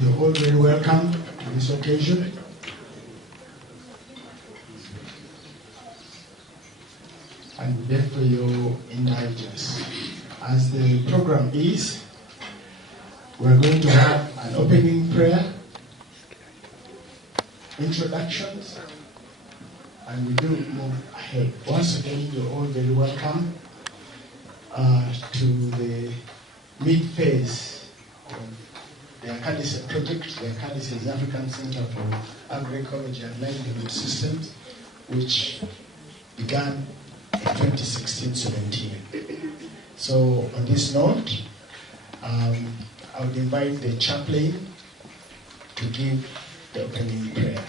You're all very welcome to this occasion. And we beg for your indulgence. As the program is, we're going to have an opening prayer, introductions, and we do move ahead. Once again, you're all very welcome to the mid-phase of the ACALISE project. The ACALISE is African Center for Agroecology and Livelihood Systems, which began in 2016-17. So on this note, I would invite the chaplain to give the opening prayer.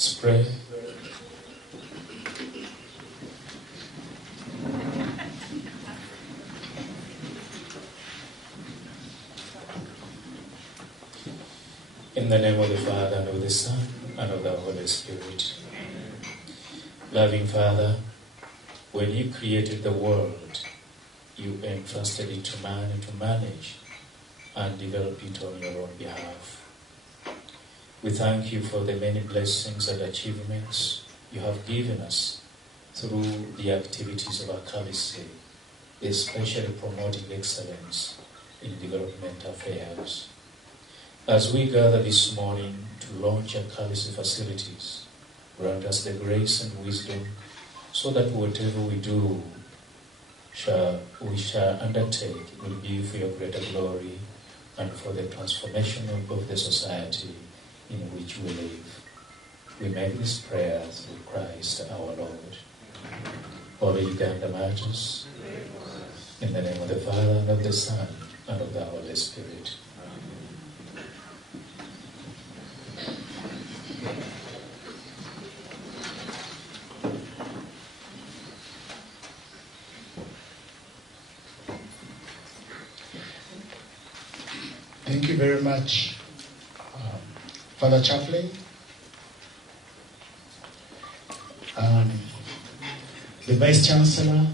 Let's pray. In the name of the Father, and of the Son, and of the Holy Spirit. Loving Father, when you created the world, you entrusted it to man to manage and develop it on your own behalf. We thank you for the many blessings and achievements you have given us through the activities of ACALISE, especially promoting excellence in development affairs. As we gather this morning to launch ACALISE facilities, grant us the grace and wisdom so that whatever we do, we shall undertake will be for your greater glory and for the transformation of the society in which we live. We make this prayer through Christ our Lord. Holy Uganda Martyrs, in the name of the Father, and of the Son, and of the Holy Spirit. Thank you very much, Father Chaplain. The Vice Chancellor,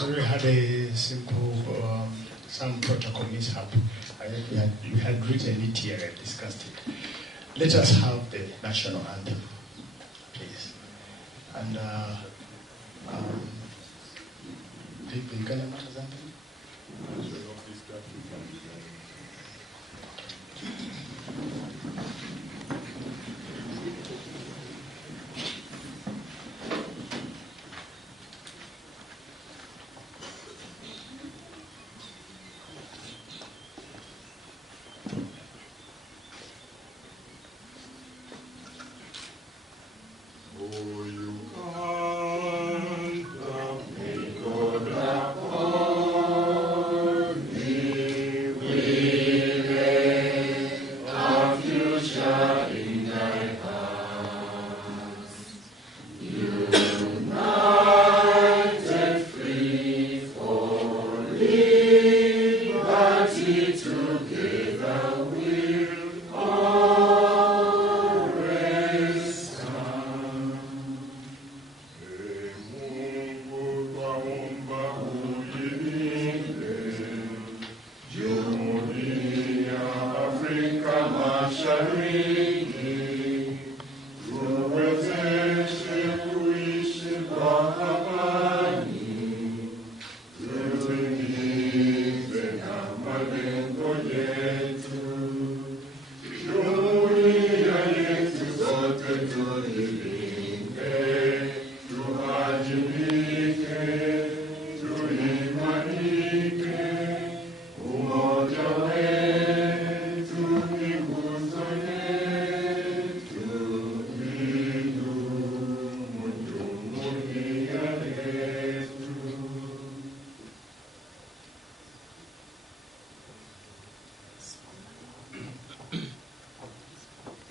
sorry, we had a simple, some protocol mishap. We had written it here and discussed it. Let us have the national anthem, please. And the Uganda Martyrs anthem?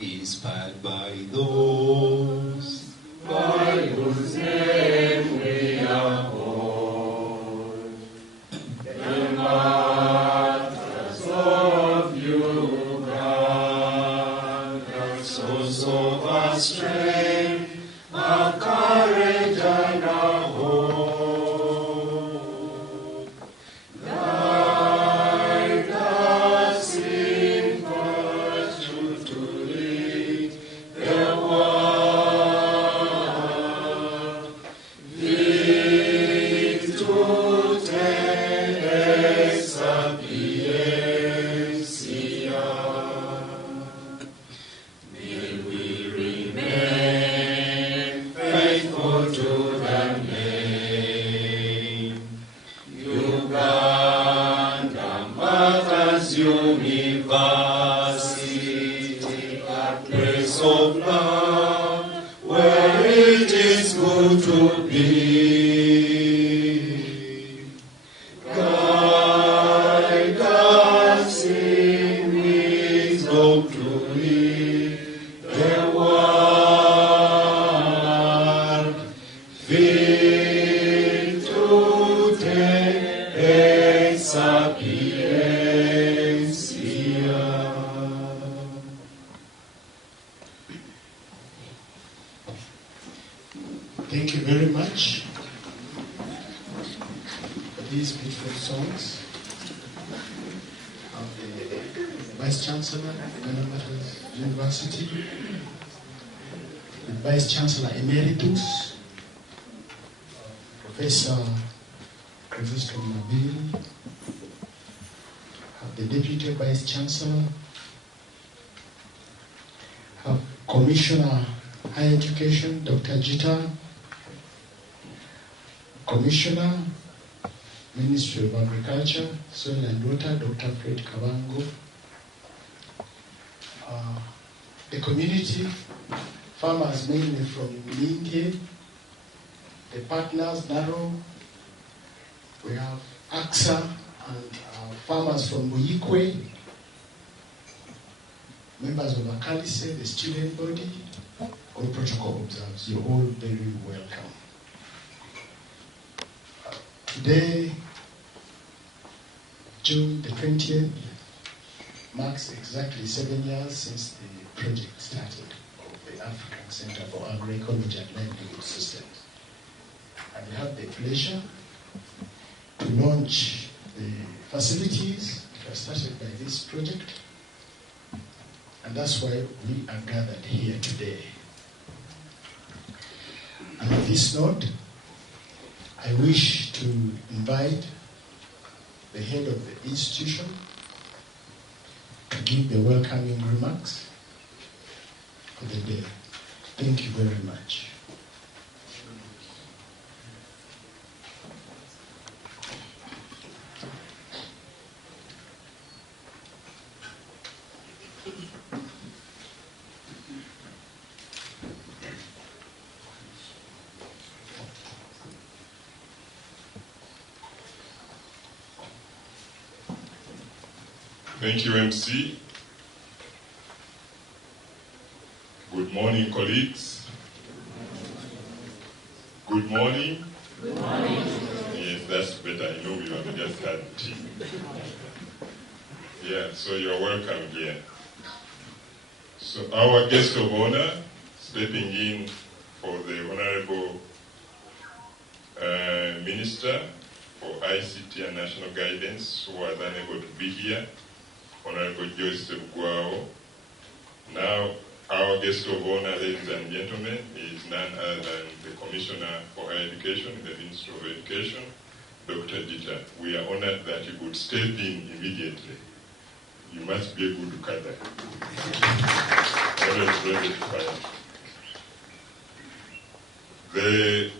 Inspired by those by whose name we are called, the martyrs of Uganda, source of our strength, our courage and our hope. Guide us in virtue to lead the world. Virtute sapiencia. May we remain faithful to the name. Uganda Martyrs University, a place of love where it is good to be. God passing wisdom to lead the world, fit to take sapiencia. Thank you very much for these beautiful songs of the Vice Chancellor of Uganda Martyrs University, the Vice Chancellor Emeritus, Professor Christopher Mabili, the Deputy Vice Chancellor, Commissioner Higher Education, Dr. Jita, Commissioner, Ministry of Agriculture, Soil and Water, Dr. Fred Kabango, the community, farmers mainly from Linge, the partners, Naro, we have AXA and farmers from Buyikwe, members of ACALISE, the student body, all protocol observers. You're all very welcome. Today, June the 20th, marks exactly 7 years since the project started of the African Center for Agroecology and Livelihood Systems. And we have the pleasure to launch the facilities that are started by this project. And that's why we are gathered here today. And on this note, I wish to invite the head of the institution to give the welcoming remarks for the day. Thank you very much. Thank you, MC. Good morning, colleagues. Good morning. Good morning. Yes, that's better. I know we have just had tea. Yeah, so you're welcome here. So our guest of honor, stepping in for the Honorable Minister for ICT and National Guidance, who was unable to be here, Honorable Joseph Guao. Now, our guest of honor, ladies and gentlemen, is none other than the Commissioner for Higher Education in the Ministry of Education, Dr. Jita. We are honored that you could step in immediately. You must be able to cover. Always ready to fire. The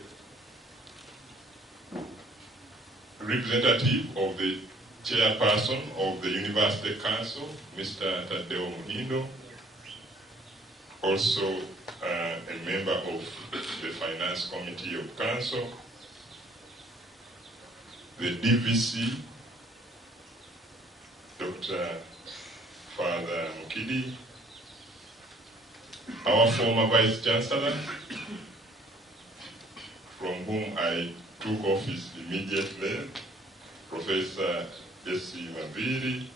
representative of the chairperson of the University Council, Mr. Tadeo Muhindo, also a member of the Finance Committee of Council, the DVC, Dr. Father Mukidi, our former Vice Chancellor, from whom I took office immediately, Professor Jesse Maviri,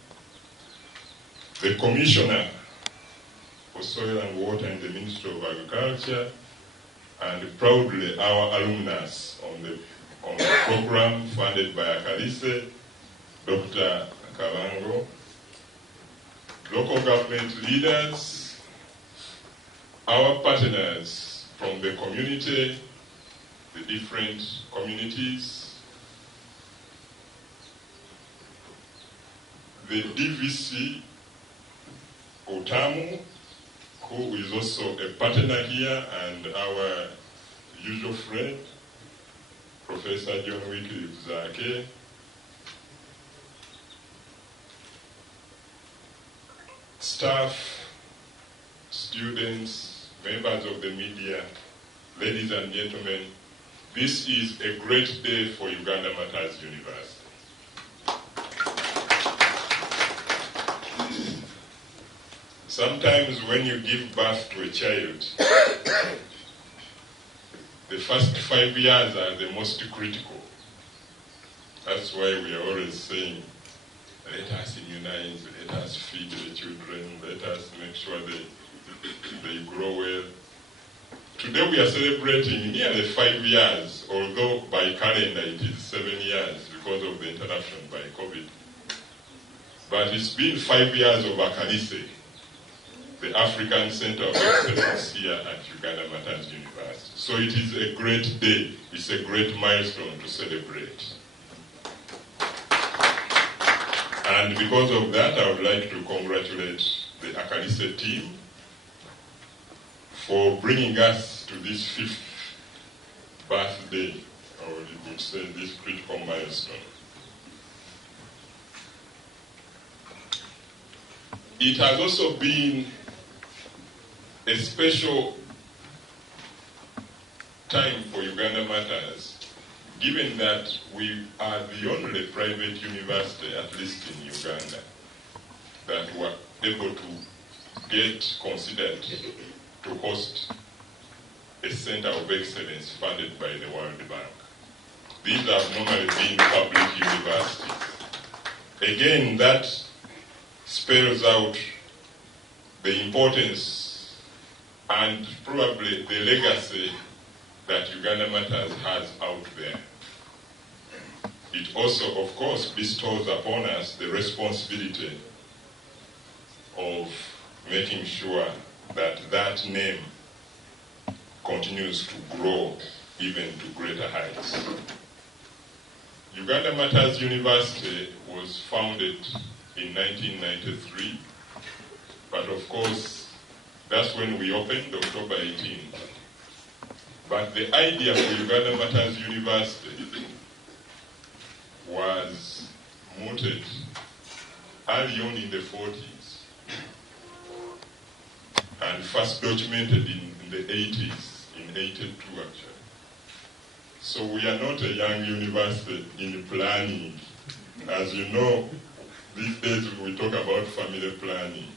the Commissioner for Soil and Water in the Ministry of Agriculture, and proudly our alumnus on the program funded by ACALISE, Dr. Kabango, local government leaders, our partners from the community, the different communities, the DVC, Otamu, who is also a partner here, and our usual friend, Professor John Wycliffe Zake, staff, students, members of the media, ladies and gentlemen, this is a great day for Uganda Martyrs University. Sometimes when you give birth to a child, the first 5 years are the most critical. That's why we are always saying, let us immunize, let us feed the children, let us make sure they grow well. Today we are celebrating nearly 5 years, although by calendar it is 7 years because of the interruption by COVID. But it's been 5 years of ACALISE, the African Center of Excellence here at Uganda Martyrs University. So it is a great day, it's a great milestone to celebrate. And because of that, I would like to congratulate the ACALISE team for bringing us to this 5th birthday, or you could say this critical milestone. It has also been a special time for Uganda Martyrs, given that we are the only private university, at least in Uganda, that were able to get considered to host a center of excellence funded by the World Bank. These have normally been public universities. Again, that spells out the importance and probably the legacy that Uganda Martyrs has out there. It also, of course, bestows upon us the responsibility of making sure that that name continues to grow even to greater heights. Uganda Martyrs University was founded in 1993, but of course, that's when we opened, October 18. But the idea for Uganda Martyrs University was mooted early on in the 40s and first documented in the 80s, in 82 actually. So we are not a young university in planning. As you know, these days we talk about family planning.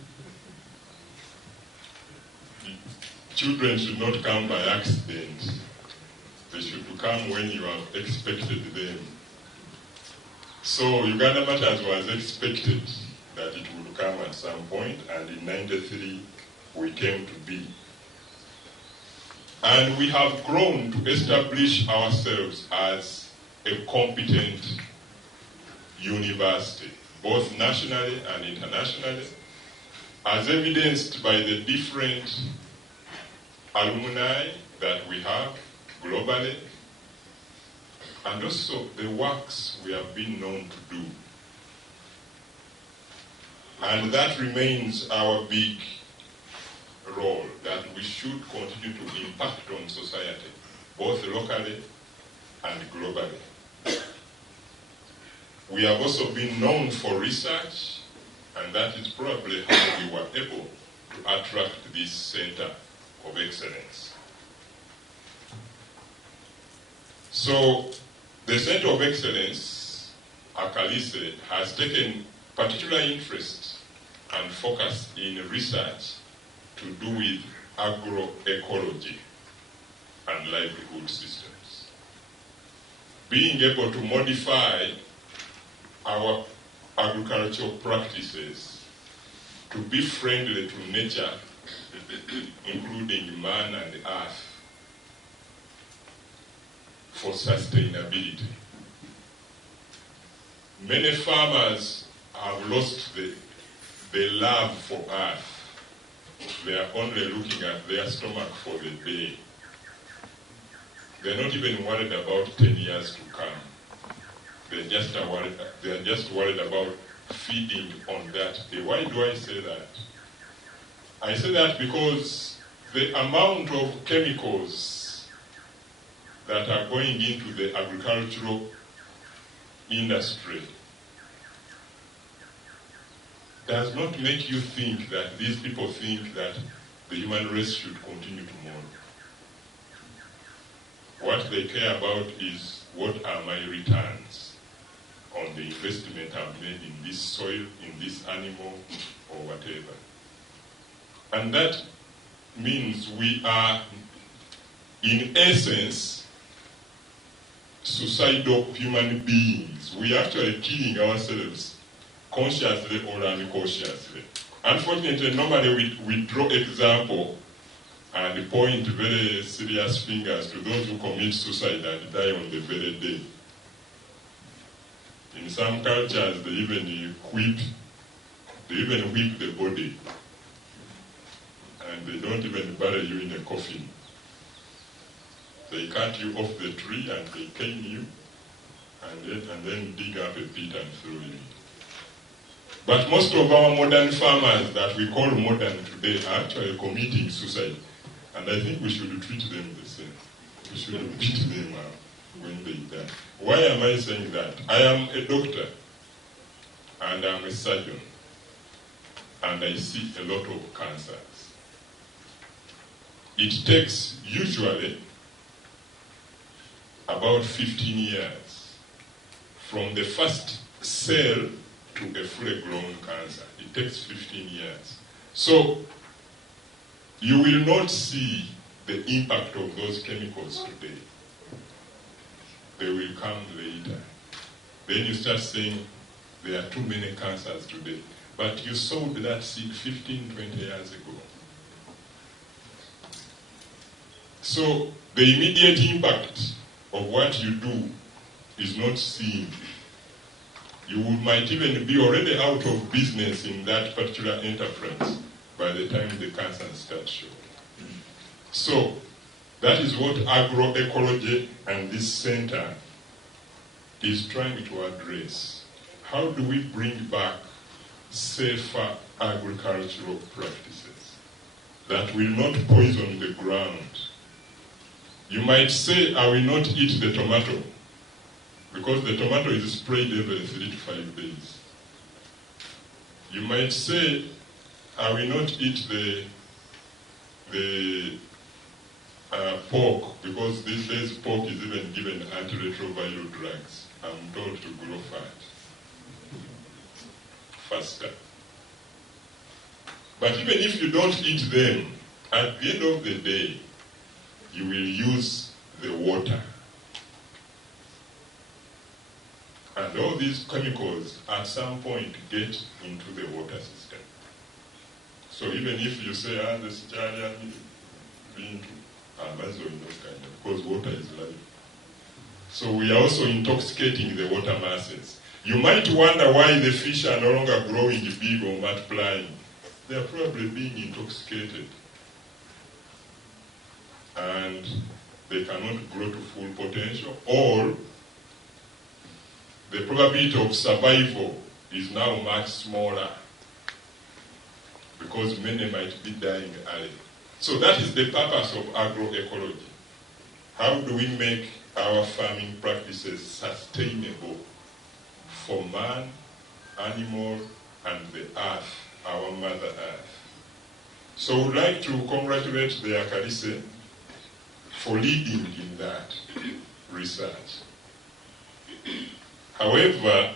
Children should not come by accident. They should come when you have expected them. So Uganda Martyrs was expected that it would come at some point, and in 93 we came to be. And we have grown to establish ourselves as a competent university, both nationally and internationally, as evidenced by the different alumni that we have globally, and also the works we have been known to do. And that remains our big role, that we should continue to impact on society, both locally and globally. We have also been known for research, and that is probably how we were able to attract this center of excellence. So the Center of Excellence, ACALISE, has taken particular interest and focus in research to do with agroecology and livelihood systems. Being able to modify our agricultural practices to be friendly to nature, including man and earth, for sustainability. Many farmers have lost the love for earth. They are only looking at their stomach for the day. They're not even worried about 10 years to come. They're just worried about feeding on that day. Why do I say that? I say that because the amount of chemicals that are going into the agricultural industry does not make you think that these people think that the human race should continue tomorrow. What they care about is, what are my returns on the investment I've made in this soil, in this animal, or whatever. And that means we are, in essence, suicidal human beings. We are actually killing ourselves consciously or unconsciously. Unfortunately, normally we draw example and point very serious fingers to those who commit suicide and die on the very day. In some cultures, they even whip the body, and they don't even bury you in a coffin. They cut you off the tree and they cane you, and then dig up a pit and throw you. But most of our modern farmers that we call modern today are actually committing suicide. And I think we should treat them the same. We should beat them up when they die. Why am I saying that? I am a doctor, and I'm a surgeon, and I see a lot of cancers. It takes usually about 15 years from the first cell to a fully grown cancer. It takes 15 years. So you will not see the impact of those chemicals today. They will come later. Then you start saying there are too many cancers today. But you sowed that seed 15, 20 years ago. So the immediate impact of what you do is not seen. You might even be already out of business in that particular enterprise by the time the cancer starts showing. So that is what agroecology and this center is trying to address. How do we bring back safer agricultural practices that will not poison the ground? You might say, I will not eat the tomato, because the tomato is sprayed every 3 to 5 days. You might say, I will not eat the pork, because these days pork is even given antiretroviral drugs. I'm told to grow fat faster. But even if you don't eat them, at the end of the day, you will use the water. And all these chemicals at some point get into the water system. So even if you say, the Sicilian being to Amazon, because water is life. So we are also intoxicating the water masses. You might wonder why the fish are no longer growing big or multiplying. They are probably being intoxicated. And they cannot grow to full potential, or the probability of survival is now much smaller because many might be dying early. So that is the purpose of agroecology. How do we make our farming practices sustainable for man, animal, and the earth, our mother earth? So we'd like to congratulate the ACALISE for leading in that research. However,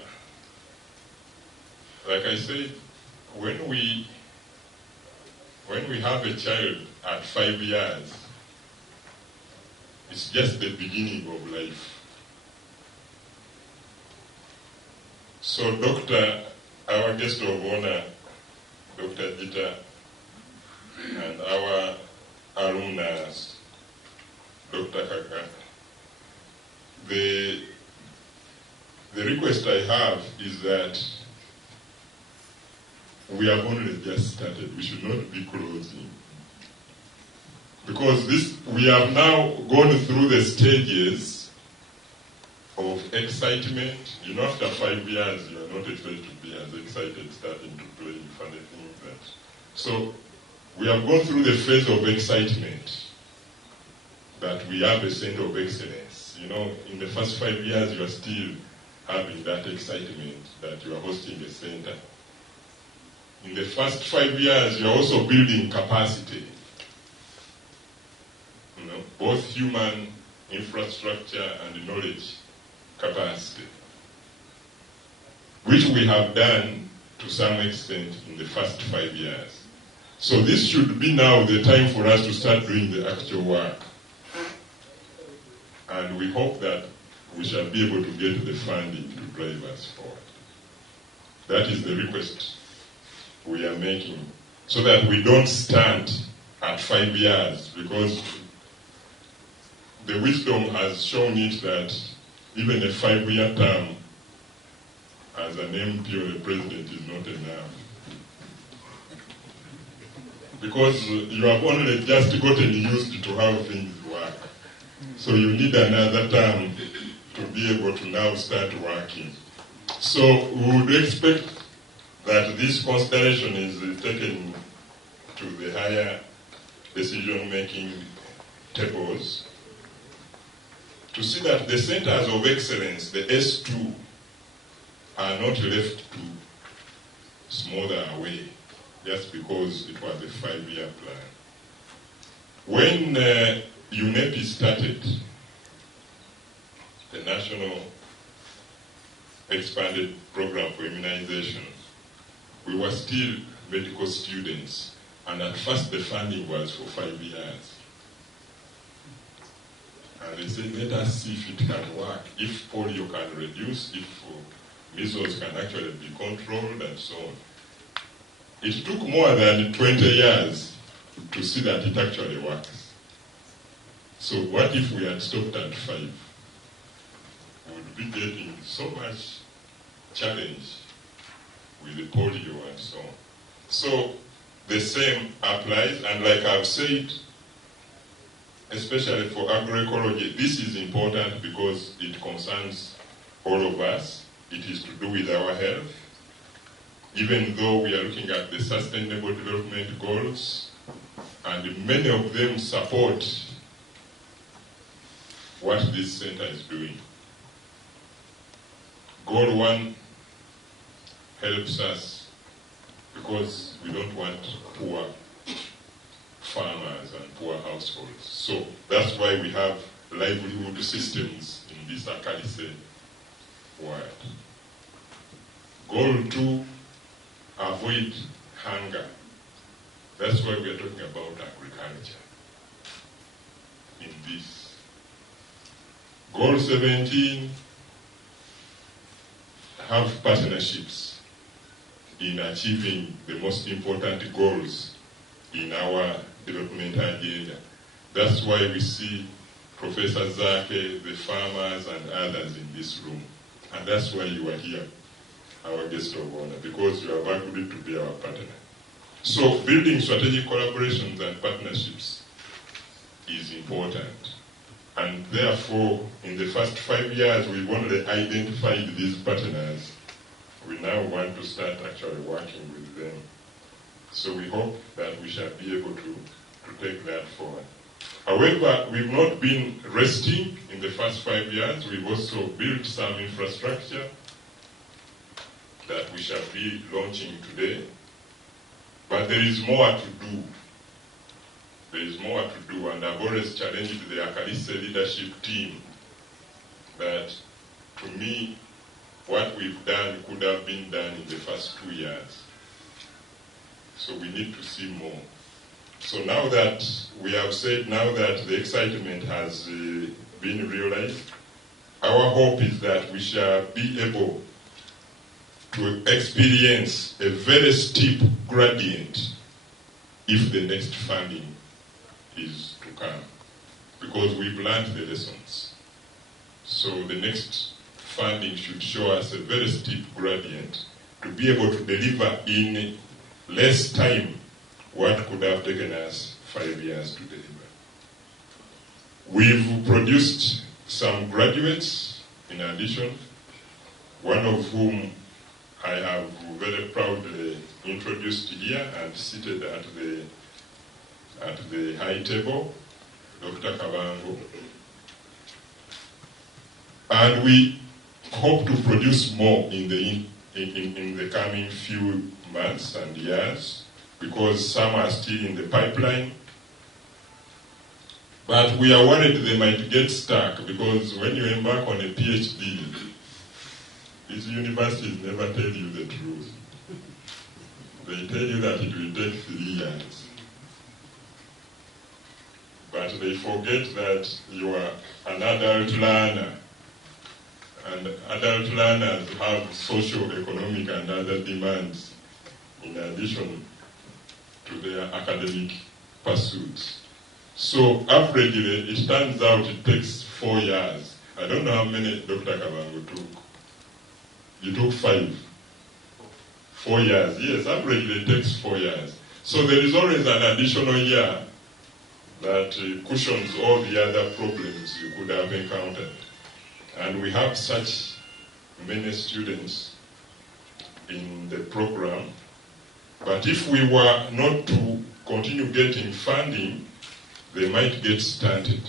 like I said, when we have a child at 5 years, it's just the beginning of life. So our guest of honor, Dr. Gita, and our alumnus, Dr. Kaka, the request I have is that we have only just started. We should not be closing. Because we have now gone through the stages of excitement. You know, after 5 years, you are not expected to be as excited starting to play funny things. So we have gone through the phase of excitement, that we have a center of excellence. You know, in the first 5 years, you are still having that excitement that you are hosting a center. In the first 5 years, you are also building capacity. You know, both human infrastructure and knowledge capacity, which we have done to some extent in the first 5 years. So this should be now the time for us to start doing the actual work. And we hope that we shall be able to get the funding to drive us forward. That is the request we are making, so that we don't stand at 5 years, because the wisdom has shown it that even a 5-year term as an MP or a president is not enough. Because you have only just gotten used to how things work. So you need another term to be able to now start working. So we would expect that this consideration is taken to the higher decision-making tables to see that the centers of excellence, the S2, are not left to smother away just because it was a 5-year plan. When UNEP started, the National Expanded Program for Immunization, we were still medical students, and at first the funding was for 5 years. And they said, let us see if it can work, if polio can reduce, if measles can actually be controlled, and so on. It took more than 20 years to see that it actually works. So what if we had stopped at 5? We would be getting so much challenge with the polio and so on. So the same applies, and like I've said, especially for agroecology, this is important because it concerns all of us. It is to do with our health. Even though we are looking at the Sustainable Development Goals, and many of them support what this center is doing. Goal 1 helps us because we don't want poor farmers and poor households. So that's why we have livelihood systems in this ACALISE world. Goal 2, avoid hunger. That's why we are talking about agriculture in this. Goal 17, have partnerships in achieving the most important goals in our development agenda. That's why we see Professor Zake, the farmers, and others in this room. And that's why you are here, our guest of honor, because you have agreed to be our partner. So building strategic collaborations and partnerships is important. And therefore, in the first 5 years, we've only identified these partners. We now want to start actually working with them. So we hope that we shall be able to take that forward. However, we've not been resting in the first 5 years. We've also built some infrastructure that we shall be launching today. But there is more to do. There is more to do, and I've always challenged the ACALISE leadership team that, to me, what we've done could have been done in the first 2 years. So we need to see more. So now that we have said, now that the excitement has been realized, our hope is that we shall be able to experience a very steep gradient if the next funding is to come, because we've learned the lessons. So the next funding should show us a very steep gradient to be able to deliver in less time what could have taken us 5 years to deliver. We've produced some graduates in addition, one of whom I have very proudly introduced here and seated at the high table, Dr. Kabango. And we hope to produce more in the coming few months and years, because some are still in the pipeline. But we are worried they might get stuck, because when you embark on a PhD, these universities never tell you the truth. they tell you that it will take 3 years. But they forget that you are an adult learner. And adult learners have social, economic, and other demands in addition to their academic pursuits. So averagely, it turns out it takes 4 years. I don't know how many Dr. Kabango took. You took 5. 4 years, yes, averagely it takes 4 years. So there is always an additional year that cushions all the other problems you could have encountered. And we have such many students in the program. But if we were not to continue getting funding, they might get stunted.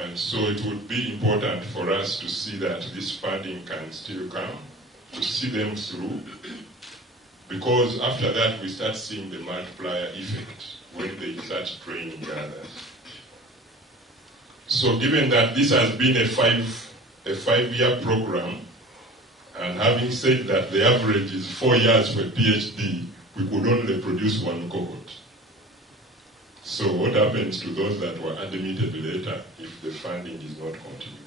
And so it would be important for us to see that this funding can still come, to see them through, because after that we start seeing the multiplier effect when they start training others. So given that this has been a five-year program, and having said that the average is 4 years for a PhD, we could only produce 1 cohort. So what happens to those that were admitted later if the funding is not continued?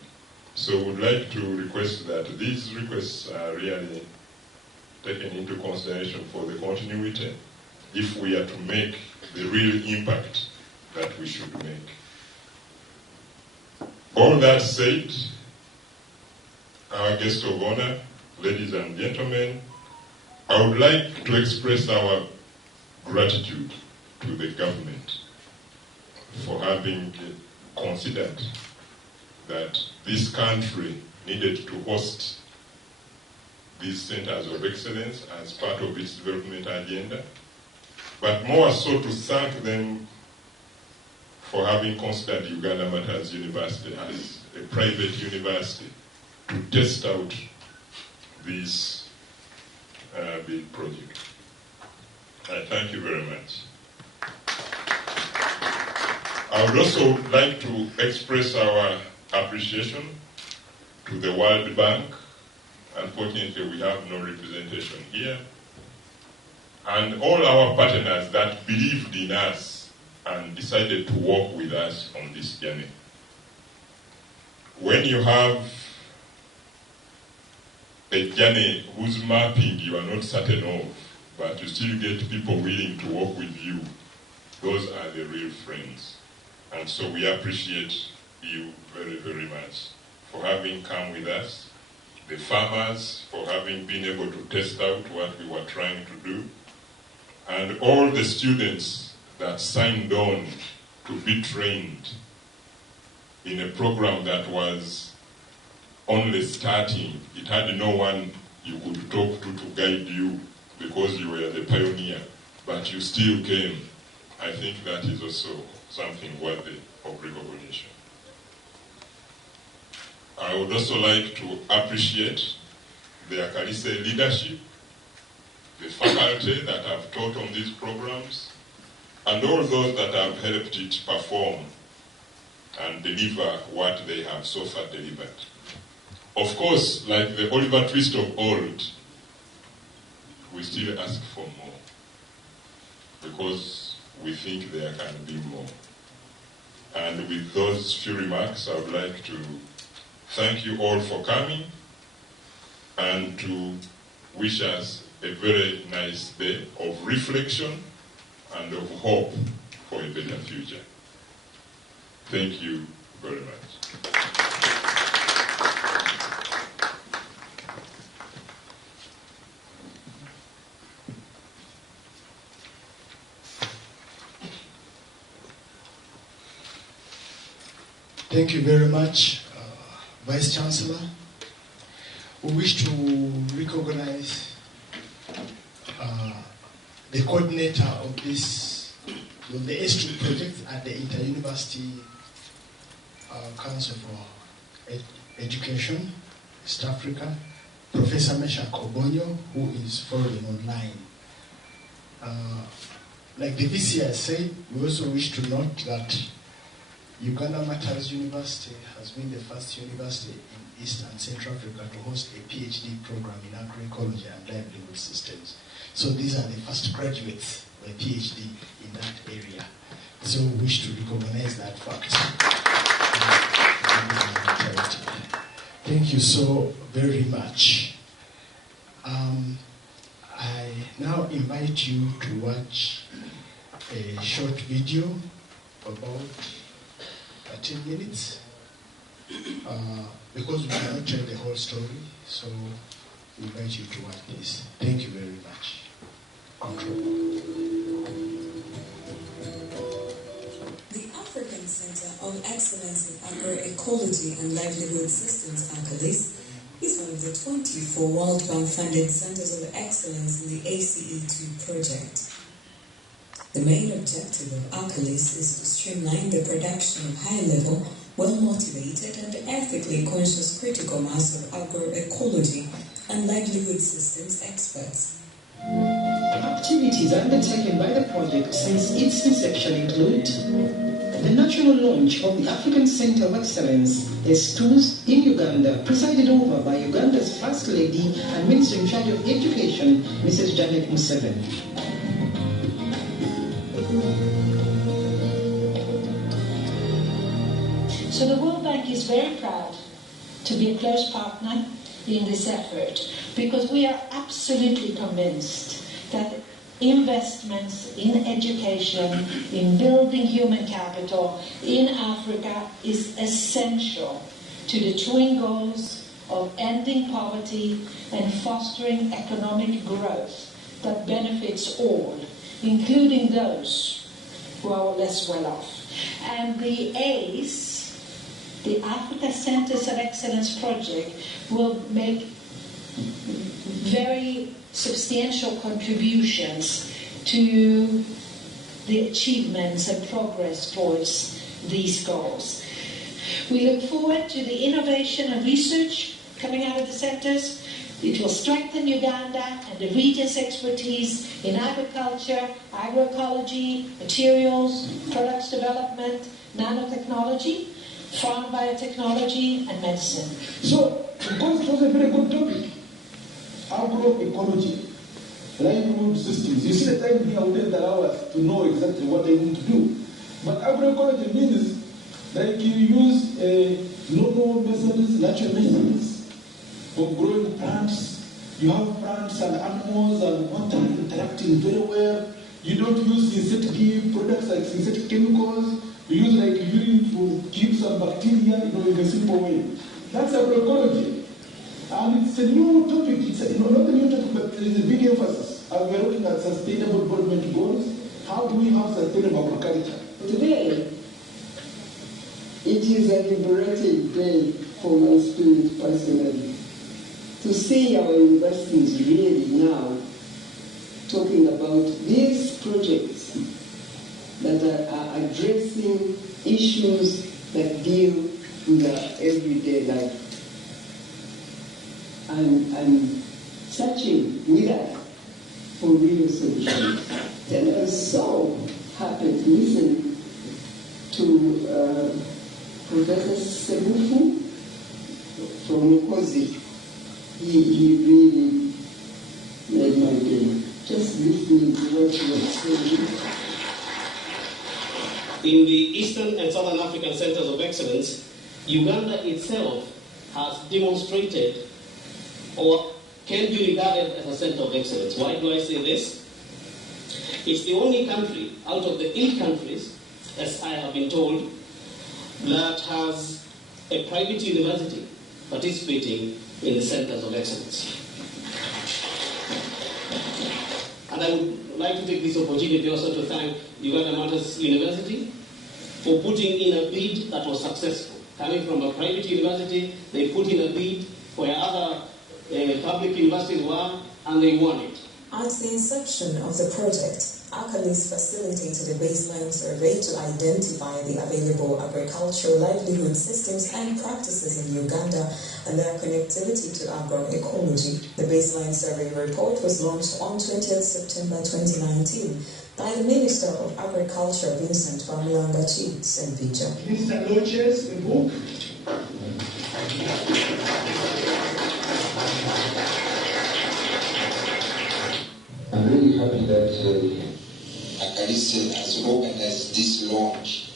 So we would like to request that these requests are really taken into consideration for the continuity if we are to make the real impact that we should make. All that said, our guest of honor, ladies and gentlemen, I would like to express our gratitude to the government for having considered that this country needed to host these centers of excellence as part of its development agenda, but more so to thank them for having considered Uganda Martyrs University as a private university to test out this big project. I thank you very much. I would also like to express our appreciation to the World Bank. Unfortunately, we have no representation here. And all our partners that believed in us and decided to work with us on this journey. When you have a journey whose mapping you are not certain of, but you still get people willing to work with you, those are the real friends. And so we appreciate you very, very much for having come with us, the farmers for having been able to test out what we were trying to do, and all the students that signed on to be trained in a program that was only starting. It had no one you could talk to guide you because you were the pioneer, but you still came. I think that is also something worthy of recognition. I would also like to appreciate the ACALISE leadership, the faculty that have taught on these programs, and all those that have helped it perform and deliver what they have so far delivered. Of course, like the Oliver Twist of old, we still ask for more because we think there can be more. And with those few remarks, I would like to thank you all for coming and to wish us a very nice day of reflection and of hope for a better future. Thank you very much. Thank you very much, Vice Chancellor. We wish to recognize the coordinator of this, the S2 project at the Inter-University Council for Education, East Africa, Professor Meshach Obonyo, who is following online. Like the VC has said, we also wish to note that Uganda Martyrs University has been the first university in East and Central Africa to host a PhD program in agroecology and livelihood systems. So these are the first graduates with a PhD in that area. So we wish to recognize that fact. Thank you so very much. I now invite you to watch a short video about 13 minutes because we cannot tell the whole story, so we invite you to watch this. Thank you very much. The African Center of Excellence in Agroecology and Livelihood Systems, ACALISE, is one of the 24 World Bank funded Centers of Excellence in the ACE2 project. The main objective of ACALISE is to streamline the production of high-level, well-motivated and ethically conscious critical mass of agroecology and livelihood systems experts. Activities undertaken by the project since its inception include the national launch of the African Center of Excellence, S2s, in Uganda, presided over by Uganda's First Lady and Minister in charge of Education, Mrs. Janet Museveni. So the World Bank is very proud to be a close partner in this effort because we are absolutely convinced that investments in education, in building human capital in Africa is essential to the twin goals of ending poverty and fostering economic growth that benefits all, including those who are less well off. And the ACE, the Africa Centers of Excellence project, will make very substantial contributions to the achievements and progress towards these goals. We look forward to the innovation and research coming out of the centers. It will strengthen Uganda and the region's expertise in agriculture, agroecology, materials, products development, nanotechnology, farm biotechnology, and medicine. So, because it was a very good topic, agroecology, livelihood systems. You see the time here wouldn't allow us to know exactly what they want to do. But agroecology means like you use normal methods, natural methods of growing plants. You have plants and animals and water interacting very well. You don't use synthetic products like synthetic chemicals. You use like urine to keep some bacteria, in a simple way. That's agroecology. And it's a new topic. It's not a new topic, but there is a big emphasis. And we are looking at sustainable development goals. How do we have sustainable agriculture? Today, it is a liberating day for my spirit personally to see our universities really now talking about these projects that are addressing issues that deal with our everyday life. And searching with us for real solutions. And I was so happy to listen to Professor Sebufu from Nkozi. He really made my day. Just listening to what he was saying. In the Eastern and Southern African Centers of Excellence, Uganda itself has demonstrated or can be regarded as a center of excellence. Why do I say this? It's the only country out of the 8 countries, as I have been told, that has a private university participating in the centers of excellence. And I would like to take this opportunity also to thank Uganda Martyrs University for putting in a bid that was successful. Coming from a private university, they put in a bid where other public universities were, and they won it. At the inception of the project, ACALISE facilitated a baseline survey to identify the available agricultural livelihood systems and practices in Uganda and their connectivity to agroecology. The baseline survey report was launched on 20th September 2019 by the Minister of Agriculture, Vincent Vamulangachi Senvija. Minister launches a book. I'm really happy that ACALISE has organized this launch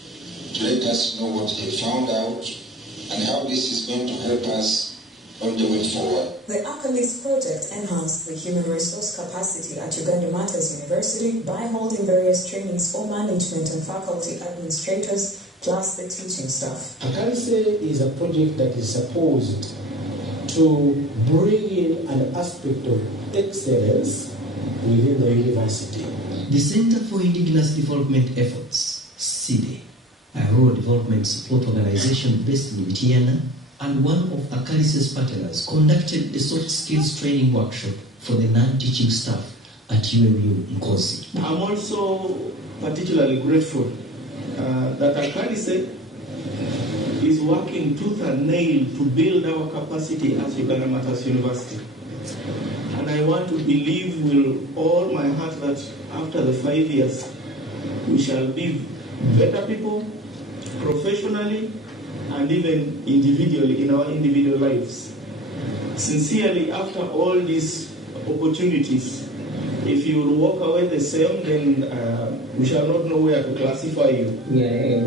to let us know what they found out and how this is going to help us on the way forward. The ACALISE project enhanced the human resource capacity at Uganda Martyrs University by holding various trainings for management and faculty administrators, plus the teaching staff. ACALISE is a project that is supposed to bring in an aspect of excellence within the university. The Center for Indigenous Development Efforts, CIDE, a rural development support organization based in Tiana, and one of ACALISE's partners conducted a soft skills training workshop for the non-teaching staff at UMU Nkozi. I'm also particularly grateful that ACALISE is working tooth and nail to build our capacity at Uganda Martyrs University. And I want to believe with all my heart that after the 5 years, we shall be better people, professionally, and even individually in our individual lives. Sincerely, after all these opportunities, if you will walk away the same, then we shall not know where to classify you. We are a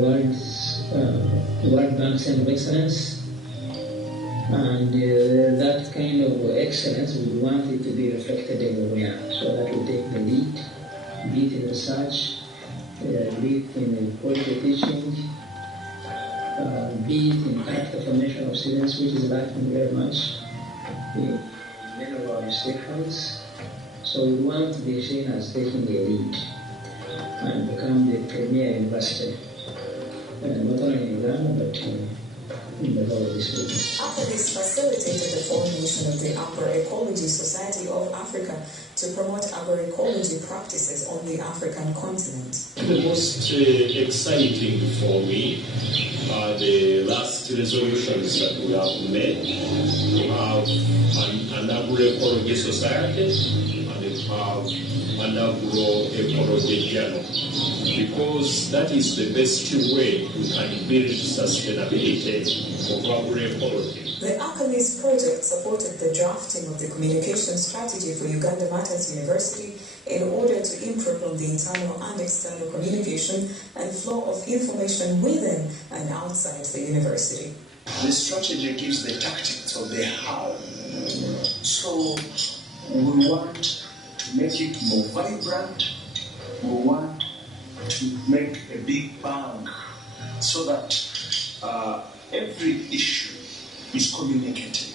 World Bank Center of Excellence. And that kind of excellence, we want it to be reflected everywhere, so that we take the lead, be it in research, be it in quality teaching, be it in character formation of students, which is lacking very much in many of our institutions. So we want to be seen as taking a lead and become the premier university, not only in Uganda, but in the whole of this region. ACALISE facilitated the formation of the Agroecology Society of Africa to promote agroecology practices on the African continent. The most exciting for me are the last resolutions that we have made. We have an agroecology society and we have an agroecology journal, because that is the best way we can build sustainability of agroecology. The ACALISE project supported the drafting of the communication strategy for Uganda Martyrs University in order to improve on the internal and external communication and flow of information within and outside the university. The strategy gives the tactics of the how. So we want to make it more vibrant. We want to make a big bang so that every issue is communicated.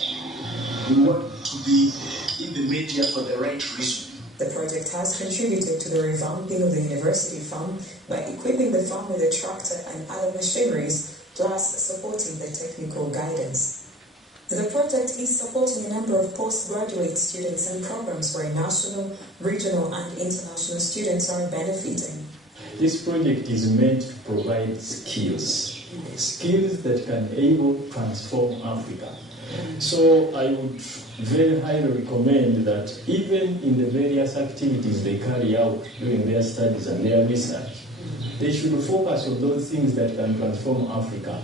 We want to be in the media for the right reason. The project has contributed to the revamping of the university farm by equipping the farm with a tractor and other machineries, plus supporting the technical guidance. The project is supporting a number of postgraduate students and programs where national, regional and international students are benefiting. This project is meant to provide skills that can able to transform Africa. So I would very highly recommend that even in the various activities they carry out during their studies and their research, they should focus on those things that can transform Africa.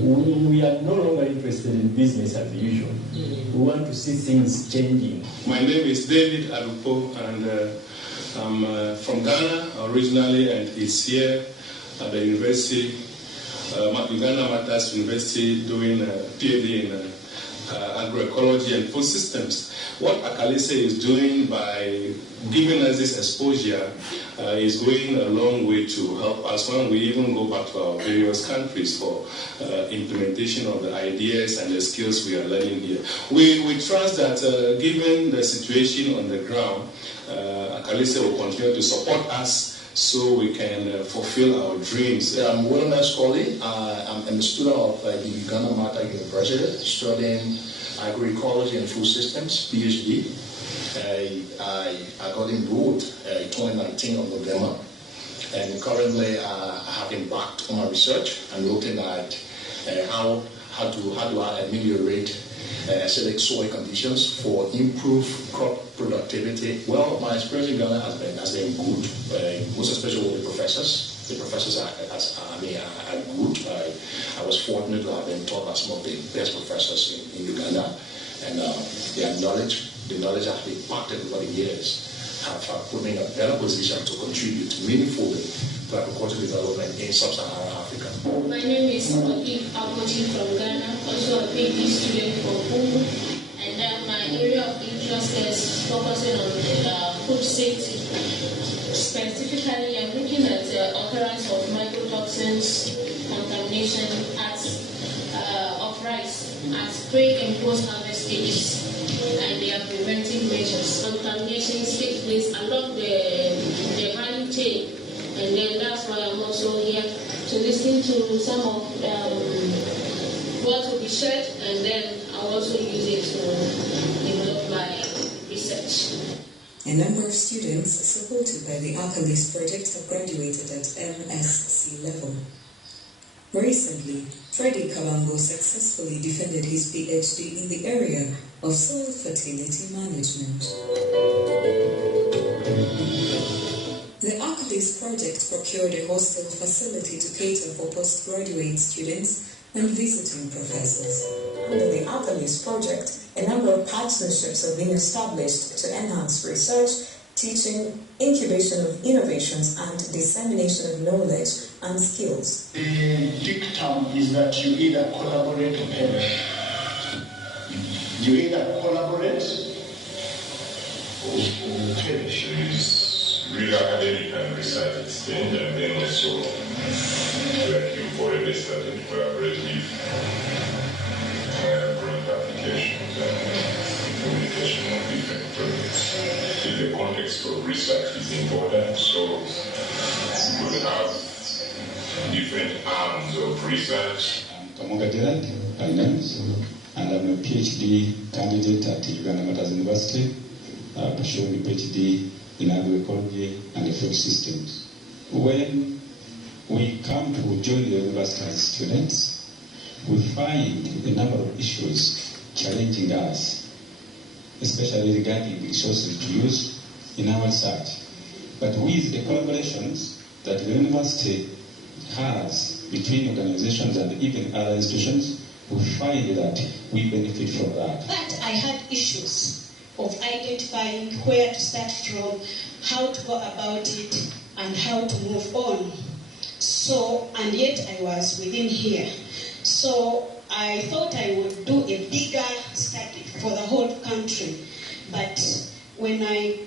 We are no longer interested in business as usual. We want to see things changing. My name is David Alupo, and I'm from Ghana originally, and it's here at the university, Uganda Martyrs University, doing a PhD in agroecology and food systems. What ACALISE is doing by giving us this exposure is going a long way to help us when we even go back to our various countries for implementation of the ideas and the skills we are learning here. We trust that given the situation on the ground, ACALISE will continue to support us so we can fulfill our dreams. I'm William Scully. I'm a student of the Uganda Martyrs University, studying agroecology and food systems, PhD. I got enrolled in 2019 of November, and currently I have embarked on my research and looking at how do I ameliorate acidic soil conditions for improved crop productivity. Well, my experience in Ghana has been good, most especially with the professors. The professors are good. I was fortunate to have been taught by some of the best professors in Uganda, and the knowledge I've imparted over the years have put me in a better position to contribute meaningfully to agricultural development in sub-Saharan Africa. My name is Uganda from Ghana, also a PhD student from Congo, and my area of interest is focusing on food safety. Specifically, I'm looking at the occurrence of mycotoxins, contamination of rice at pre and post-harvest stages, and their preventive measures. Contaminations take place along the value chain, and then that's why I'm also here to listen to some of what will be shared, and then I'll also use it to develop my research. A number of students supported by the ACALISE project have graduated at MSc level. Recently, Freddy Kalambo successfully defended his PhD in the area of soil fertility management. The ACALISE project procured a hostel facility to cater for postgraduate students and visiting professors. Under the ACALISE project, a number of partnerships have been established to enhance research, teaching, incubation of innovations, and dissemination of knowledge and skills. The dictum is that you either collaborate or perish. You either collaborate or perish. There is real academic and research exchange, and then also like you've already started to collaborate with product applications and communication on different projects. In the context of research is important, so we will have different arms of research. I'm Kamoga Derek by name, and I'm a PhD candidate at Uganda Martyrs University, pursuing a PhD in agroecology and food systems. When we come to join the university as students, we find a number of issues challenging us, especially regarding the resources to use in our research. But with the collaborations that the university has between organizations and even other institutions, we find that we benefit from that. But I had issues of identifying where to start from, how to go about it, and how to move on. So, and yet I was within here. So I thought I would do a bigger study for the whole country. But when I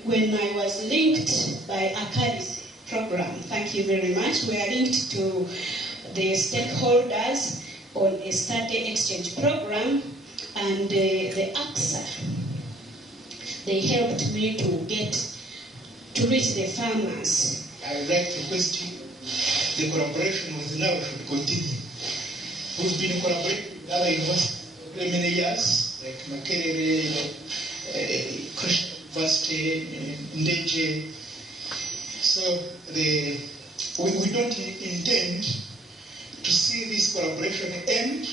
was linked by ACALISE program, thank you very much, we are linked to the stakeholders on a study exchange program, and the AXA, they helped me to reach the farmers. I would like to question the collaboration with now should continue. We've been collaborating with other universities for many years, like Makerere, Christian University, Ndeje. So we don't intend to see this collaboration end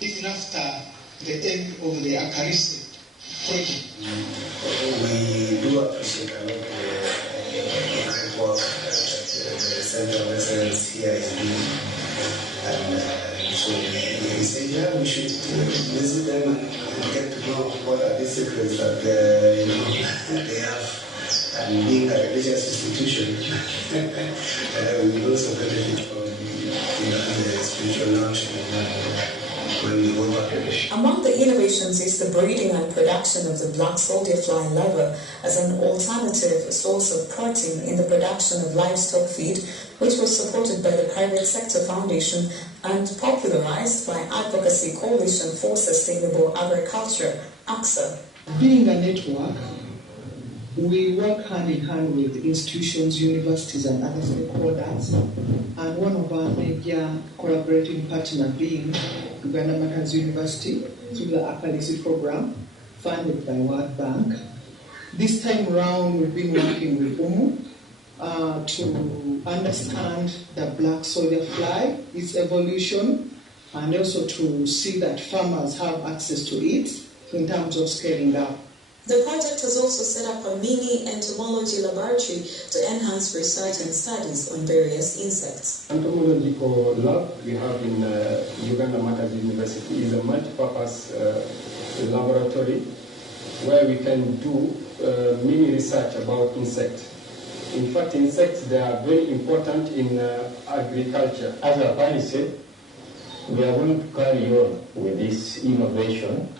even after the end of the ACALISE project. We do appreciate a lot the work that the Center of Excellence here is doing. And so we say, yeah, we should visit them and get to know what are the secrets that they have. And being a religious institution, we will also benefit from the spiritual nourishment when we go back. Among the innovations is the breeding and production of the black soldier fly larva as an alternative source of protein in the production of livestock feed, which was supported by the Private Sector Foundation and popularized by Advocacy Coalition for Sustainable Agriculture, AXA. Being a network, we work hand in hand with institutions, universities, and other stakeholders. And one of our major collaborating partners being Uganda Martyrs University through the ACALISE program, funded by World Bank. This time around, we've been working with UMU to understand the black soldier fly, its evolution, and also to see that farmers have access to it in terms of scaling up. The project has also set up a mini entomology laboratory to enhance research and studies on various insects. Entomological lab we have in Uganda Martyrs University is a multi-purpose laboratory where we can do mini research about insects. In fact, insects, they are very important in agriculture. As ACALISE, we are going to carry on with this innovation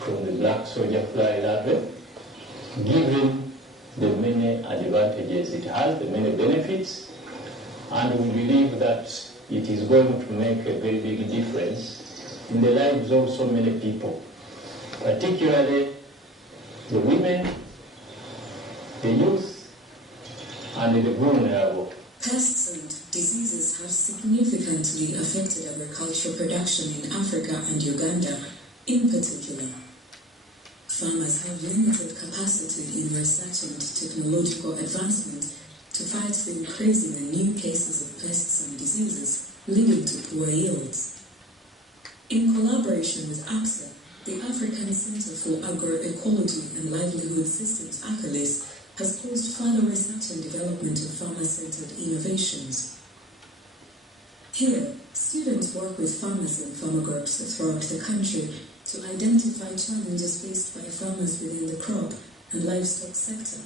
from the black soldier fly larvae, given the many advantages it has, the many benefits, and we believe that it is going to make a very big difference in the lives of so many people, particularly the women, the youth, and the vulnerable. Pests and diseases have significantly affected agricultural production in Africa and Uganda in particular. Farmers have limited capacity in research and technological advancement to fight the increasing and new cases of pests and diseases, leading to poor yields. In collaboration with ACSA, the African Center for Agroecology and Livelihood Systems, ACALISE, has caused further research and development of farmer-centered innovations. Here, students work with farmers and farmer groups throughout the country to identify challenges faced by farmers within the crop and livestock sector.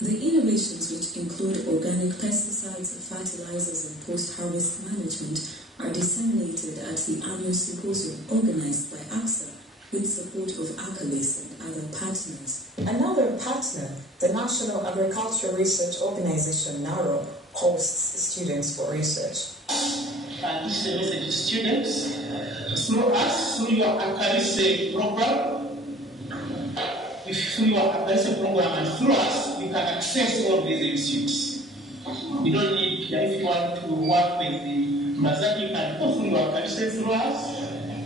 The innovations, which include organic pesticides, fertilizers, and post-harvest management, are disseminated at the annual symposium organized by ACSA with support of ACALISE and other partners. Another partner, the National Agricultural Research Organization, NARO, hosts students for research. This is a message to students. Through us, through your ACALISE program, through your ACALISE program and through us, we can access all these institutes. You don't need, if you want to work with the Mazaki, you can go through your ACALISE through us,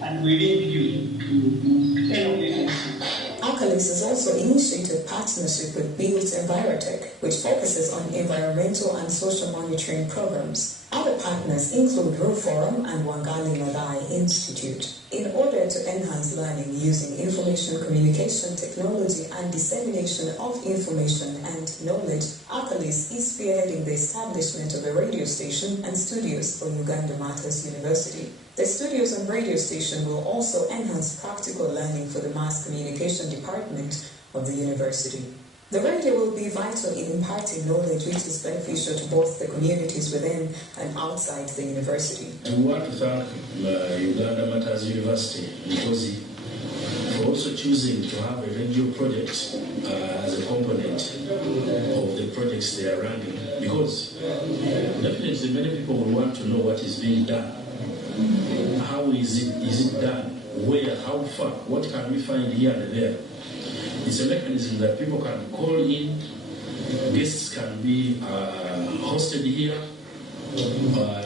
and we link you to any of these institutes. ACALISE has also initiated partnership with Built Envirotech, which focuses on environmental and social monitoring programs. Other partners include Ruforum and Wangali Madai Institute. In order to enhance learning using information communication technology and dissemination of information and knowledge, ACALISE is spearheading the establishment of a radio station and studios for Uganda Martyrs University. The studios and radio station will also enhance practical learning for the mass communication department of the university. The radio will be vital in imparting knowledge which is beneficial to both the communities within and outside the university. I want to thank Uganda Martyrs University, Nkozi, for also choosing to have a radio project as a component of the projects they are running, because definitely many people will want to know what is being done. How is it done? Where? How far? What can we find here and there? It's a mechanism that people can call in, guests can be hosted here,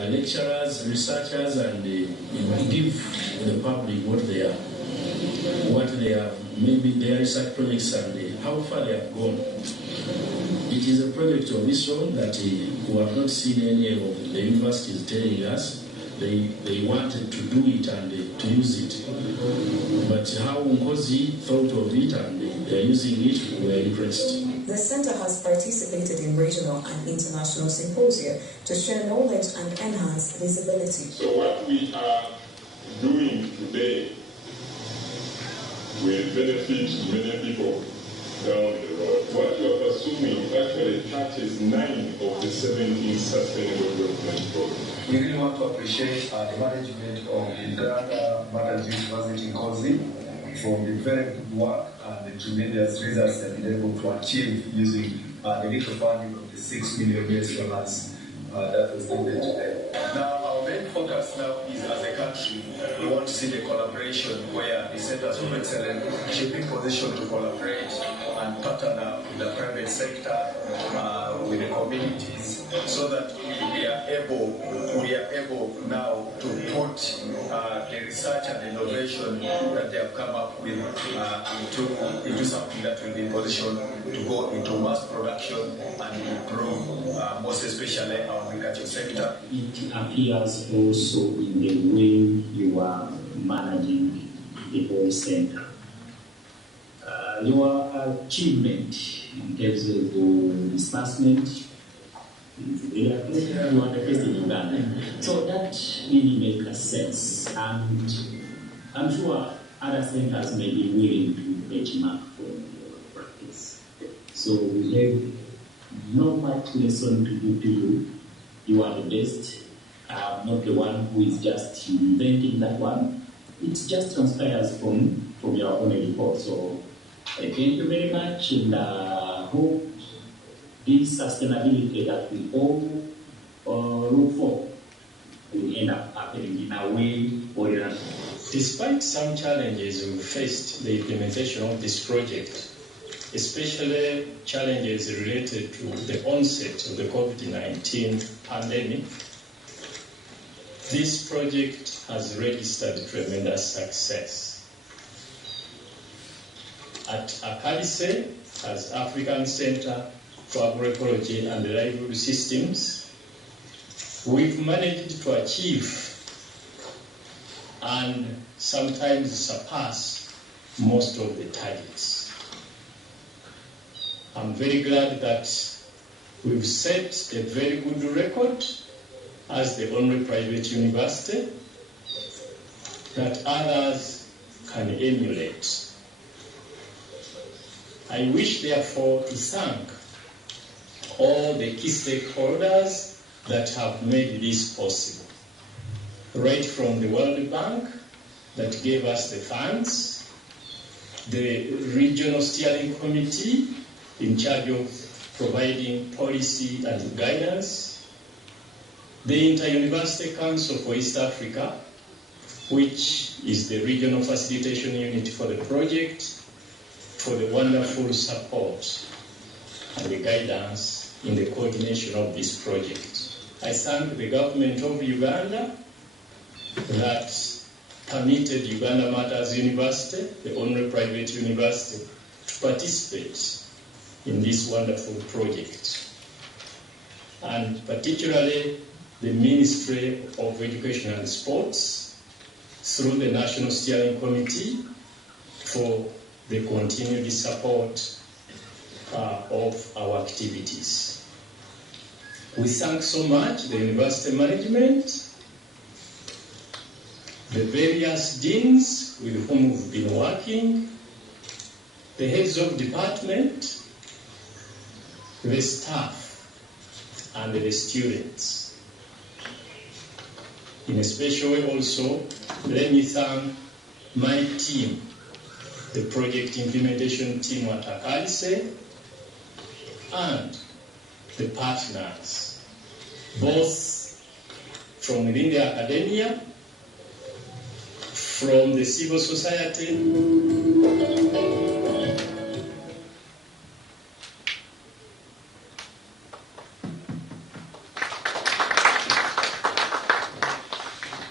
lecturers, researchers, and give the public what they have, maybe their research projects and how far they have gone. It is a project of its own that we have not seen any of the universities telling us. They wanted to do it and to use it. But how Nkozi thought of it and they're using it, we're impressed. The center has participated in regional and international symposia to share knowledge and enhance visibility. So what we are doing today will benefit many people down the road. What you are assuming actually touches 9 of the 17 sustainable development goals. We really want to appreciate the management of Uganda Martyrs University Nkozi for the very good work and the tremendous results they've been able to achieve using the little funding of the $6 million that was given today. Now, our main focus now is as a country, we want to see the collaboration where the centers of excellence should be positioned to collaborate and partner up with the private sector, with the communities, so that we are able now to put the research and innovation that they have come up with into something that will be in position to go into mass production and improve, most especially our agriculture sector. It appears also in the way you are managing the whole center. Your achievement in terms of disbursement is you are the first in Uganda. So that really makes sense. And I'm sure other centers may be willing to benchmark for your practice. So we have no much lesson to give to you. You are the best. I'm not the one who is just inventing that one. It just transpires from your own report. So thank you very much, and hope this sustainability that we all look for will end up happening in a way or another. Despite some challenges we faced the implementation of this project, especially challenges related to the onset of the COVID-19 pandemic, this project has registered tremendous success. At ACALISE, as African Center for Agroecology and Livelihood Systems, we've managed to achieve and sometimes surpass most of the targets. I'm very glad that we've set a very good record as the only private university that others can emulate. I wish, therefore, to thank all the key stakeholders that have made this possible. Right from the World Bank that gave us the funds, the Regional Steering Committee in charge of providing policy and guidance, the Inter-University Council for East Africa, which is the regional facilitation unit for the project, for the wonderful support and the guidance in the coordination of this project. I thank the government of Uganda that permitted Uganda Martyrs University, the only private university, to participate in this wonderful project. And particularly the Ministry of Education and Sports, through the National Steering Committee, for the continued support of our activities. We thank so much the university management, the various deans with whom we've been working, the heads of department, the staff, and the students. In a special way also, let me thank my team, the project implementation team at ACALISE, and the partners, both from within the academia, from the civil society,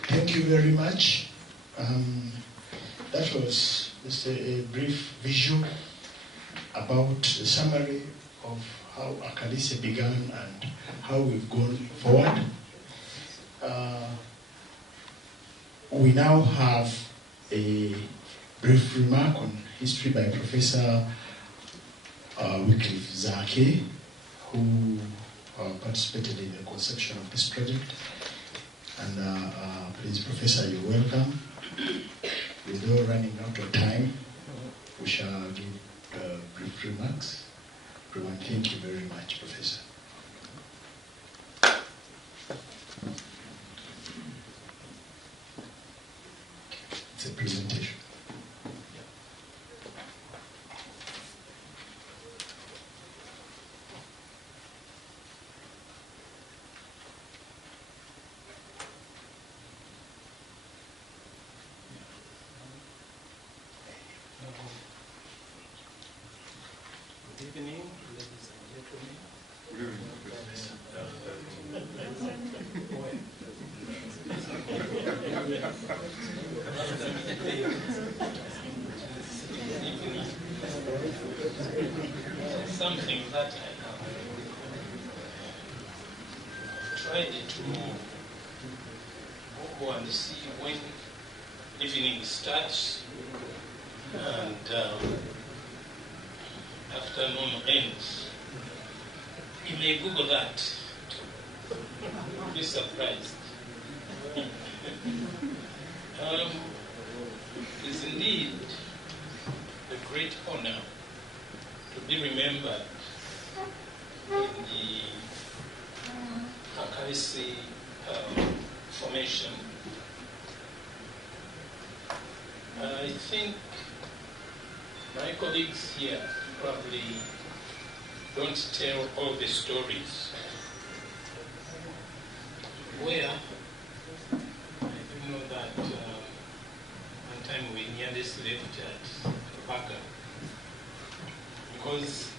Thank you very much. That was just a brief visual about a summary of how ACALISE began and how we've gone forward. We now have a brief remark on history by Professor Wycliffe Zake, who participated in the conception of this project. And please, Professor, you're welcome. Without running out of time, we shall give brief remarks. Everyone, thank you very much, Professor. It's a presentation. Good evening, ladies and gentlemen. Good evening, Professor. tried to go and see when evening starts and afternoon ends. You may Google that. Be surprised. It is indeed a great honor to be remembered in the ACALISE formation. I think my colleagues here probably don't tell all the stories. Where I do know that one time we nearly slept at Uganda because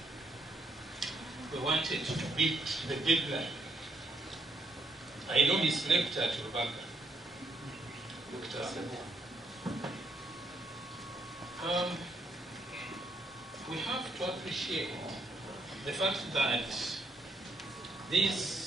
we wanted to beat the deadline. I know we slept at Uganda. We have to appreciate the fact that this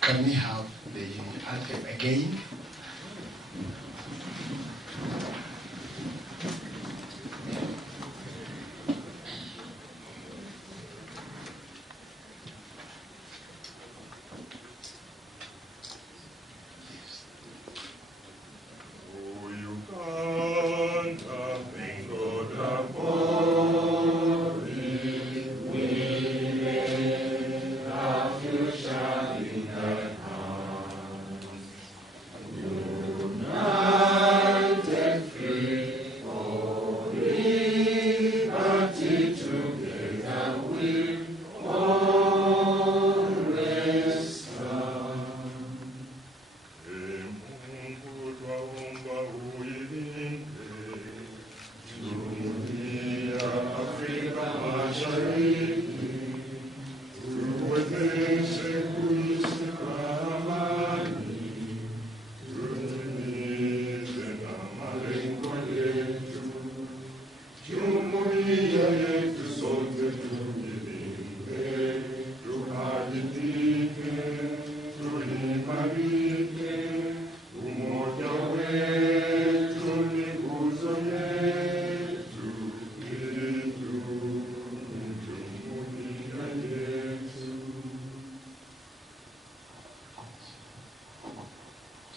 can we have the anthem again?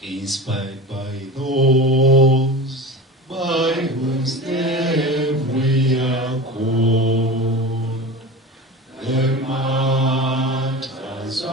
Inspired by those by whose name we are called, the martyrs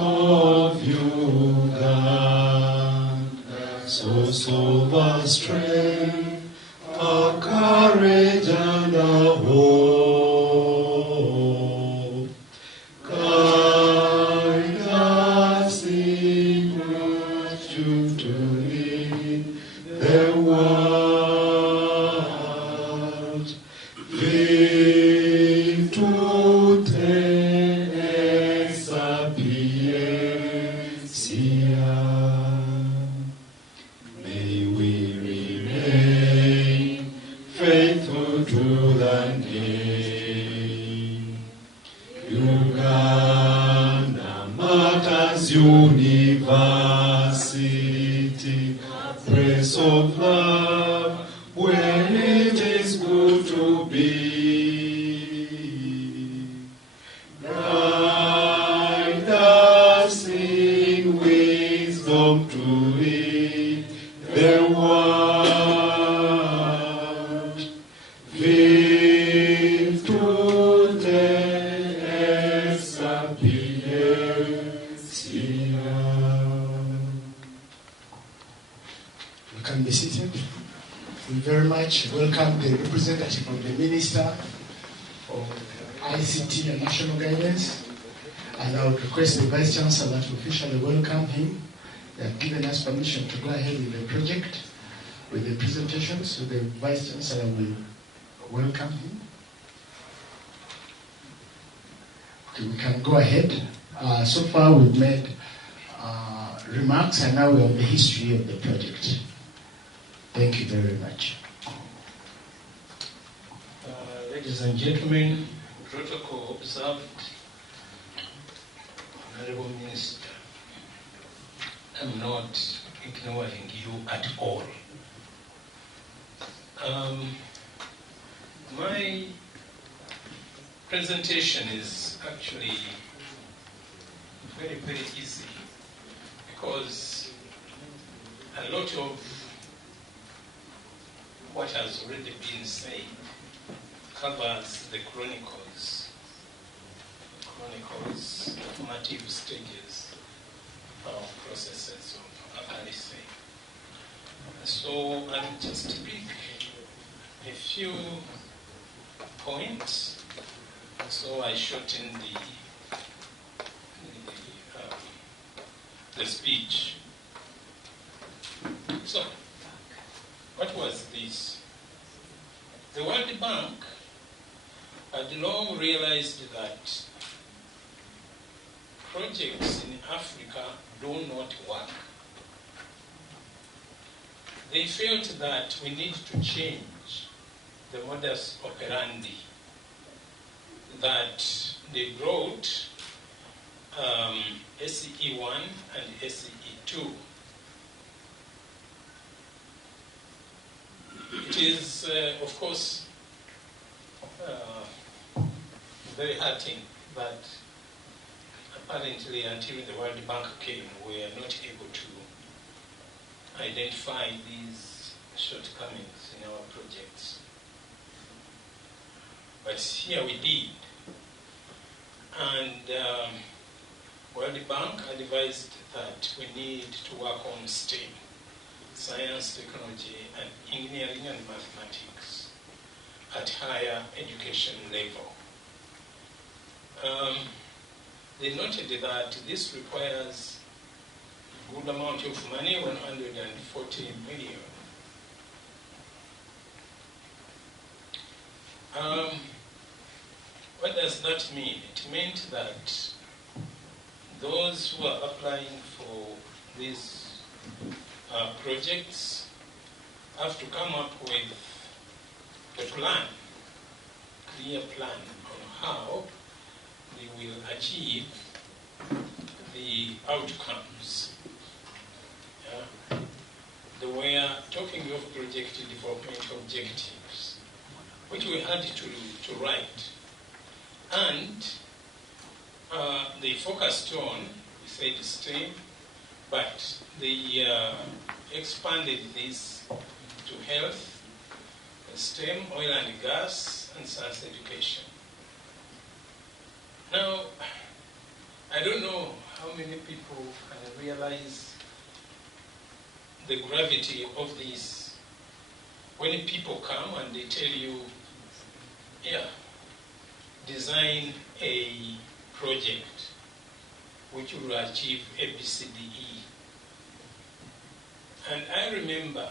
sapiencia. May we remain faithful to the name. Uganda Martyrs University, praise of love, where it is good to be. Guide us in wisdom to lead the world. Faith to the sapiencia. You can be seated. We very much welcome the representative of the Minister of ICT and National Guidance, and I would request the Vice Chancellor to officially welcome him. They have given us permission to go ahead with the project, with the presentation, so the Vice Chancellor will welcome him. Okay, we can go ahead. So far we've made remarks, and now we're on the history of the project. Thank you very much. Ladies and gentlemen, protocol observed. Honorable Minister, I'm not ignoring you at all. My presentation is actually very, very easy because a lot of what has already been said covers the formative stages of processes of ACALISE. So I'll just pick a few points. So I shorten the speech. So, what was this? The World Bank had long realized that projects in Africa do not work. They felt that we need to change the modus operandi that they brought SCE1 and SCE2. It is, of course, very hurting that apparently until the World Bank came, we are not able to identify these shortcomings in our projects. But here we did. And World Bank advised that we need to work on STEM, science, technology, and engineering and mathematics at higher education level. They noted that this requires a good amount of money, 140 million. What does that mean? It meant that those who are applying for these projects have to come up with a plan, clear plan on how they will achieve the outcomes. Yeah? They were talking of project development objectives, which we had to write. And they focused on, we said STEM, but they expanded this to health, STEM, oil and gas, and science education. Now, I don't know how many people can realize the gravity of this. When people come and they tell you, yeah, design a project which will achieve A, B, C, D, E. And I remember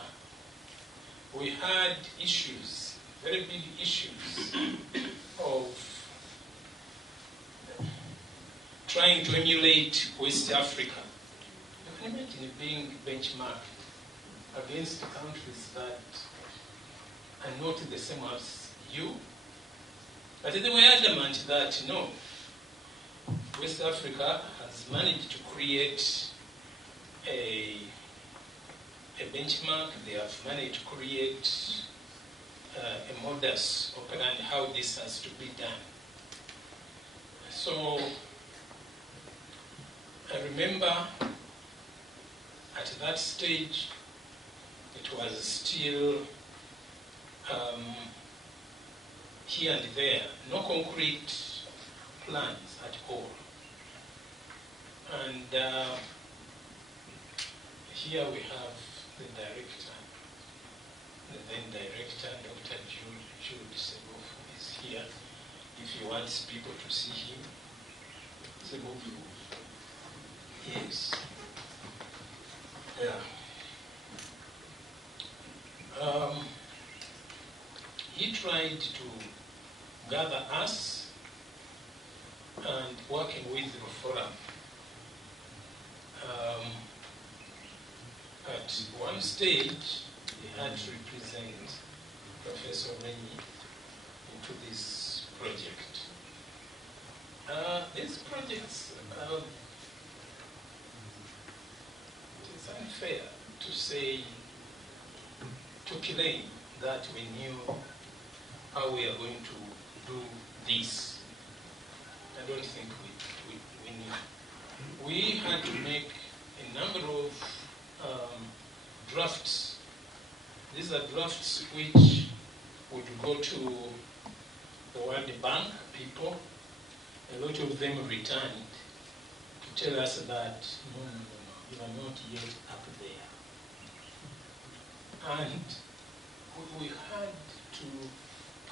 we had issues, very big issues of trying to emulate West Africa. You can imagine being benchmarked against countries that are not the same as you. But they were adamant that no, West Africa has managed to create a benchmark. They have managed to create a modus operandi how this has to be done. So I remember at that stage it was still here and there, no concrete plans at all. And here we have the director, the then director, Dr. Jude Sebofu is here. If he wants people to see him, Sebofu. Yes. Yeah. He tried to gather us and working with the forum. At one stage, he had to represent Professor Renyi into this project. These projects, it is unfair to say, to claim that we knew how we are going to do this. I don't think we knew. We had to make a number of drafts. These are drafts which would go to the World Bank people. A lot of them returned to tell us that, no, you are not yet up there. And we had to,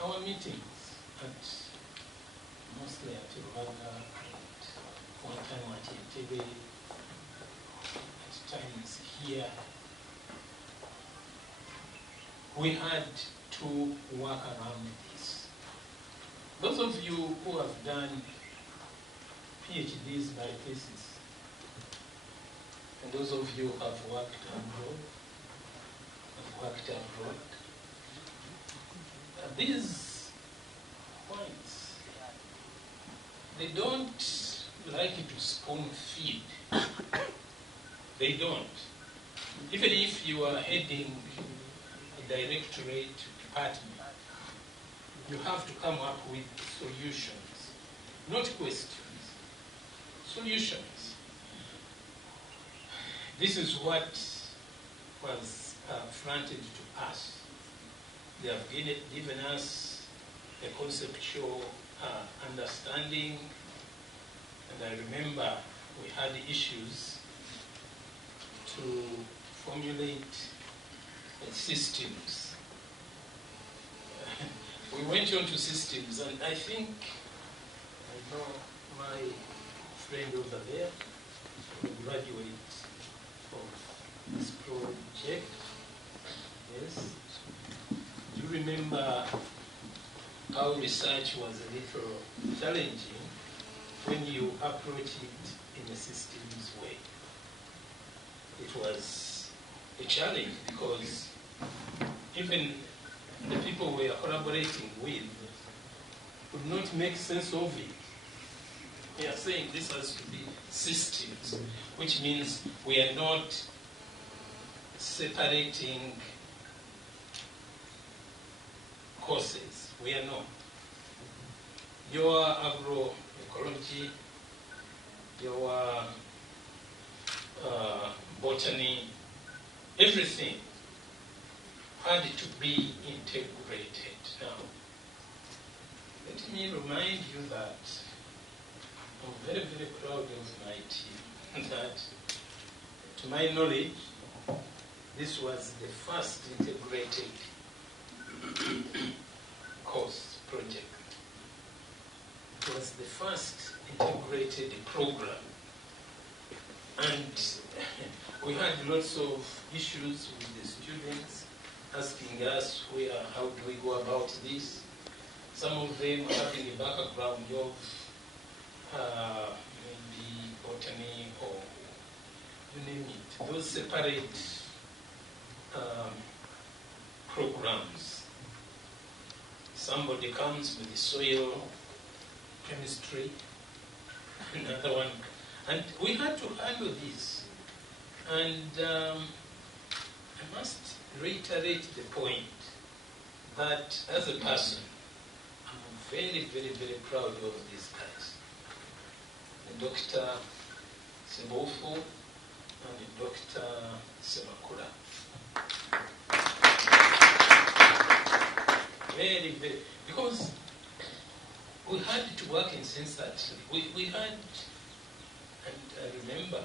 our meetings mostly at Uganda and one time at Entebbe, at times here, we had to work around this. Those of you who have done PhDs by thesis, and those of you who have worked abroad, these points, they don't like to spoon feed. They don't. Even if you are heading a directorate department, you have to come up with solutions, not questions, solutions. This is what was fronted to us. They have given us a conceptual understanding, and I remember we had issues to formulate systems. We went on to systems, and I think, I know my friend over there, a graduate of this project, yes. Do you remember how research was a little challenging when you approach it in a systems way? It was a challenge because even the people we are collaborating with could not make sense of it. We are saying this has to be systems, which means we are not separating courses. We are not. Your agroecology, your botany, everything had to be integrated. Now, let me remind you that I'm very, very proud of my team, that to my knowledge, this was the first integrated course project. It was the first integrated program. And we had lots of issues with the students asking us, how do we go about this? Some of them having a background of maybe separate programs. Somebody comes with the soil chemistry, another one, and we had to handle this. And I must reiterate the point that as a person, I'm very, very, very proud of these guys. Dr. Sebofu and Dr. Semakura. Very, very, because we had to work in sense that we had, and I remember,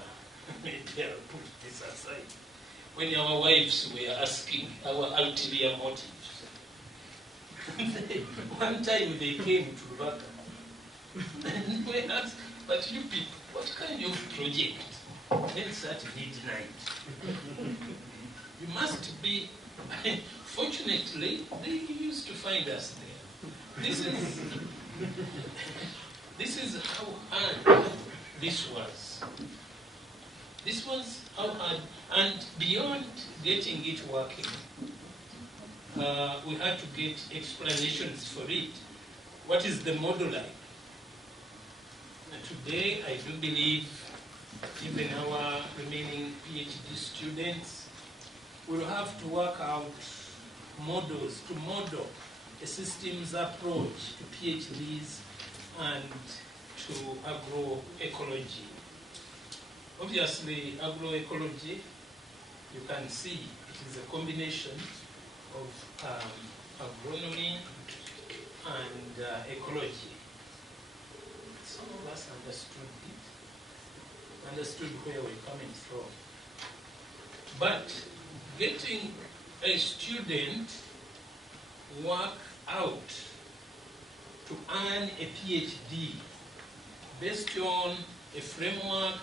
maybe I'll put this aside, when our wives were asking our ulterior motives. One time they came to Uganda and we asked, but you people, what kind of project? Let's at midnight. You must be, fortunately, they used to find us there. This is how hard this was. This was how hard, and beyond getting it working, we had to get explanations for it. What is the model like? And today, I do believe even our remaining PhD students will have to work out models to model a systems approach to PhDs and to agroecology. Obviously, agroecology, you can see it is a combination of agronomy and ecology. Some of us understood where we're coming from. But getting a student work out to earn a PhD based on a framework,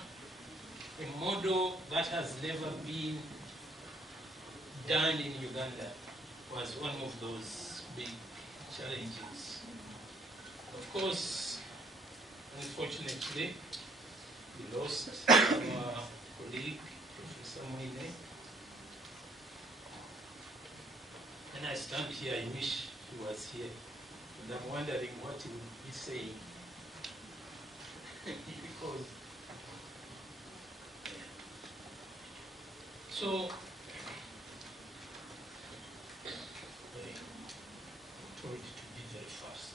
a model that has never been done in Uganda was one of those big challenges. Of course, unfortunately, we lost our colleague, Professor Moine. And I stand here, I wish he was here. And I'm wondering what he would be saying. Because, so, I'm told to be very fast.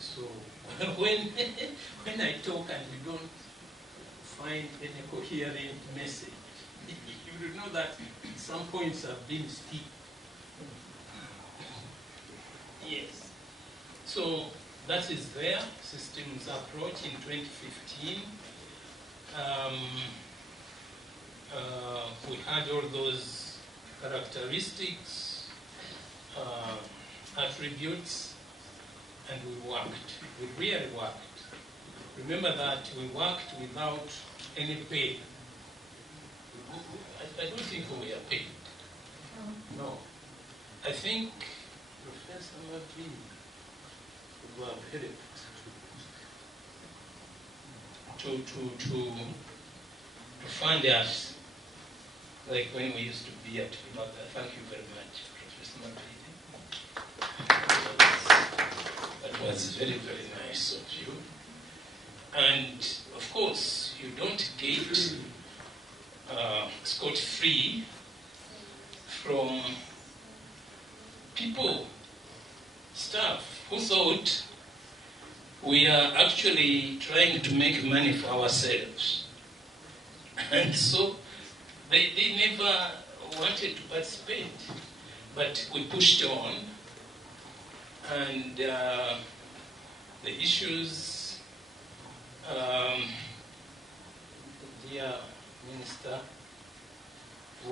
So, when I talk and you don't find any coherent message, you will know that some points have been skipped. Yes. So that is their systems approach in 2015. We had all those characteristics, attributes, and we worked. We really worked. Remember that we worked without any pay. I don't think we are paid. No. I think Professor Martin were very to fund us, like when we used to be at Uganda. Thank you very much, Professor Martin. That was very, very nice of you. And of course, you don't get scot-free from people, staff, who thought we are actually trying to make money for ourselves. And so they never wanted to participate. But we pushed on, and the issues, dear Minister,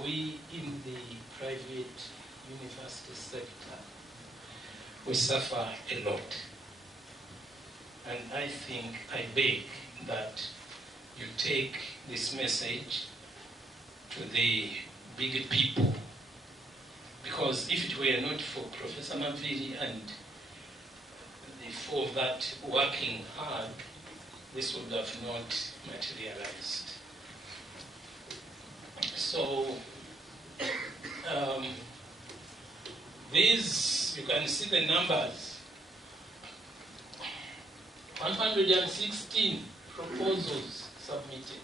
we in the private university sector, we suffer a lot. And I think, I beg that you take this message to the big people. Because if it were not for Professor Maviri and the four that working hard, this would have not materialized. So these, you can see the numbers. 116 proposals submitted.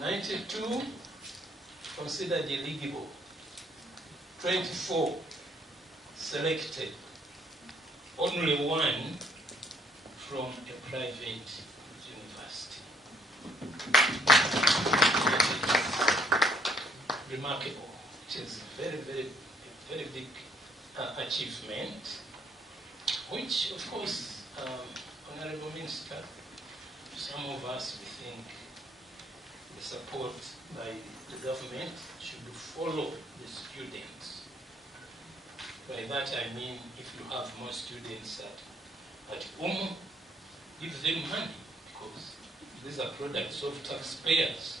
92 considered eligible. 24 selected. Only one from a private university. Remarkable. It is a very big achievement, which, of course, Honorable Minister, some of us, we think the support by the government should follow the students. By that I mean, if you have more students at give them money, because these are products of taxpayers.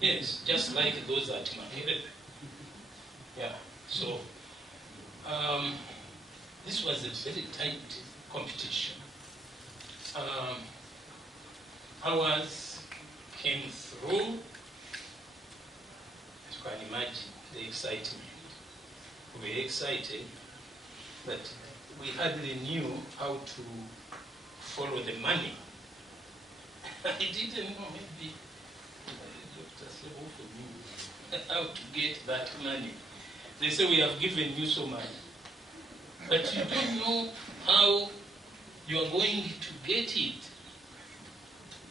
Yes, just like those at Makerere. Yeah, so this was a very tight competition. Ours came through. You can imagine the excitement. We were excited, but we hardly knew how to follow the money. I didn't know, maybe Dr. Sebofu knew how to get that money. They say, we have given you so much, but you don't know how you are going to get it.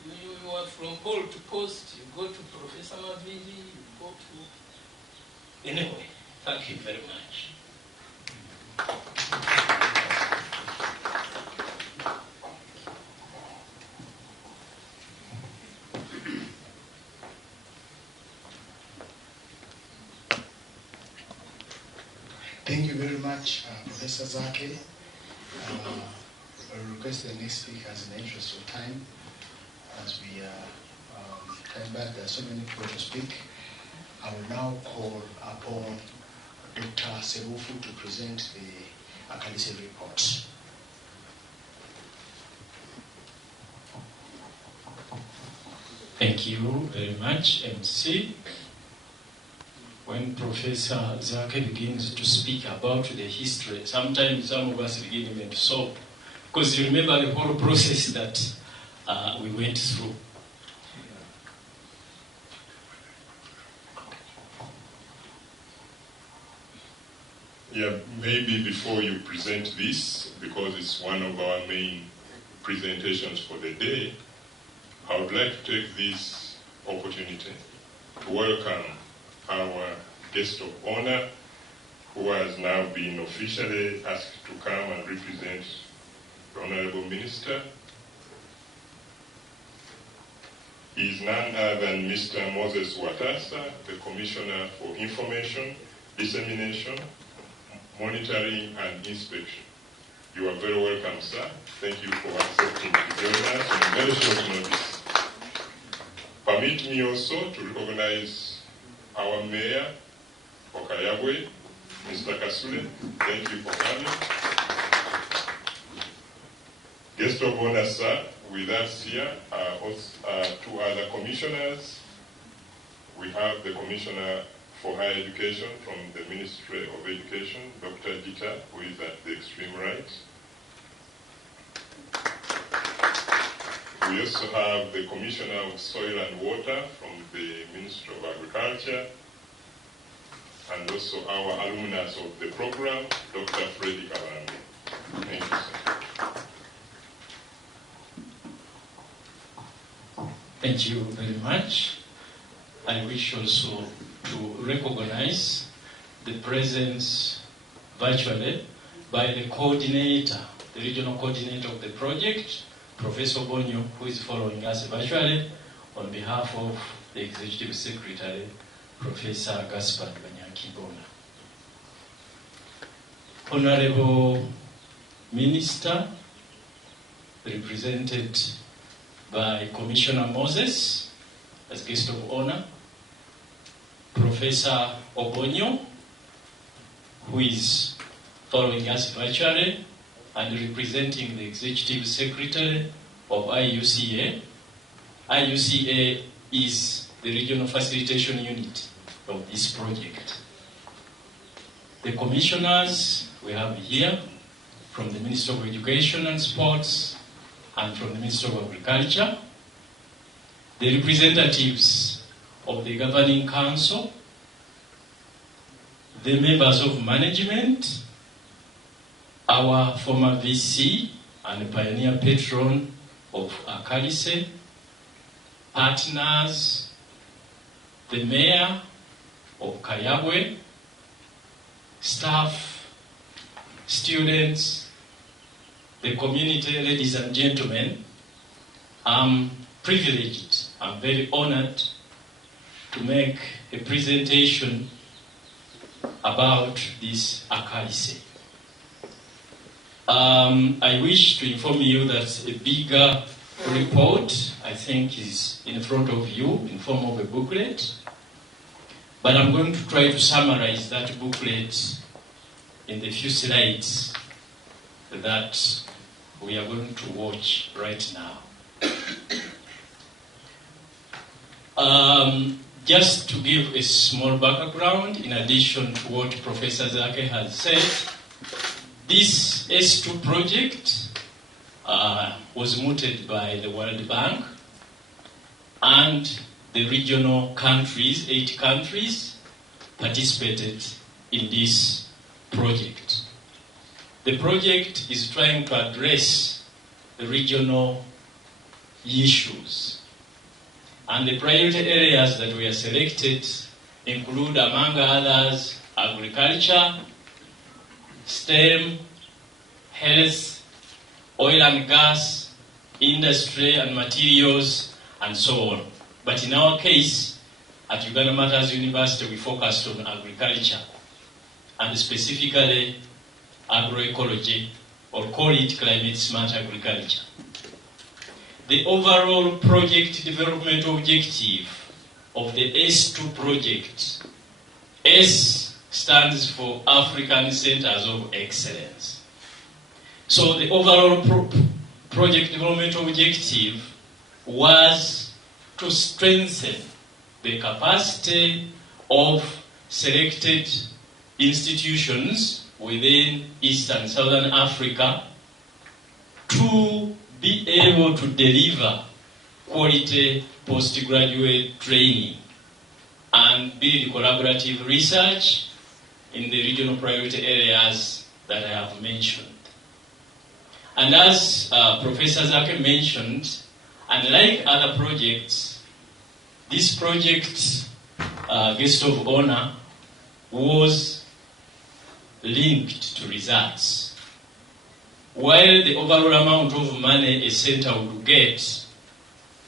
You are from pole to post, you go to Professor Mavili, you go to... Anyway, thank you very much. Thank you very much, Professor Zake. I request the next speaker, as in the interest of time, as we time back, there are so many people to speak. I will now call upon Dr. Sebofu to present the ACALISE report. Thank you very much, MC. When Professor Zake begins to speak about the history, sometimes some of us begin even to sob, because you remember the whole process that we went through. Yeah, maybe before you present this, because it's one of our main presentations for the day, I would like to take this opportunity to welcome our guest of honor, who has now been officially asked to come and represent the Honorable Minister. He is none other than Mr. Moses Watasa, the Commissioner for Information, Dissemination, Monitoring and Inspection. You are very welcome, sir. Thank you for accepting to join us on very short notice. Permit me also to recognize our Mayor, Okayabwe, Mr. Kasule. Thank you for coming. Guest of honor, sir, with us here are two other commissioners. We have the Commissioner for Higher Education from the Ministry of Education, Dr. Jita, who is at the extreme right. We also have the Commissioner of Soil and Water from the Ministry of Agriculture, and also our alumnus of the program, Dr. Freddy Kavango. Thank you, sir. Thank you very much. I wish also to recognize the presence virtually by the coordinator, the regional coordinator of the project, Professor Bonyo, who is following us virtually, on behalf of the Executive Secretary, Professor Gaspard Banyakibona. Honorable Minister, represented by Commissioner Moses as guest of honor, Professor Obonyo, who is following us virtually and representing the Executive Secretary of IUCA. IUCA is the regional facilitation unit of this project. The commissioners we have here from the Ministry of Education and Sports and from the Ministry of Agriculture, the representatives of the Governing Council, the members of management, our former VC and pioneer patron of ACALISE, partners, the mayor of Kayabwe, staff, students, the community, ladies and gentlemen. I'm privileged, I'm very honored to make a presentation about this ACALISE. I wish to inform you that a bigger report, I think, is in front of you in form of a booklet. But I'm going to try to summarize that booklet in the few slides that we are going to watch right now. Just to give a small background, in addition to what Professor Zake has said, this S2 project was mooted by the World Bank, and the regional countries, 8 countries, participated in this project. The project is trying to address the regional issues. And the priority areas that were selected include, among others, agriculture, STEM, health, oil and gas, industry and materials, and so on. But in our case, at Uganda Martyrs University, we focused on agriculture, and specifically agroecology, or call it climate smart agriculture. The overall project development objective of the S2 project, S stands for African Centers of Excellence. So the overall project development objective was to strengthen the capacity of selected institutions within East and Southern Africa to be able to deliver quality postgraduate training and build collaborative research in the regional priority areas that I have mentioned. And as Professor Zake mentioned, unlike other projects, this project, guest of honor, was linked to results. While the overall amount of money a center would get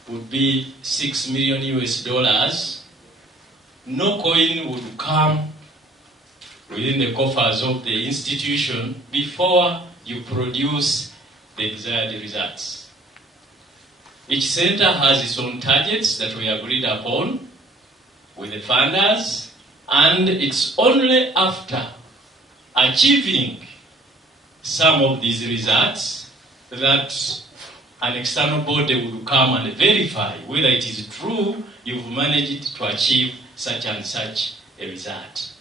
would be $6 million US, no coin would come within the coffers of the institution before you produce the desired results. Each center has its own targets that we agreed upon with the funders, and it's only after achieving some of these results that an external body would come and verify whether it is true you've managed to achieve such and such a result.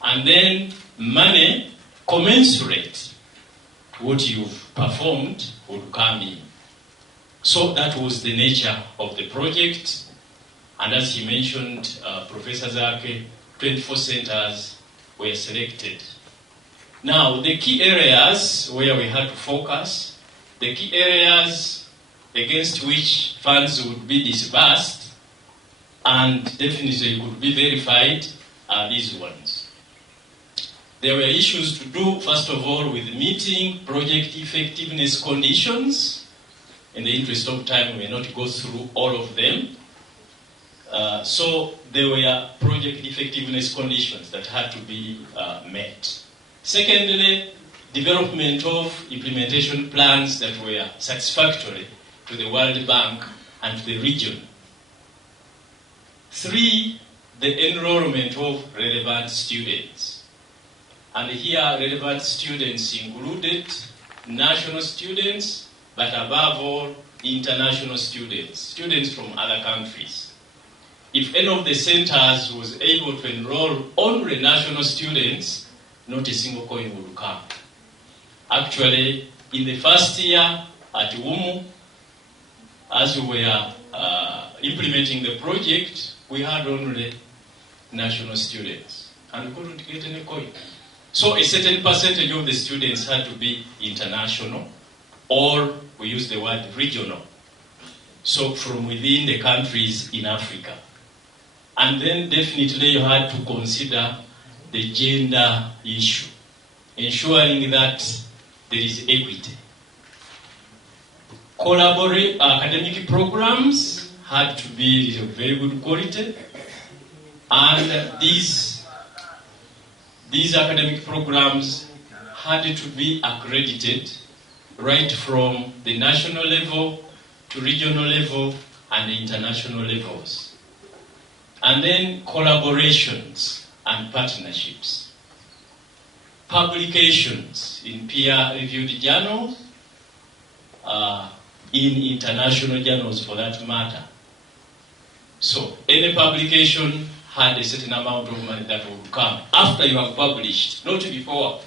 And then money commensurate to what you've performed would come in. So that was the nature of the project. And as he mentioned, Professor Zake, 24 centers were selected. Now, the key areas where we had to focus, the key areas against which funds would be disbursed and definitely could be verified are these ones. There were issues to do, first of all, with meeting project effectiveness conditions. In the interest of time, we will not go through all of them. So there were project effectiveness conditions that had to be met. Secondly, development of implementation plans that were satisfactory to the World Bank and to the region. 3, the enrollment of relevant students. And here, relevant students included national students, but above all, international students, students from other countries. if any of the centers was able to enroll only national students, not a single coin would come. Actually, in the first year at UMU, as we were implementing the project, we had only national students and we couldn't get any coin. So a certain percentage of the students had to be international, or we use the word regional. So from within the countries in Africa. And then definitely you had to consider the gender issue, ensuring that there is equity. Academic programs had to be of very good quality, and these academic programs had to be accredited right from the national level to regional level and the international levels. And then collaborations and partnerships. Publications in peer-reviewed journals, in international journals for that matter. So any publication had a certain amount of money that would come after you have published, not before.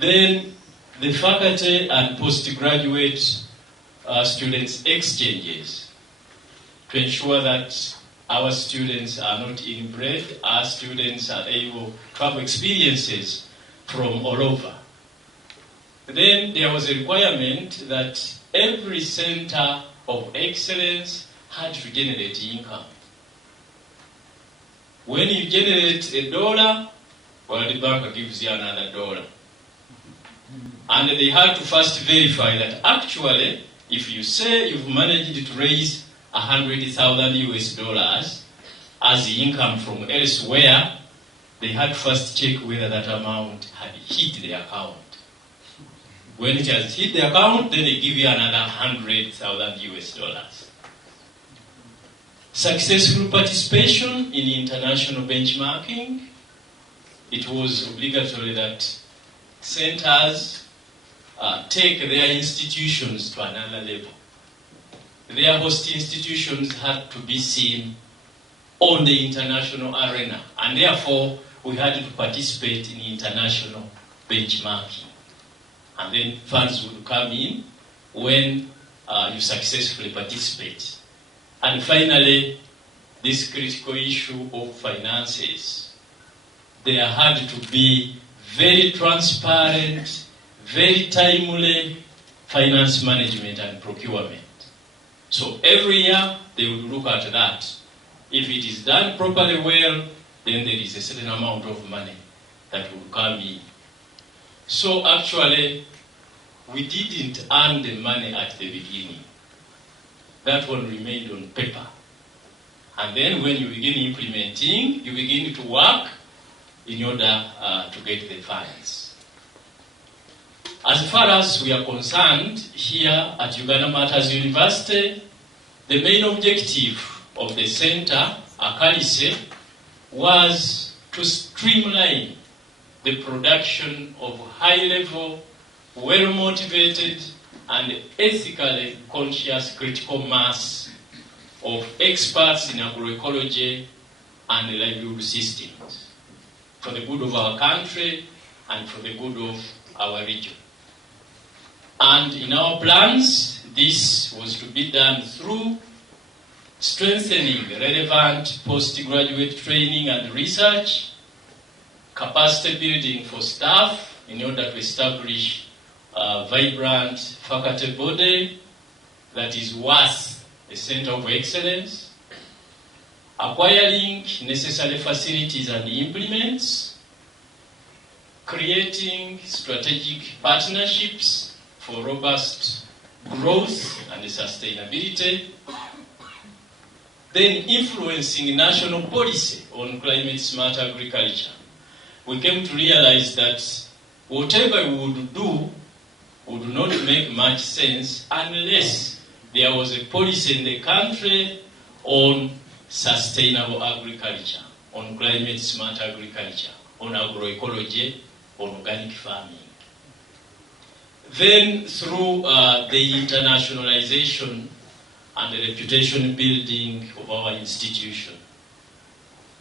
Then the faculty and postgraduate students exchanges to ensure that our students are not inbred, our students are able to have experiences from all over. Then there was a requirement that every center of excellence had to generate income. When you generate $1, World Bank gives you another $1. And they had to first verify that actually, if you say you've managed to raise $100,000 as income from elsewhere, they had to first check whether that amount had hit the account. When it has hit the account, then they give you another $100,000. Successful participation in international benchmarking. It was obligatory that centers take their institutions to another level. Their host institutions had to be seen on the international arena, and therefore we had to participate in international benchmarking. And then funds would come in when you successfully participate. And finally, this critical issue of finances. There had to be very transparent, very timely finance management and procurement. So every year they would look at that. If it is done properly well, then there is a certain amount of money that will come in. So actually, we didn't earn the money at the beginning. That one remained on paper. And then when you begin implementing, you begin to work in order to get the funds. As far as we are concerned, here at Uganda Martyrs University, the main objective of the center, ACALISE, was to streamline the production of high-level, well-motivated, and ethically conscious critical mass of experts in agroecology and livelihood systems for the good of our country and for the good of our region. And in our plans, this was to be done through strengthening relevant postgraduate training and research, capacity building for staff in order to establish a vibrant faculty body that is worth a center of excellence, acquiring necessary facilities and implements, creating strategic partnerships for robust growth and sustainability, then influencing national policy on climate-smart agriculture. We came to realize that whatever we would do would not make much sense unless there was a policy in the country on sustainable agriculture, on climate-smart agriculture, on agroecology, on organic farming. Then through the internationalization and the reputation building of our institution.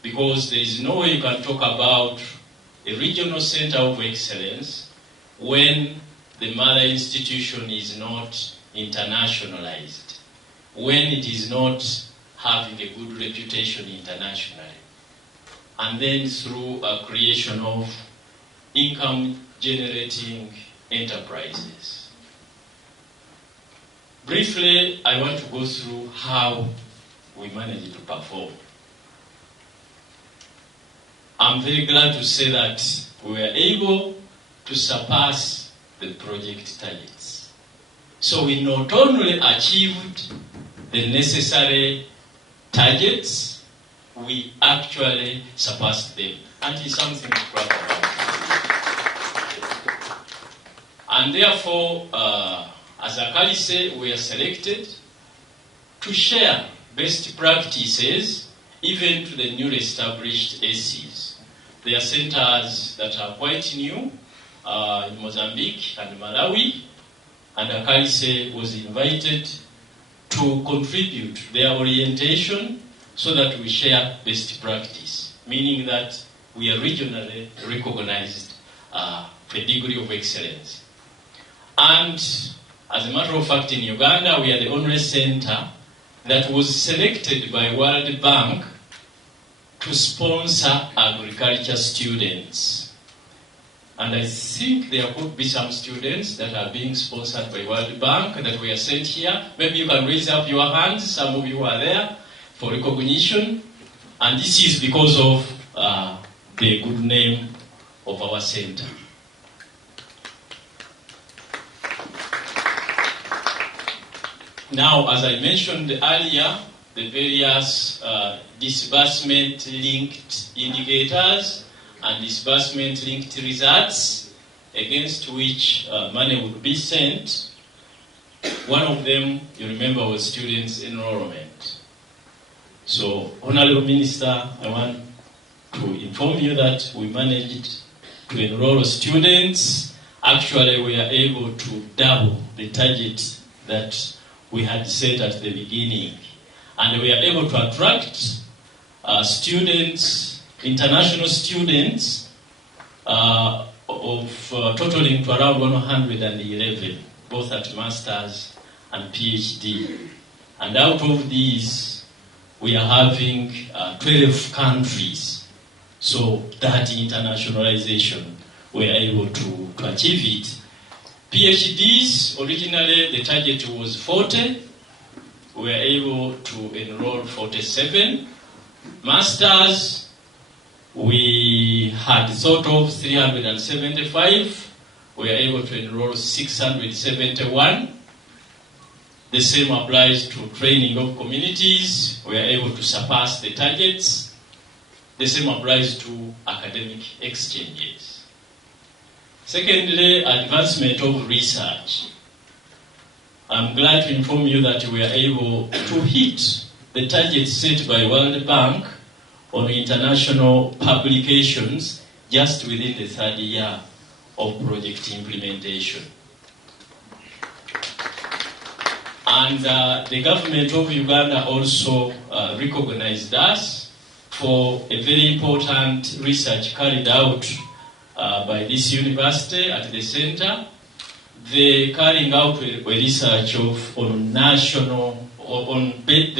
Because there is no way you can talk about a regional center of excellence when the mother institution is not internationalized, when it is not having a good reputation internationally. And then through a creation of income-generating enterprises. Briefly, I want to go through how we managed to perform. I'm very glad to say that we were able to surpass the project targets. So we not only achieved the necessary targets, we actually surpassed them. And it's something to brag about. And therefore, as ACALISE, we are selected to share best practices even to the newly established ACs. There are centers that are quite new in Mozambique and Malawi, and ACALISE was invited to contribute their orientation so that we share best practice, meaning that we are regionally recognized for a degree of excellence. And as a matter of fact, in Uganda, we are the only center that was selected by World Bank to sponsor agriculture students. And I think there could be some students that are being sponsored by World Bank that were sent here. Maybe you can raise up your hands, some of you are there for recognition. And this is because of the good name of our center. Now, as I mentioned earlier, the various disbursement-linked indicators and disbursement-linked results against which money would be sent. One of them, you remember, was students' enrollment. So, Honorable Minister, I want to inform you that we managed to enroll students. Actually, we are able to double the target that we had set at the beginning. And we are able to attract students, international students, totaling to around 111, both at Masters and PhD. And out of these, we are having 12 countries. So that internationalization, we are able to achieve it. PhDs, originally the target was 40. We were able to enroll 47. Masters, we had thought of 375. We were able to enroll 671. The same applies to training of communities. We are able to surpass the targets. The same applies to academic exchanges. Secondly, advancement of research. I'm glad to inform you that we are able to hit the targets set by World Bank on international publications just within the third year of project implementation. And the government of Uganda also recognized us for a very important research carried out by this university at the center. They carrying out a research on the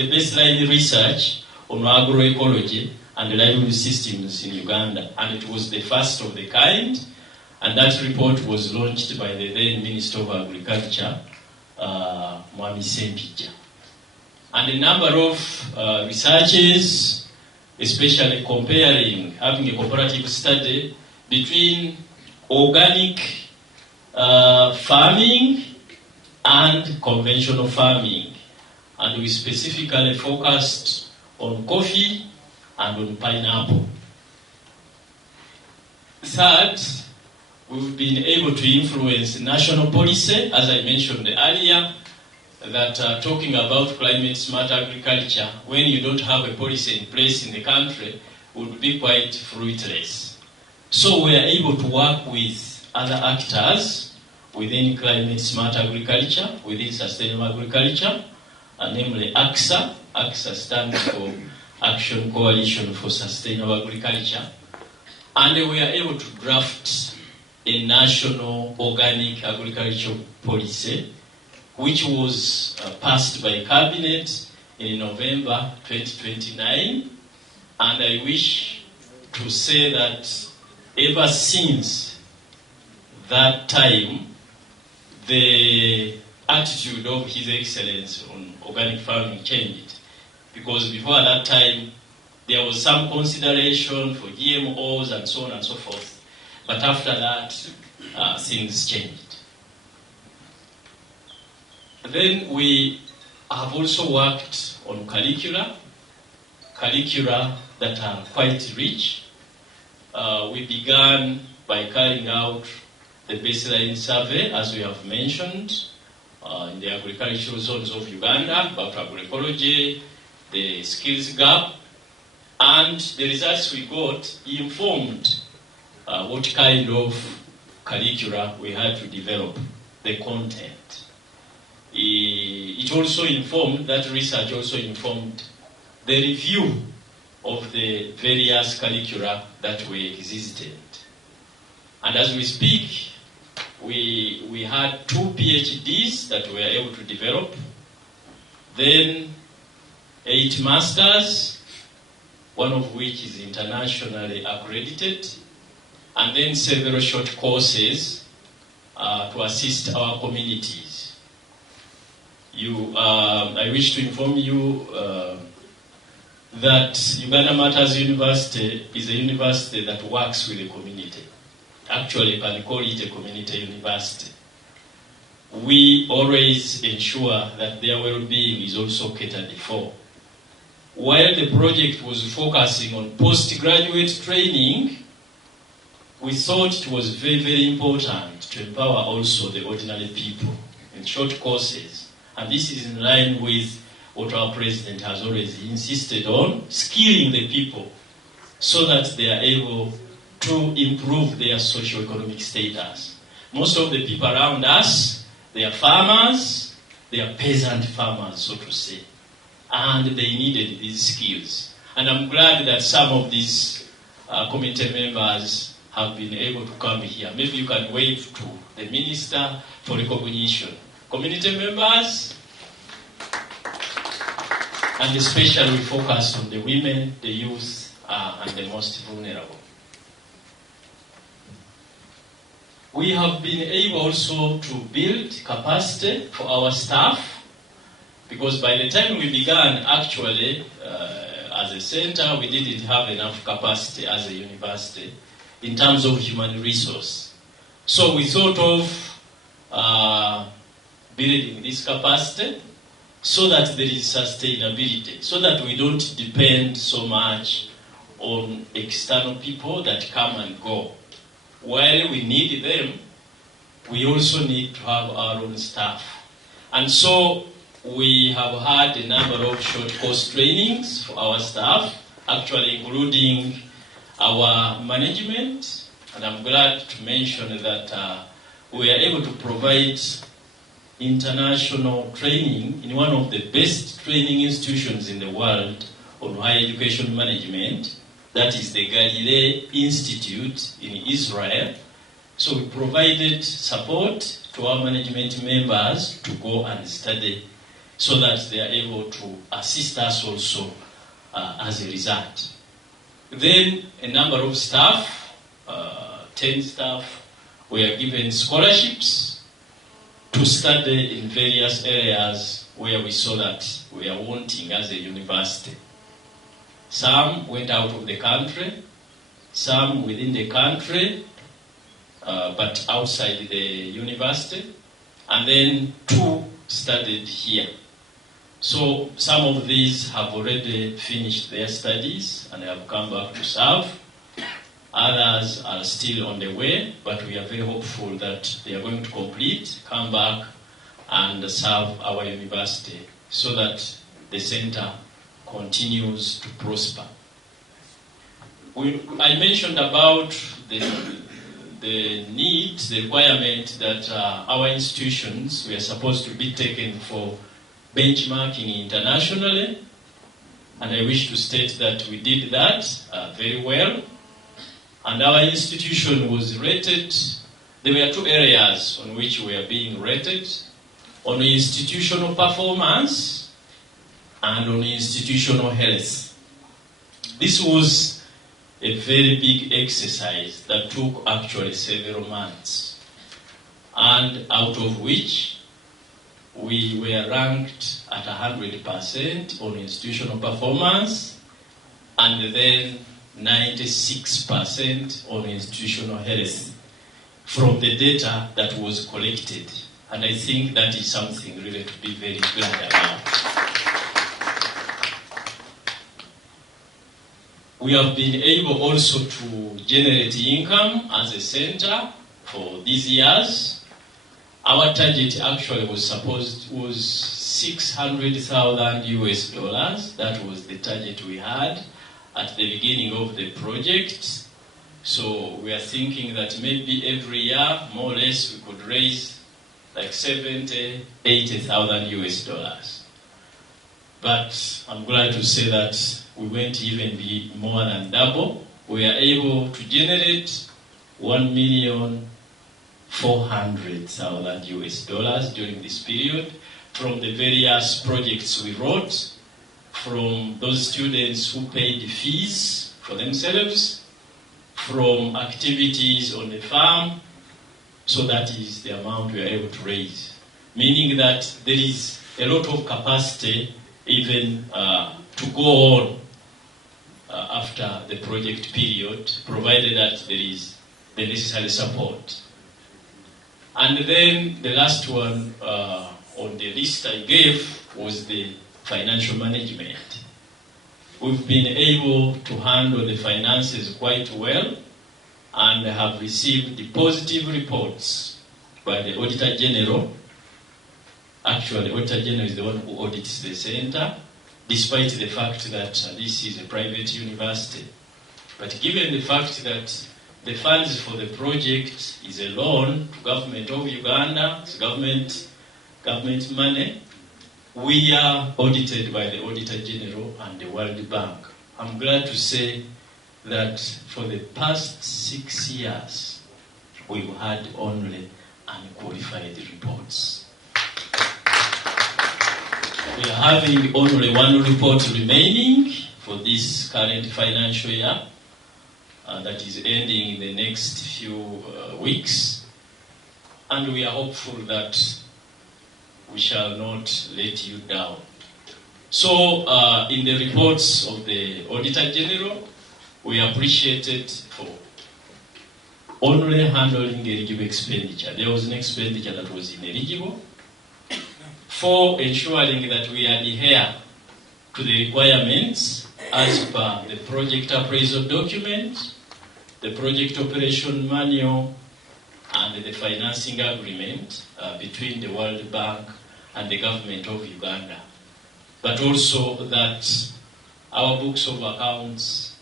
baseline research on agroecology and livelihood systems in Uganda, and it was the first of the kind. And that report was launched by the then Minister of Agriculture, Mwami Sempija. And a number of researches, especially having a comparative study between organic farming and conventional farming. And we specifically focused on coffee and on pineapple. Third, we've been able to influence national policy, as I mentioned earlier, that talking about climate smart agriculture, when you don't have a policy in place in the country, would be quite fruitless. So we are able to work with other actors within climate smart agriculture, within sustainable agriculture, namely ACSA. ACSA stands for Action Coalition for Sustainable Agriculture. And we are able to draft a national organic agricultural policy, which was passed by Cabinet in November 2029. And I wish to say that ever since that time, the attitude of His Excellency on organic farming changed. Because before that time, there was some consideration for GMOs and so on and so forth. But after that, things changed. Then we have also worked on curricula that are quite rich. We began by carrying out the baseline survey, as we have mentioned, in the agricultural zones of Uganda, about agroecology, the skills gap, and the results we got informed what kind of curricula we had to develop, the content. It also informed, that research also informed the review of the various curricula that were existed. And as we speak, we had 2 PhDs that we were able to develop, then 8 masters, one of which is internationally accredited, and then several short courses to assist our communities. I wish to inform you that Uganda Martyrs University is a university that works with the community. Actually, you can call it a community university. We always ensure that their well-being is also catered for. While the project was focusing on postgraduate training, we thought it was very, very important to empower also the ordinary people in short courses. And this is in line with what our president has always insisted on, skilling the people so that they are able to improve their socio-economic status. Most of the people around us, they are farmers, they are peasant farmers, so to say. And they needed these skills. And I'm glad that some of these committee members have been able to come here. Maybe you can wave to the Minister for recognition. Community members, and especially we focus on the women, the youth, and the most vulnerable. We have been able also to build capacity for our staff, because by the time we began, actually, as a center, we didn't have enough capacity as a university in terms of human resource. So we thought of building this capacity so that there is sustainability, so that we don't depend so much on external people that come and go. While we need them, we also need to have our own staff. And so we have had a number of short course trainings for our staff, actually including our management. And I'm glad to mention that we are able to provide international training in one of the best training institutions in the world on higher education management. That is the Galilee Institute in Israel. So we provided support to our management members to go and study so that they are able to assist us also as a result. Then a number of staff, 10 staff, were given scholarships to study in various areas where we saw that we are wanting as a university. Some went out of the country, some within the country, but outside the university, and then 2 studied here. So some of these have already finished their studies and have come back to serve. Others are still on the way, but we are very hopeful that they are going to complete, come back, and serve our university so that the center continues to prosper. I mentioned about the need, the requirement that our institutions were supposed to be taken for benchmarking internationally, and I wish to state that we did that very well. And our institution was rated. There were two areas on which we are being rated: on institutional performance and on institutional health. This was a very big exercise that took actually several months, and out of which we were ranked at 100% on institutional performance, and then 96% on institutional health from the data that was collected. And I think that is something really to be very glad about. We have been able also to generate income as a center for these years. Our target actually was 600,000 US dollars. That was the target we had at the beginning of the project. So we are thinking that maybe every year, more or less, we could raise like 70,000, 80,000 US dollars. But I'm glad to say that we went even be more than double. We are able to generate 1,400,000 US dollars during this period from the various projects we wrote, from those students who paid fees for themselves, from activities on the farm. So that is the amount we are able to raise, meaning that there is a lot of capacity even to go on after the project period, provided that there is the necessary support. And then the last one on the list I gave was the financial management. We've been able to handle the finances quite well and have received the positive reports by the Auditor General. Actually, the Auditor General is the one who audits the center, despite the fact that this is a private university. But given the fact that the funds for the project is a loan to government of Uganda, it's government money, we are audited by the Auditor General and the World Bank. I'm glad to say that for the past 6 years, we've had only unqualified reports. We are having only one report remaining for this current financial year that is ending in the next few weeks, and we are hopeful that we shall not let you down. So, in the reports of the Auditor General, we appreciated for only handling eligible expenditure. There was an expenditure that was ineligible, for ensuring that we adhere to the requirements as per the project appraisal document, the project operation manual, and the financing agreement between the World Bank and the government of Uganda. But also that our books of accounts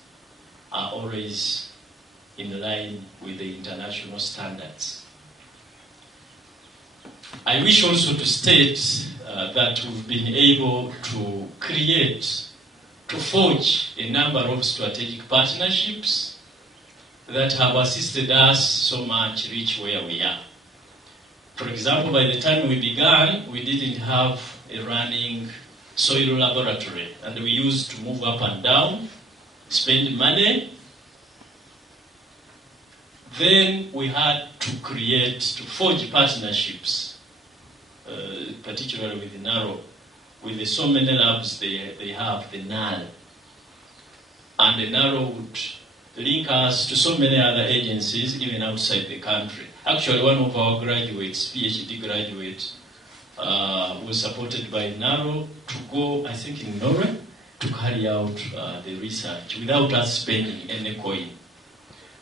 are always in line with the international standards. I wish also to state that we've been able to forge a number of strategic partnerships that have assisted us so much reach where we are. For example, by the time we began, we didn't have a running soil laboratory, and we used to move up and down, spend money. Then we had to forge partnerships, particularly with the NARO, with the so many labs they have, the NAL. And the NARO would link us to so many other agencies, even outside the country. Actually, one of our graduates, PhD graduate, was supported by NARO to go, I think, in Norway, to carry out the research without us spending any coin.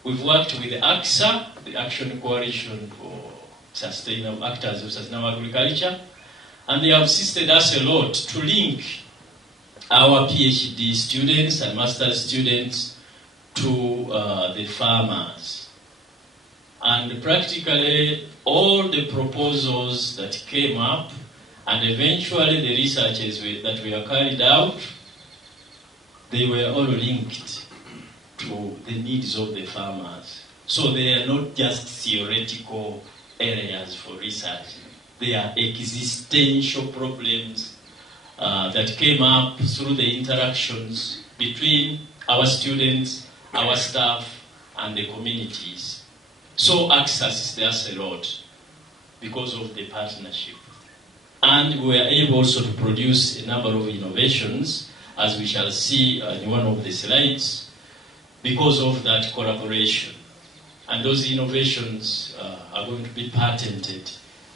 We've worked with the AXA, the Action Coalition for Sustainable Actors of Sustainable Agriculture, and they have assisted us a lot to link our PhD students and master's students to the farmers. And practically all the proposals that came up And eventually the researches that were carried out, they were all linked to the needs of the farmers. So they are not just theoretical areas for research. They are existential problems that came up through the interactions between our students, our staff, and the communities. So access is there a lot because of the partnership. And we were able also to produce a number of innovations, as we shall see in one of the slides, because of that collaboration. And those innovations are going to be patented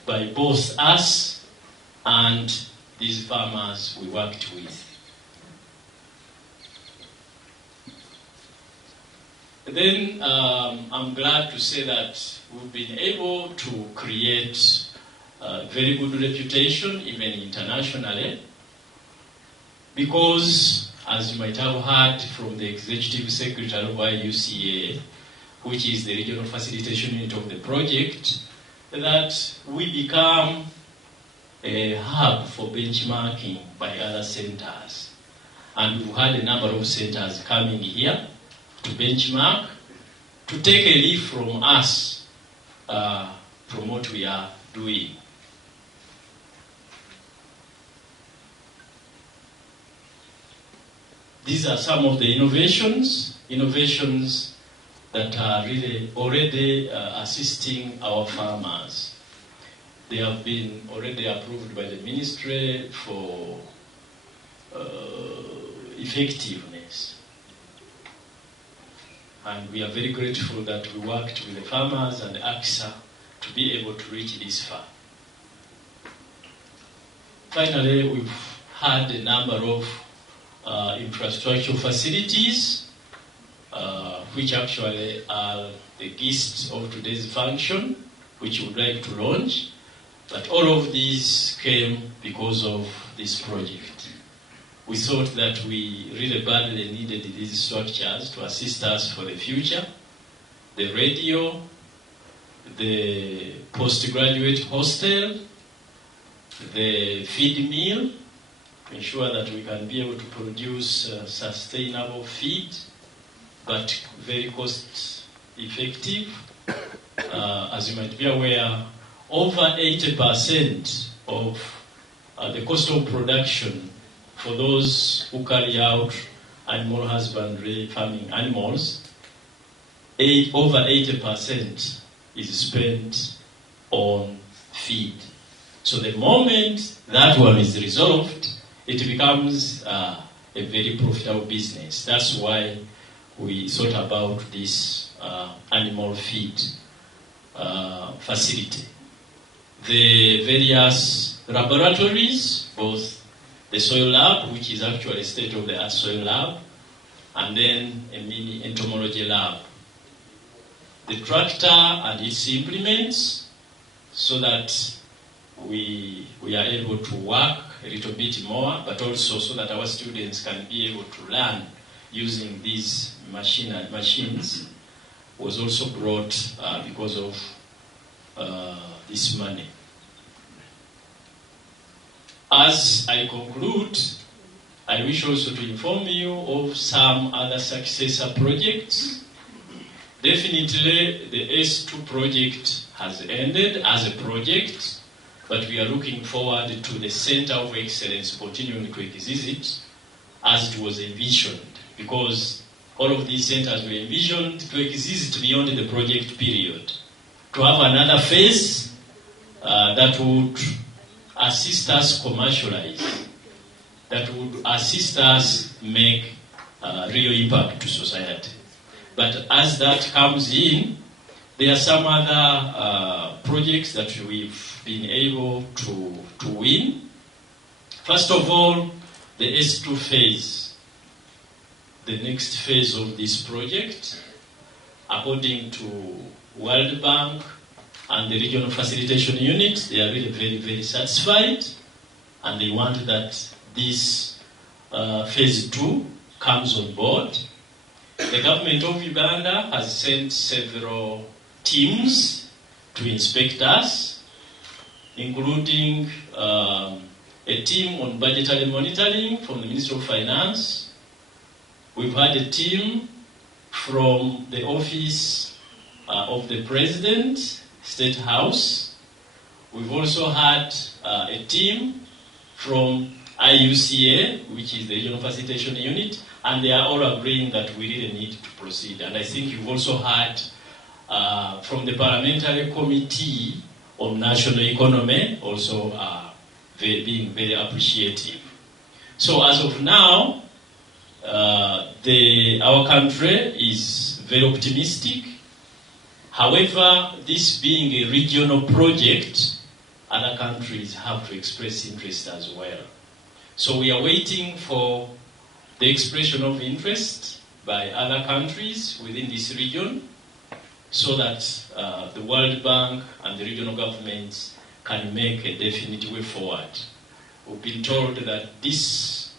by both us and these farmers we worked with. Then I'm glad to say that we've been able to create a very good reputation, even internationally, because, as you might have heard from the Executive Secretary of IUCA, which is the regional facilitation unit of the project, that we become a hub for benchmarking by other centers. And we've had a number of centers coming here to benchmark, to take a leaf from us, from what we are doing. These are some of the innovations that are really already assisting our farmers. They have been already approved by the ministry for effectiveness. And we are very grateful that we worked with the farmers and ACSA to be able to reach this far. Finally, we've had a number of infrastructure facilities, which actually are the gist of today's function, which we would like to launch. But all of these came because of this project. We thought that we really badly needed these structures to assist us for the future. The radio, the postgraduate hostel, the feed mill, to ensure that we can be able to produce sustainable feed, but very cost effective. As you might be aware, over 80% of the cost of production for those who carry out animal husbandry, farming animals, over 80% is spent on feed. So the moment that one is resolved, it becomes a very profitable business. That's why we thought about this animal feed facility. The various laboratories, both the soil lab, which is actually a state-of-the-art soil lab, and then a mini entomology lab. The tractor and its implements, so that we are able to work a little bit more, but also so that our students can be able to learn using these machines, was also brought because of this money. As I conclude, I wish also to inform you of some other successor projects. Definitely the S2 project has ended as a project, but we are looking forward to the Center of Excellence continuing to exist as it was envisioned, because all of these centers were envisioned to exist beyond the project period, to have another phase that would assist us commercialize, that would assist us make real impact to society. But as that comes in, there are some other projects that we've been able to win. First of all, the S2 phase, the next phase of this project, according to World Bank and the Regional Facilitation Unit, they are really very, very satisfied, and they want that this phase 2 comes on board. The government of Uganda has sent several teams to inspect us. including a team on budgetary monitoring from the Ministry of Finance. We've had a team from the Office of the President, State House. We've also had a team from IUCA, which is the Regional Facilitation Unit, and they are all agreeing that we really need to proceed. And I think you've also had from the Parliamentary Committee on National Economy also being very appreciative. So as of now, our country is very optimistic. However, this being a regional project, other countries have to express interest as well. So we are waiting for the expression of interest by other countries within this region so that the World Bank and the regional governments can make a definite way forward. We've been told that this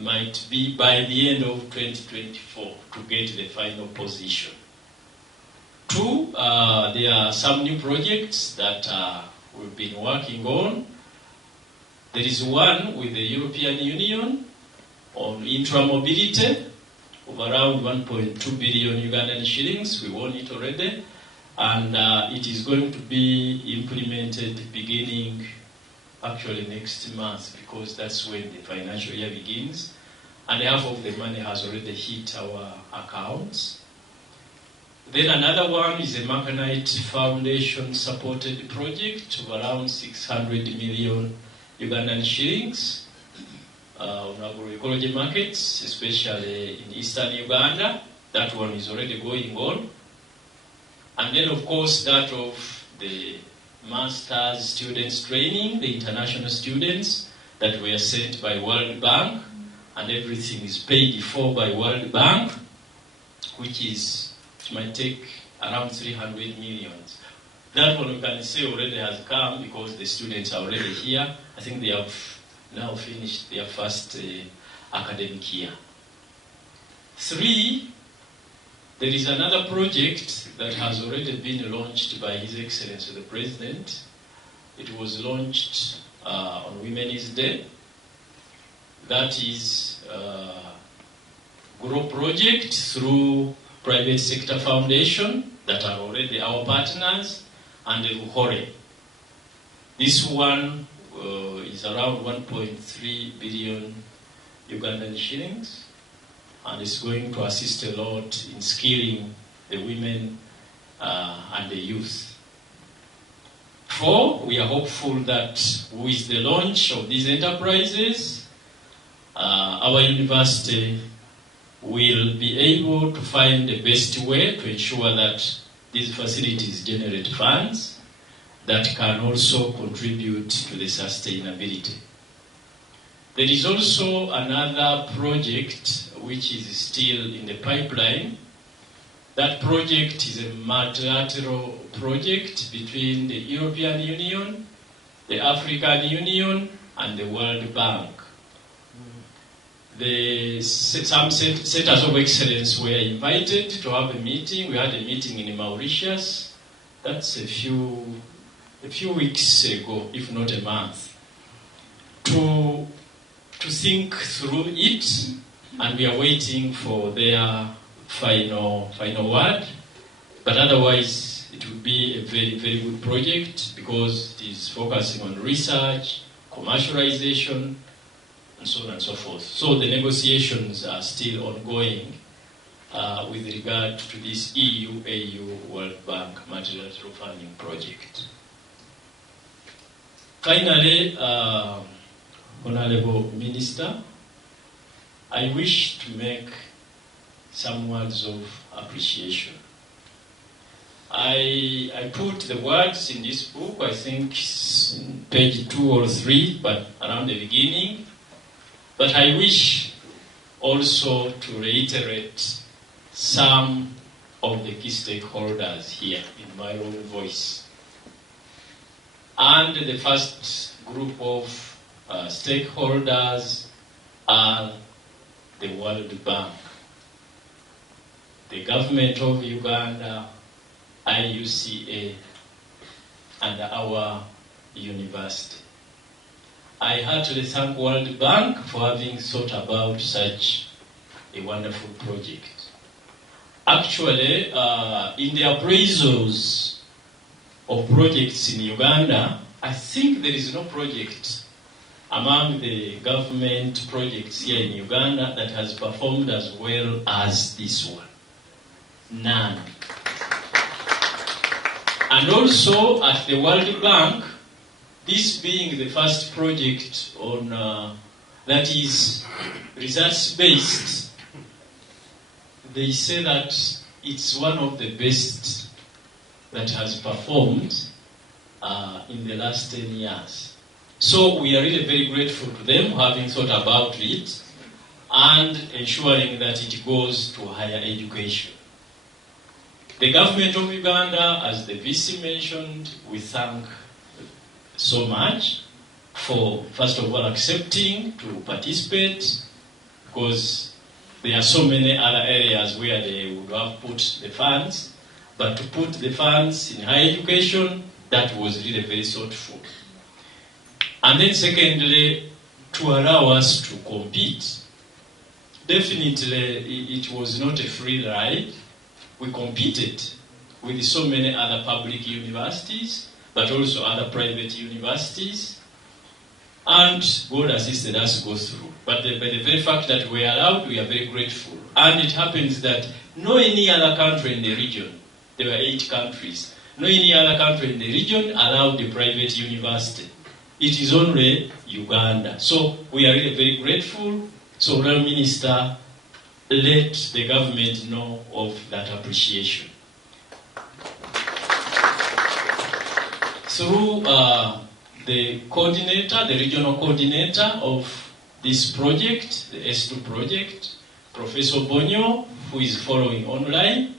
might be by the end of 2024 to get the final position. Two, there are some new projects that we've been working on. There is one with the European Union on intra-mobility of around 1.2 billion Ugandan shillings. We won it already. And it is going to be implemented beginning actually next month, because that's when the financial year begins. And half of the money has already hit our accounts. Then another one is a Macanite Foundation supported project of around 600 million Ugandan shillings on agroecology markets, especially in eastern Uganda. That one is already going on. And then, of course, that of the Martyrs students training, the international students that were sent by World Bank, and everything is paid for by World Bank, which might take around 300 million. That one we can say already has come because the students are already here. I think they have now finished their first academic year. Three, there is another project that has already been launched by His Excellency the President. It was launched on Women's Day. That is a GROW project through private sector foundation that are already our partners, and the Ruhore. This one is around 1.3 billion Ugandan shillings, and it's going to assist a lot in skilling the women and the youth. Four, we are hopeful that with the launch of these enterprises, our university will be able to find the best way to ensure that these facilities generate funds that can also contribute to the sustainability. There is also another project which is still in the pipeline. That project is a multilateral project between the European Union, the African Union, and the World Bank. Some centers of excellence were invited to have a meeting. We had a meeting in Mauritius. That's a few weeks ago, if not a month, to think through it, and we are waiting for their final word. But otherwise, it will be a very, very good project because it is focusing on research, commercialization, and so on and so forth. So the negotiations are still ongoing with regard to this EU-AU World Bank multilateral funding project. Finally, Honorable Minister, I wish to make some words of appreciation. I put the words in this book, I think page 2 or 3, but around the beginning. But I wish also to reiterate some of the key stakeholders here in my own voice. And the first group of stakeholders are the World Bank, the government of Uganda, IUCA, and our University. I heartily thank World Bank for having thought about such a wonderful project. Actually, in the appraisals of projects in Uganda, I think there is no project among the government projects here in Uganda that has performed as well as this one. None. And also at the World Bank, this being the first project on that is results-based, they say that it's one of the best that has performed in the last 10 years. So we are really very grateful to them for having thought about it and ensuring that it goes to higher education. The government of Uganda, as the VC mentioned, we thank so much for, first of all, accepting to participate, because there are so many other areas where they would have put the funds, but to put the funds in higher education, that was really very thoughtful. And then secondly, to allow us to compete. Definitely, it was not a free ride. We competed with so many other public universities, but also other private universities, and God assisted us to go through. But by the very fact that we are allowed, we are very grateful. And it happens that no any other country in the region, there were 8 countries, no any other country in the region allowed the private university. It is only Uganda. So we are really very grateful. So, Royal Minister, let the government know of that appreciation. Through the coordinator, the regional coordinator of this project, the S2 project, Professor Bonyo, who is following online,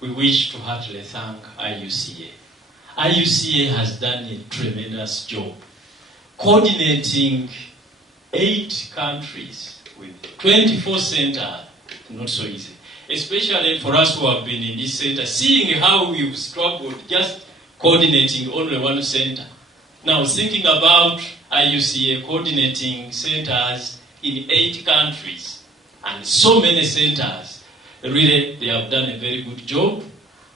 we wish to heartily thank IUCA. IUCA has done a tremendous job coordinating 8 countries with 24 centers. Not so easy, especially for us who have been in this center, seeing how we've struggled just coordinating only one center. Now thinking about IUCA coordinating centers in 8 countries and so many centers, really they have done a very good job,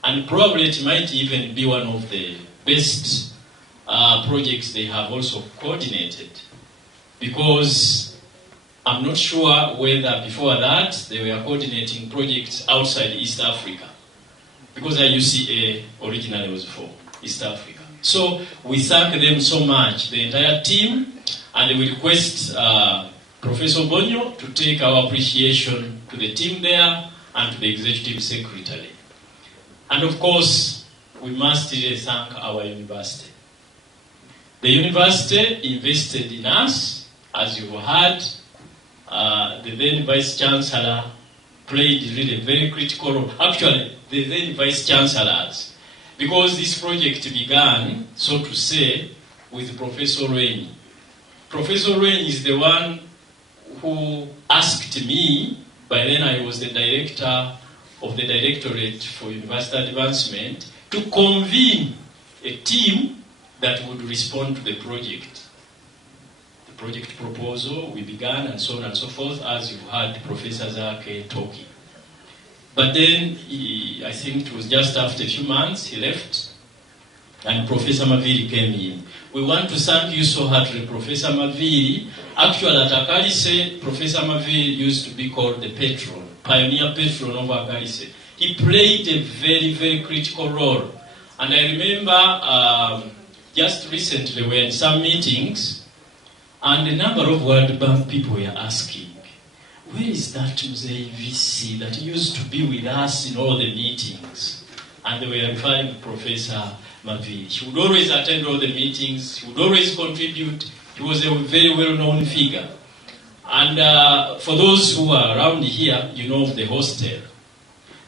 and probably it might even be one of the best projects they have also coordinated, because I'm not sure whether before that they were coordinating projects outside East Africa, because IUCA originally was for East Africa. So we thank them so much, the entire team, and we request Professor Bonyo to take our appreciation to the team there and to the Executive Secretary. And of course, we must really thank our university. The university invested in us, as you've heard. The then Vice Chancellor played really a very critical role. Actually, the then Vice Chancellors, because this project began, so to say, with Professor Rainey. Professor Rainey is the one who asked me, by then I was the director of the Directorate for University Advancement, to convene a team that would respond to the project. The project proposal, we began, and so on and so forth, as you've heard Professor Zake talking. But then, I think it was just after a few months, he left, and Professor Maviri came in. We want to thank you so heartily, Professor Maviri. Actually, at ACALISE, Professor Maviri used to be called the patron, pioneer patron of ACALISE. He played a very, very critical role. And I remember just recently we were in some meetings, and a number of World Bank people were asking, where is that Mzee VC that used to be with us in all the meetings? And they were referring to Professor Maviri. He would always attend all the meetings, he would always contribute. He was a very well-known figure. And for those who are around here, you know of the hostel.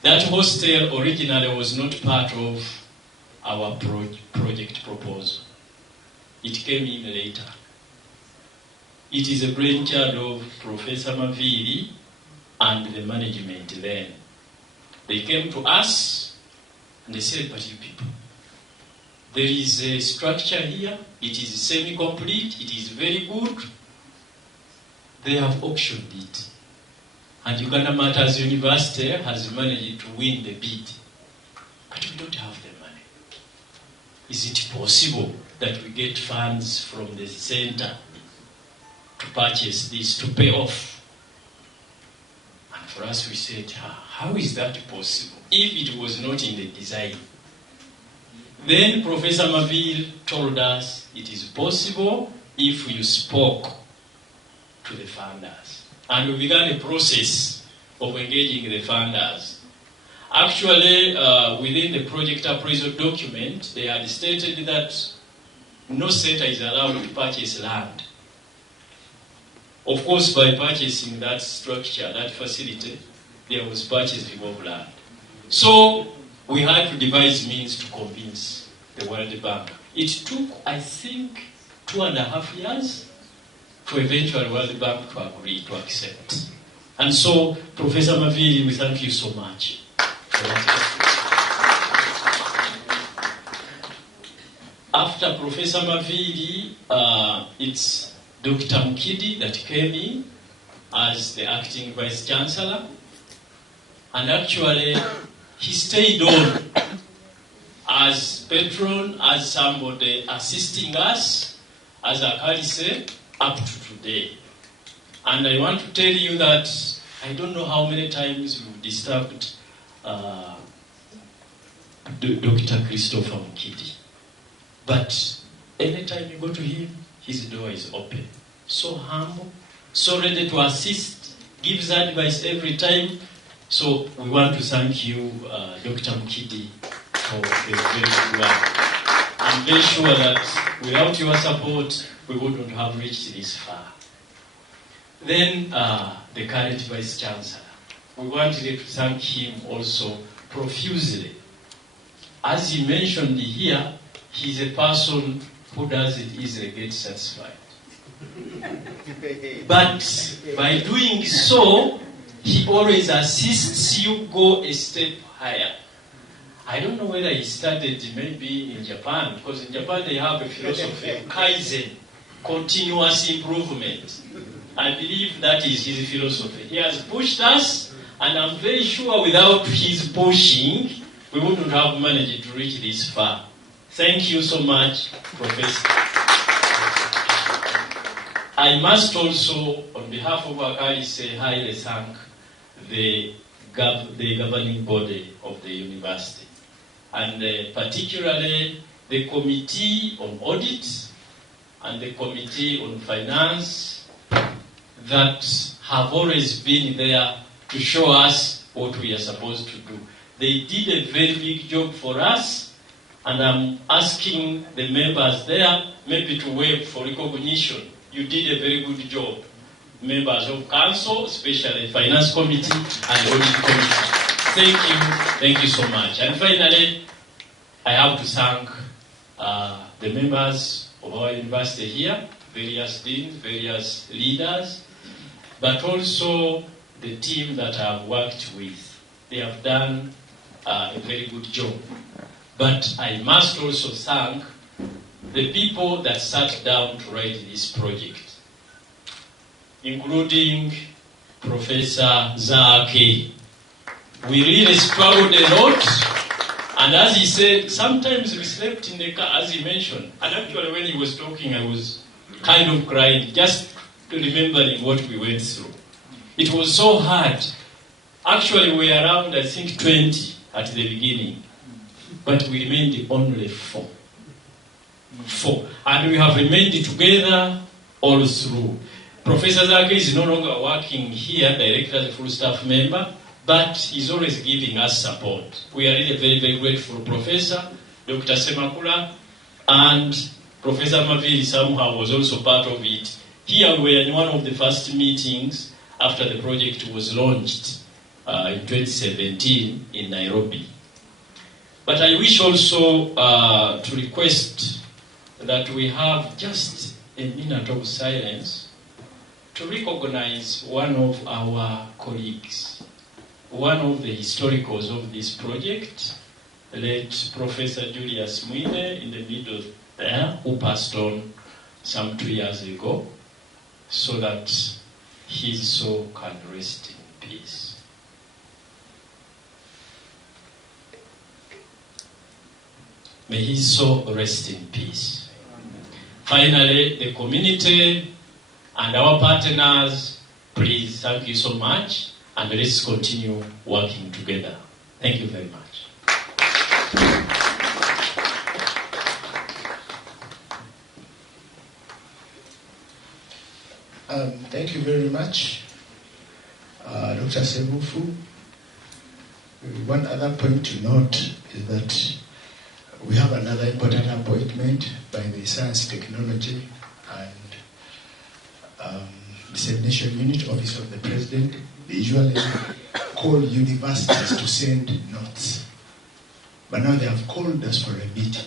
That hostel originally was not part of our project proposal. It came in later. It is a brainchild of Professor Maviri and the management then. They came to us and they said, but you people, There is a structure here. It is semi-complete. It is very good. They have auctioned it. And Uganda Martyrs University has managed to win the bid. But we don't have the money. Is it possible that we get funds from the center to purchase this, to pay off? And for us, we said, how is that possible if it was not in the design? Then Professor Maville told us it is possible if you spoke to the funders. And we began a process of engaging the funders. Actually, within the project appraisal document, they had stated that no center is allowed to purchase land. Of course, by purchasing that structure, that facility, there was purchasing of land. So we had to devise means to convince the World Bank. It took, I think, 2.5 years to eventually World Bank to agree to accept. And so, Professor Maville, we thank you so much for that. After Professor Maville, it's Dr. Mkidi that came in as the acting Vice Chancellor. And actually, he stayed on as patron, as somebody assisting us, as ACALISE, up to today. And I want to tell you that I don't know how many times we've disturbed Dr. Christopher Mkidi. But anytime you go to him, his door is open. So humble, so ready to assist, gives advice every time. So we want to thank you, Dr. Mkidi, for the very good work. I'm very sure that without your support, we wouldn't have reached this far. Then the current Vice Chancellor. We wanted to thank him also profusely. As he mentioned here, he's a person who doesn't easily get satisfied. But by doing so, he always assists you go a step higher. I don't know whether he started maybe in Japan, because in Japan they have a philosophy of Kaizen, continuous improvement. I believe that is his philosophy. He has pushed us, and I'm very sure without his pushing, we wouldn't have managed to reach this far. Thank you so much, Professor. I must also, on behalf of ACALISE, highly thank the governing body of the university, and particularly the Committee on Audit and the Committee on Finance that have always been there to show us what we are supposed to do. They did a very big job for us, and I'm asking the members there maybe to wait for recognition. You did a very good job. Members of council, especially Finance Committee and Audit Committee. Thank you so much. And finally, I have to thank the members of our university here, various deans, various leaders, but also the team that I've worked with. They have done a very good job. But I must also thank the people that sat down to write this project, including Professor Zaki. We really struggled a lot, and as he said, sometimes we slept in the car, as he mentioned. And actually when he was talking, I was kind of crying, just remembering what we went through. It was so hard. Actually we were around, I think, 20 at the beginning, but we remained only 4. And we have remained together all through. Professor Zaki is no longer working here directly as a full staff member, but he's always giving us support. We are really very, very grateful. Professor Dr. Semakula and Professor Maville somehow was also part of it. Here we were in one of the first meetings after the project was launched in 2017 in Nairobi. But I wish also to request that we have just a minute of silence to recognize one of our colleagues, one of the historicals of this project, late Professor Julius Mwine in the middle there, who passed on some 2 years ago, so that his soul can rest in peace. May his soul rest in peace. Finally, the community and our partners, please, thank you so much, and let's continue working together. Thank you very much. Thank you very much, Dr. Sebufu. One other point to note is that we have another important appointment by the Science, Technology and Dissemination Unit, Office of the President. They usually call universities to send notes. But now they have called us for a meeting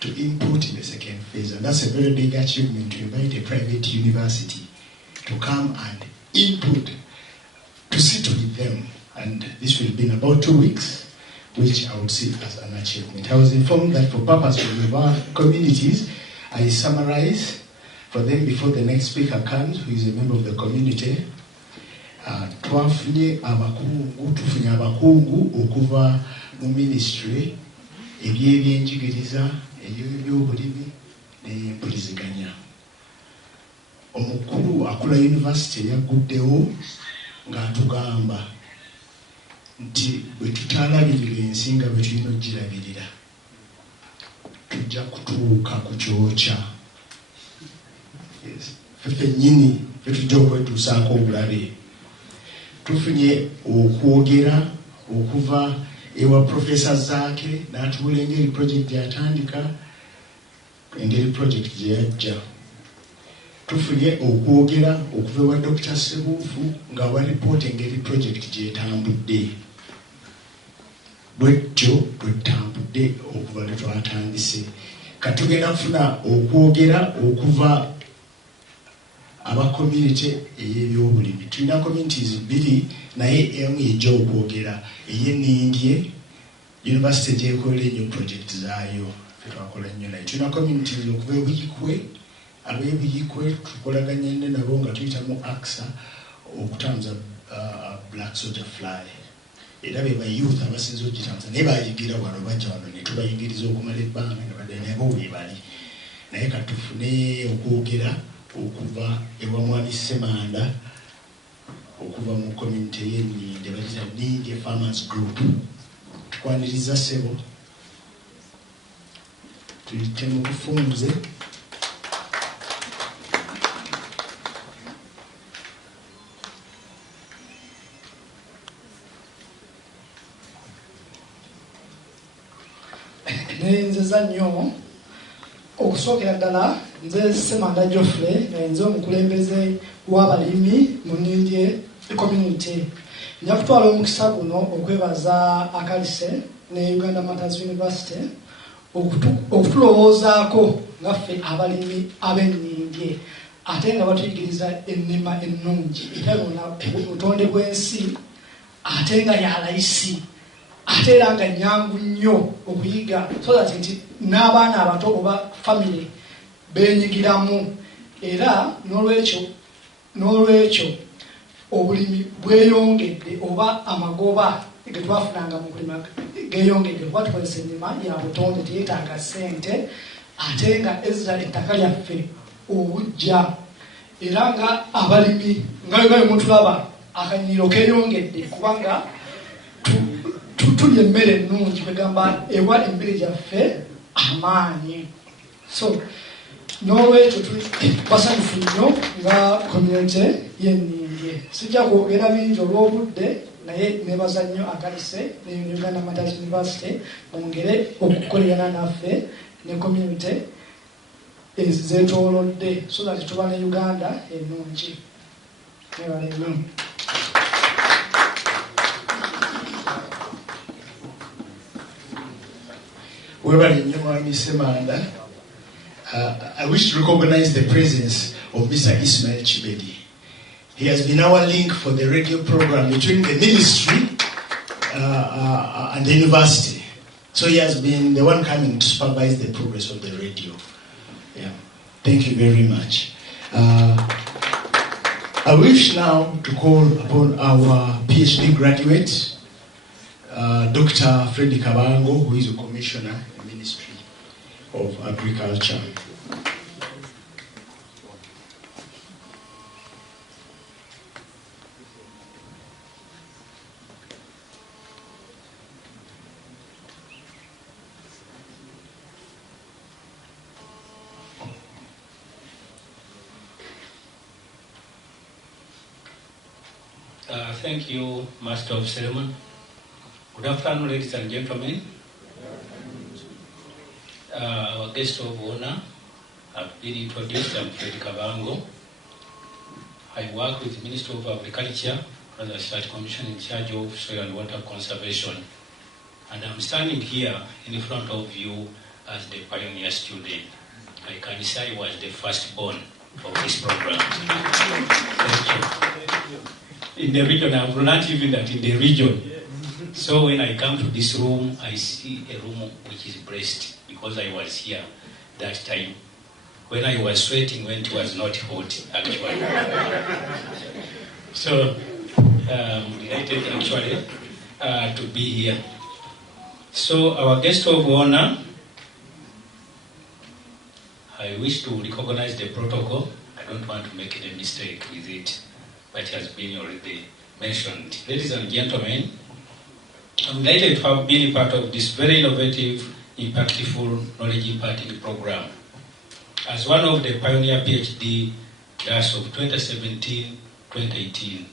to input in the second phase. And that's a very big achievement, to invite a private university to come and input, to sit with them. And this will be in about 2 weeks, which I would see as an achievement. I was informed that for purposes of our communities, I summarize for them before the next speaker comes, who is a member of the community. Tufunye abakungu okuva mu ministry ebyebyenjigiriza, ebyobulimi n'empuliziganya. Omukulu akula university yaguddewo ng'atugamba nti bwe tutalabirira ensi nga bwe tulina ogirabirira tujja kutuuka ku kyokya. Ffe nnyini ffe tujja okwetuusaako obulabe. Tufunye okwogera okuva ewa Professor Zaake n'atuula engeri project gy'atandika, engeri project gye yajja. Tufunye okwogera okuva ewa Dr. Sebufu ng'awa report engeri project gy'etambudde. Bwetyo bwe tutambudde okuva lwe twatandise. Katugenda kufuna okwogera okuva aba community ey'ebyobulimi. Tulina communities 2 naye emu ejja okwogera ey'Ennindye university gyekola ennyo project zaayo, ffe twakola nnyo naye. Tulina communities okuva eBuyikwe, ab'eBuyikwe tukolaganye ne nabo nga tuyitamu ACSA okutambuza Black Soldier Fly. Era be ba youth abasinze ogitambuza naye bayigira wano, bajja wano ne tubayigiriza okumala ebbanga nga badde nabo weebali. Naye katufune okwogera okuva ewa Mwami Semanda, okuva mu community y'Ennindye, bayita Nnindye Farmers Group. Tukwaniriza ssebo, tuyite mu bufunze. Nenzeza nnyo okusookera ddala nze Semanda Geoffrey nga nze omukulembeze w'abalimi mu Nnindye community. Nja kutwala omukisa guno okwebaza ACALISE ne Uganda Martyrs University okutulowoozaako ngaffe abalimi ab'Ennindye, ate nga batuyigiriza ennima ennungi etabona butonde bw'ensi, ate nga ya layisi, ate era nga nnyangu nnyo okuyiga, so that nti n'abaana abato oba family beenyigiramu. Era n'olwekyo obulimi bweyongedde, oba amagoba ge twafunanga mu kulima geeyongedde kuba tukozesa ennima ya butonde, teyeetaaga ssente, ate nga ezza ettaka lyaffe obujja. Era nga abalimi nga mutulaba akanyiro keeyongedde kubanga tulya emmere ennungi, kwegamba ewa emmere gyaffe amaanyi. So n'olwekyo basanyufu nnyo nga community y'Ennindye. Sijja kwogera bingi olw'obudde, naye nebaza nnyo ACALISE ne Uganda Martyrs University bongere okukolerana naffe ne community ezeetoolodde, so that tuba ne Uganda ennungi. Nebale nnyo. Webale nnyo Mwami Semanda. I wish to recognize the presence of Mr. Ismail Chibedi. He has been our link for the radio program between the ministry and the university. So he has been the one coming to supervise the progress of the radio. Yeah. Thank you very much. I wish now to call upon our PhD graduate, Dr. Freddy Kabango, who is a commissioner in the Ministry of Agriculture. Thank you, Master of Ceremony. Good afternoon, ladies and gentlemen. Our guest of honor have been introduced. I'm Fred Kabango. I work with the Ministry of Agriculture as a State Commissioner in charge of soil and water conservation. And I'm standing here in front of you as the pioneer student. I can say I was the firstborn of this program. Thank you. In the region, I've learned even that in the region. So when I come to this room, I see a room which is blessed because I was here that time. When I was sweating, when it was not hot, actually. So, delighted actually to be here. So our guest of honor, I wish to recognize the protocol. I don't want to make any mistake with it, but it has been already mentioned. Ladies and gentlemen, I'm delighted to have been a part of this very innovative, impactful knowledge imparting program. As one of the pioneer PhD class of 2017-2018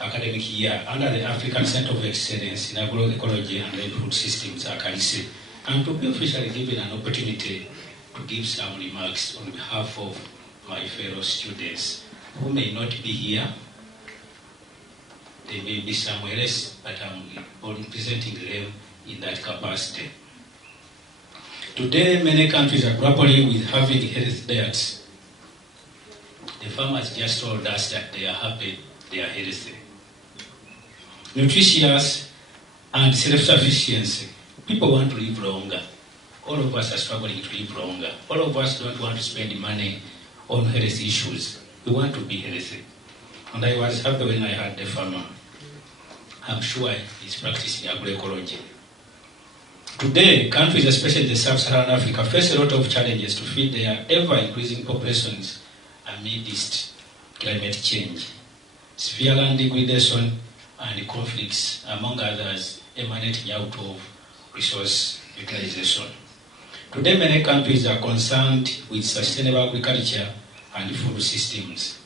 academic year under the African Center of Excellence in Agroecology and Food Systems, ACALISE, and to be officially given an opportunity to give some remarks on behalf of my fellow students who may not be here. They may be somewhere else, but I'm presenting them in that capacity. Today, many countries are grappling with having health diets. The farmers just told us that they are happy, they are healthy. Nutritious and self-sufficiency. People want to live longer. All of us are struggling to live longer. All of us don't want to spend money on health issues. We want to be healthy. And I was happy when I heard the farmer. I'm sure he's practicing agroecology. Today, countries, especially the sub-Saharan Africa, face a lot of challenges to feed their ever-increasing populations amidst climate change, severe land degradation, and conflicts, among others, emanating out of resource utilization. Today, many countries are concerned with sustainable agriculture and food systems.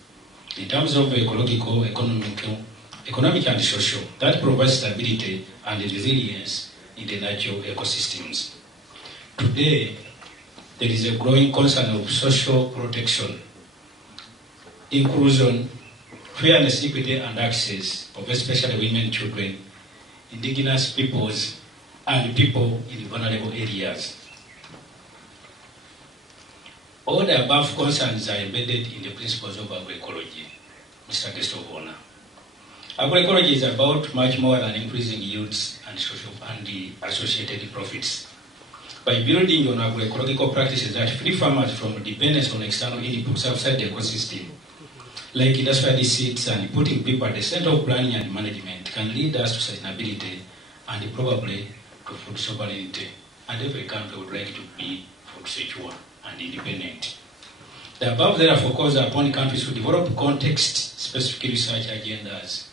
In terms of ecological, economic and social, that provides stability and resilience in the natural ecosystems. Today, there is a growing concern of social protection, inclusion, fairness, equity, and access of especially women, children, indigenous peoples, and people in vulnerable areas. All the above concerns are embedded in the principles of agroecology, Mr. Guest of Honor. Agroecology is about much more than increasing yields and the associated profits. By building on agroecological practices that free farmers from dependence on external inputs outside the ecosystem, like industrial seeds and putting people at the center of planning and management, can lead us to sustainability and probably to food sovereignty. And every country would like to be food secure and independent. The above therefore calls upon countries to develop context-specific research agendas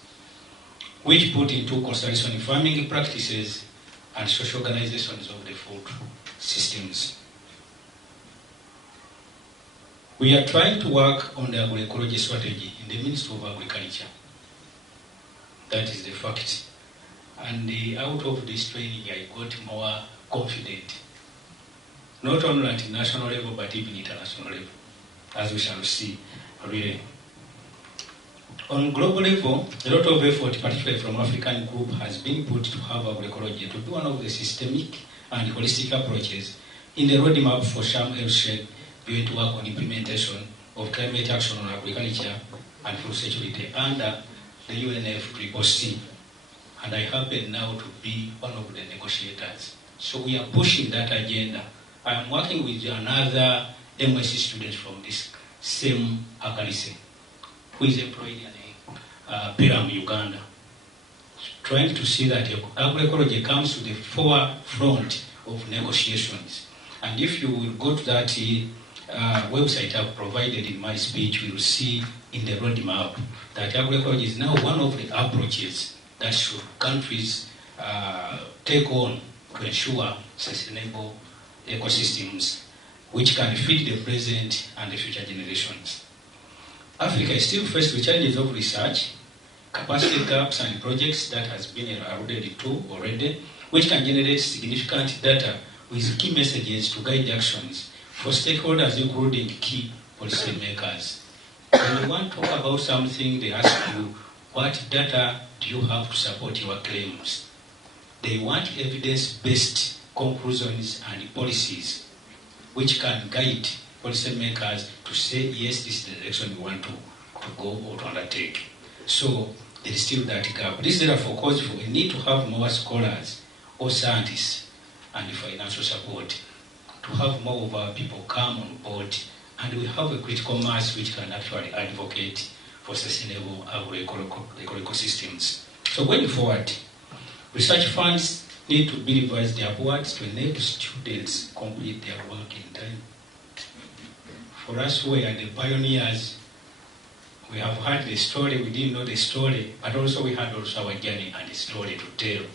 which put into consideration farming practices and social organizations of the food systems. We are trying to work on the agroecology strategy in the Ministry of Agriculture. That is the fact. And out of this training, I got more confident, not only at national level, but even international level, as we shall see, really. On global level, a lot of effort, particularly from African group, has been put to have agroecology to be one of the systemic and holistic approaches in the roadmap for Sharm el-Sheikh joint work on implementation of climate action on agriculture and food security under the UNFCCC and I happen now to be one of the negotiators. So we are pushing that agenda. I am working with another MSc student from this same ACALISE, who is employed in Piram, Uganda, trying to see that agroecology comes to the forefront of negotiations. And if you will go to that website I've provided in my speech, you will see in the roadmap that agroecology is now one of the approaches that should countries take on to ensure sustainable ecosystems which can feed the present and the future generations. Africa is still faced with challenges of research, capacity gaps and projects that has been alluded to already, which can generate significant data with key messages to guide actions for stakeholders, including key policy makers. When you want to talk about something, they ask you, what data do you have to support your claims? They want evidence-based conclusions and policies which can guide policymakers to say, yes, this is the direction we want to go or to undertake. So there is still that gap. This is therefore calls for we need to have more scholars or scientists and financial support to have more of our people come on board, and we have a critical mass which can actually advocate for sustainable agroecosystems. So going forward, research funds need to be revised upwards to enable students complete their work in time. For us who are the pioneers, we have heard the story, we didn't know the story, but also we had also our journey and the story to tell.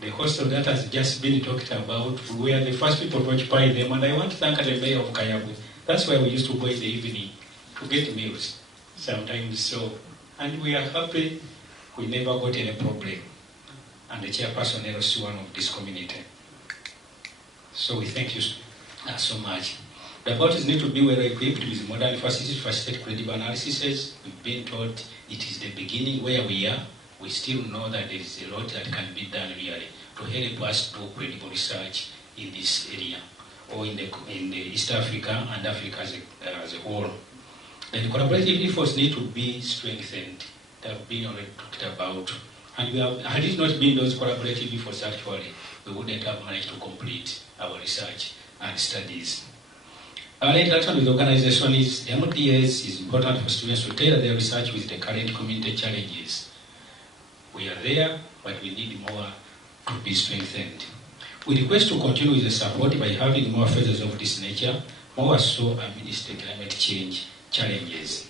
The hostel that has just been talked about, we were the first people to occupy them, and I want to thank the mayor of Kayabu. That's why we used to go in the evening to get meals sometimes. So, and we are happy we never got any problem. And the chairperson is also one of this community. So we thank you so much. The laboratories need to be well equipped with modern facilities to facilitate credible analysis. We've been told it is the beginning where we are. We still know that there is a lot that can be done really to help us do credible research in this area or in the East Africa and Africa as a whole. The collaborative efforts need to be strengthened. They have been already talked about. And we have, had it not been those collaborative efforts actually, we wouldn't have managed to complete our research and studies. Our interaction with the organization is MDS is important for students to tailor their research with the current community challenges. We are there, but we need more to be strengthened. We request to continue with the support by having more phases of this nature, more so amidst the climate change challenges.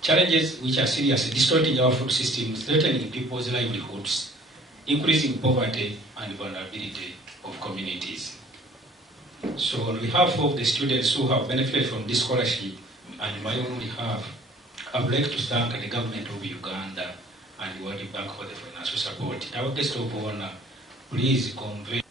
Challenges which are serious, distorting our food systems, threatening people's livelihoods, increasing poverty and vulnerability of communities. So on behalf of the students who have benefited from this scholarship and my own behalf, I would like to thank the government of Uganda and the World Bank for the financial support. Our guest of honor, please convey.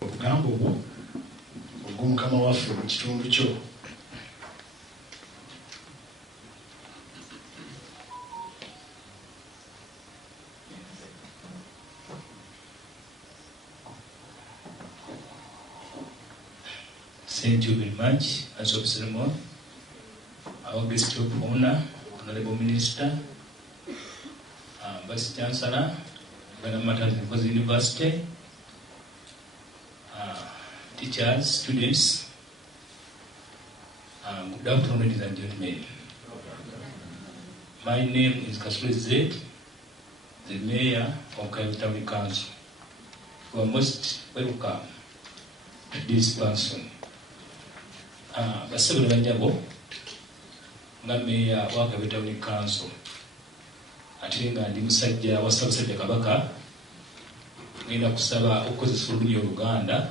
obugamba obwo ogw'omukama waffe mu kitundu kyo. Thank you very much, as of ceremony. Our guest of honor, Honorable Minister, Vice Chancellor, Uganda Martyrs Nkozi University, teachers, students, good afternoon, ladies and gentlemen. My name is Kasule Z, the Mayor of Kayove Town Council. You are most welcome to this person. Basebule Banjabo, nga Mayor wa Kayove Town Council, ate nga ndi musajja wa Ssaabasajja Kabaka, ngenda kusaba okukozesa olulimi Oluganda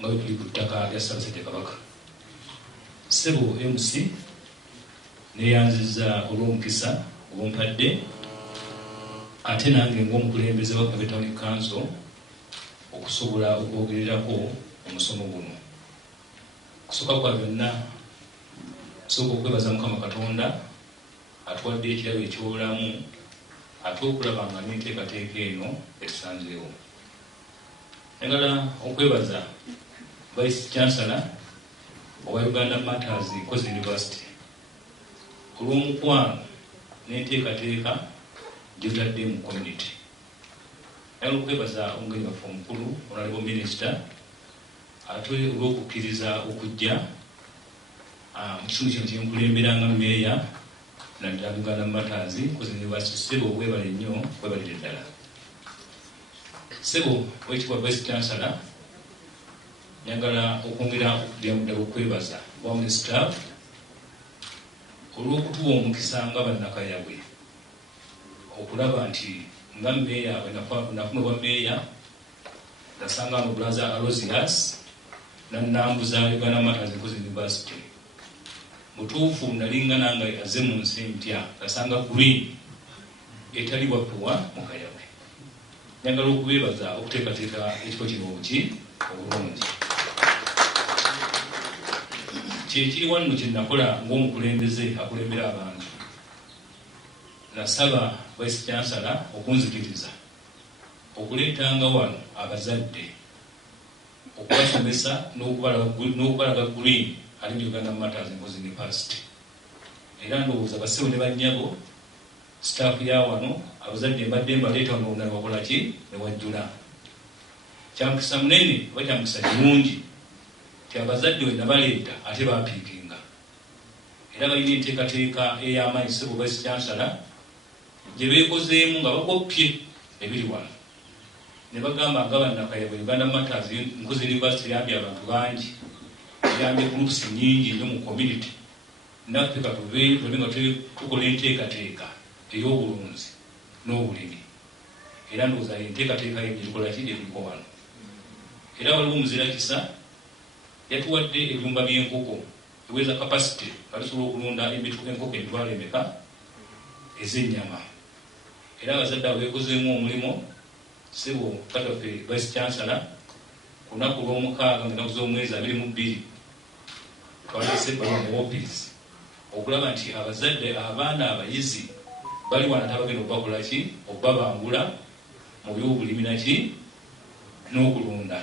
nga bwe tuli ku ttaka lya Ssaabasajja Kabaka. Ssebo MC neeyanziza olw'omukisa obumpadde, ate nange ng'omukulembeze wa Kayove Town Council okusobola okwogererako omusomo guno. Kusooka kwa byonna, sooka okwebaza Mukama Katonda atuwadde ekirabo eky'obulamu, ate okulaba nga n'enteekateeka eno etusanzeewo. Njagala okwebaza Vice Chancellor owa Uganda Martyrs Nkozi University olw'omukwano n'enteekateeka gy'otadde mu community. Njagala okwebaza omugenyi waffe omukulu Honorable Minister ate olw'okukkiriza okujja mu kitundu kino kye nkulembera nga Mayor naddala Uganda Martyrs Nkozi University. Ssebo webale nnyo, webalire ddala. Ssebo wekitiibwa Vice Chancellor, njagala okwongera okuddamu ddala okwebaza wamu ne staff olw'okutuwa omukisa nga bannakayabwe okulaba nti nga Mayor nafuna obwa Mayor nasanga mu Brother Aloysius n'annambuza Uganda Martyrs Nkozi University. Mutuufu nalinga nange aze mu nsi mpya nasanga green etali wappuwa mu Kayabwe. Njagala okubeebaza okuteekateeka ekifo kino obulungi. Kyekiri wano kye nakola ng'omukulembeze akulembera abantu. Nasaba Vice Chancellor okunzikiriza okuleetanga wano abazadde okubasomesa n'okubalaga green ali mu Uganda Martyrs Nkozi University. Era ndowooza bassebo ne bannyabo staff ya wano abazadde mbadde mbaleeta wano ne bakola ki ne wajjula. Kyamukisa munene oba kyamukisa kirungi ti abazadde we nabaleeta ate baapiikinga. Era balina enteekateeka ey'amaanyi ssebo Vice Chancellor gye beekozeemu nga bakoppye ebiri wano. Ne bagamba nga bannakayabwe Uganda Martyrs Nkozi University yambye abantu bangi, yambye groups nnyingi nnyo mu community. Naffe katube nga tukola enteekateeka ey'obulunzi n'obulimi. Era ndowooza enteekateeka ye gyetukola ki gyetuliko wano. Era waliwo omuzirakisa yatuwadde ebiyumba by'enkoko eweeza capacity nga tusobola okulunda enkoko emitwalo emeka ez'ennyama. Era abazadde abo beekozeemu omulimu. Ssebo kataffe Vice Chancellor ku lunaku lw'omukaaga mu nnaku z'omwezi 22 twalese ebbaluwa mu woofiisi okulaba nti abazadde abaana abayizi bali wano tabagenda okubakola ki okubabangula mu by'obulimi naki n'okulunda.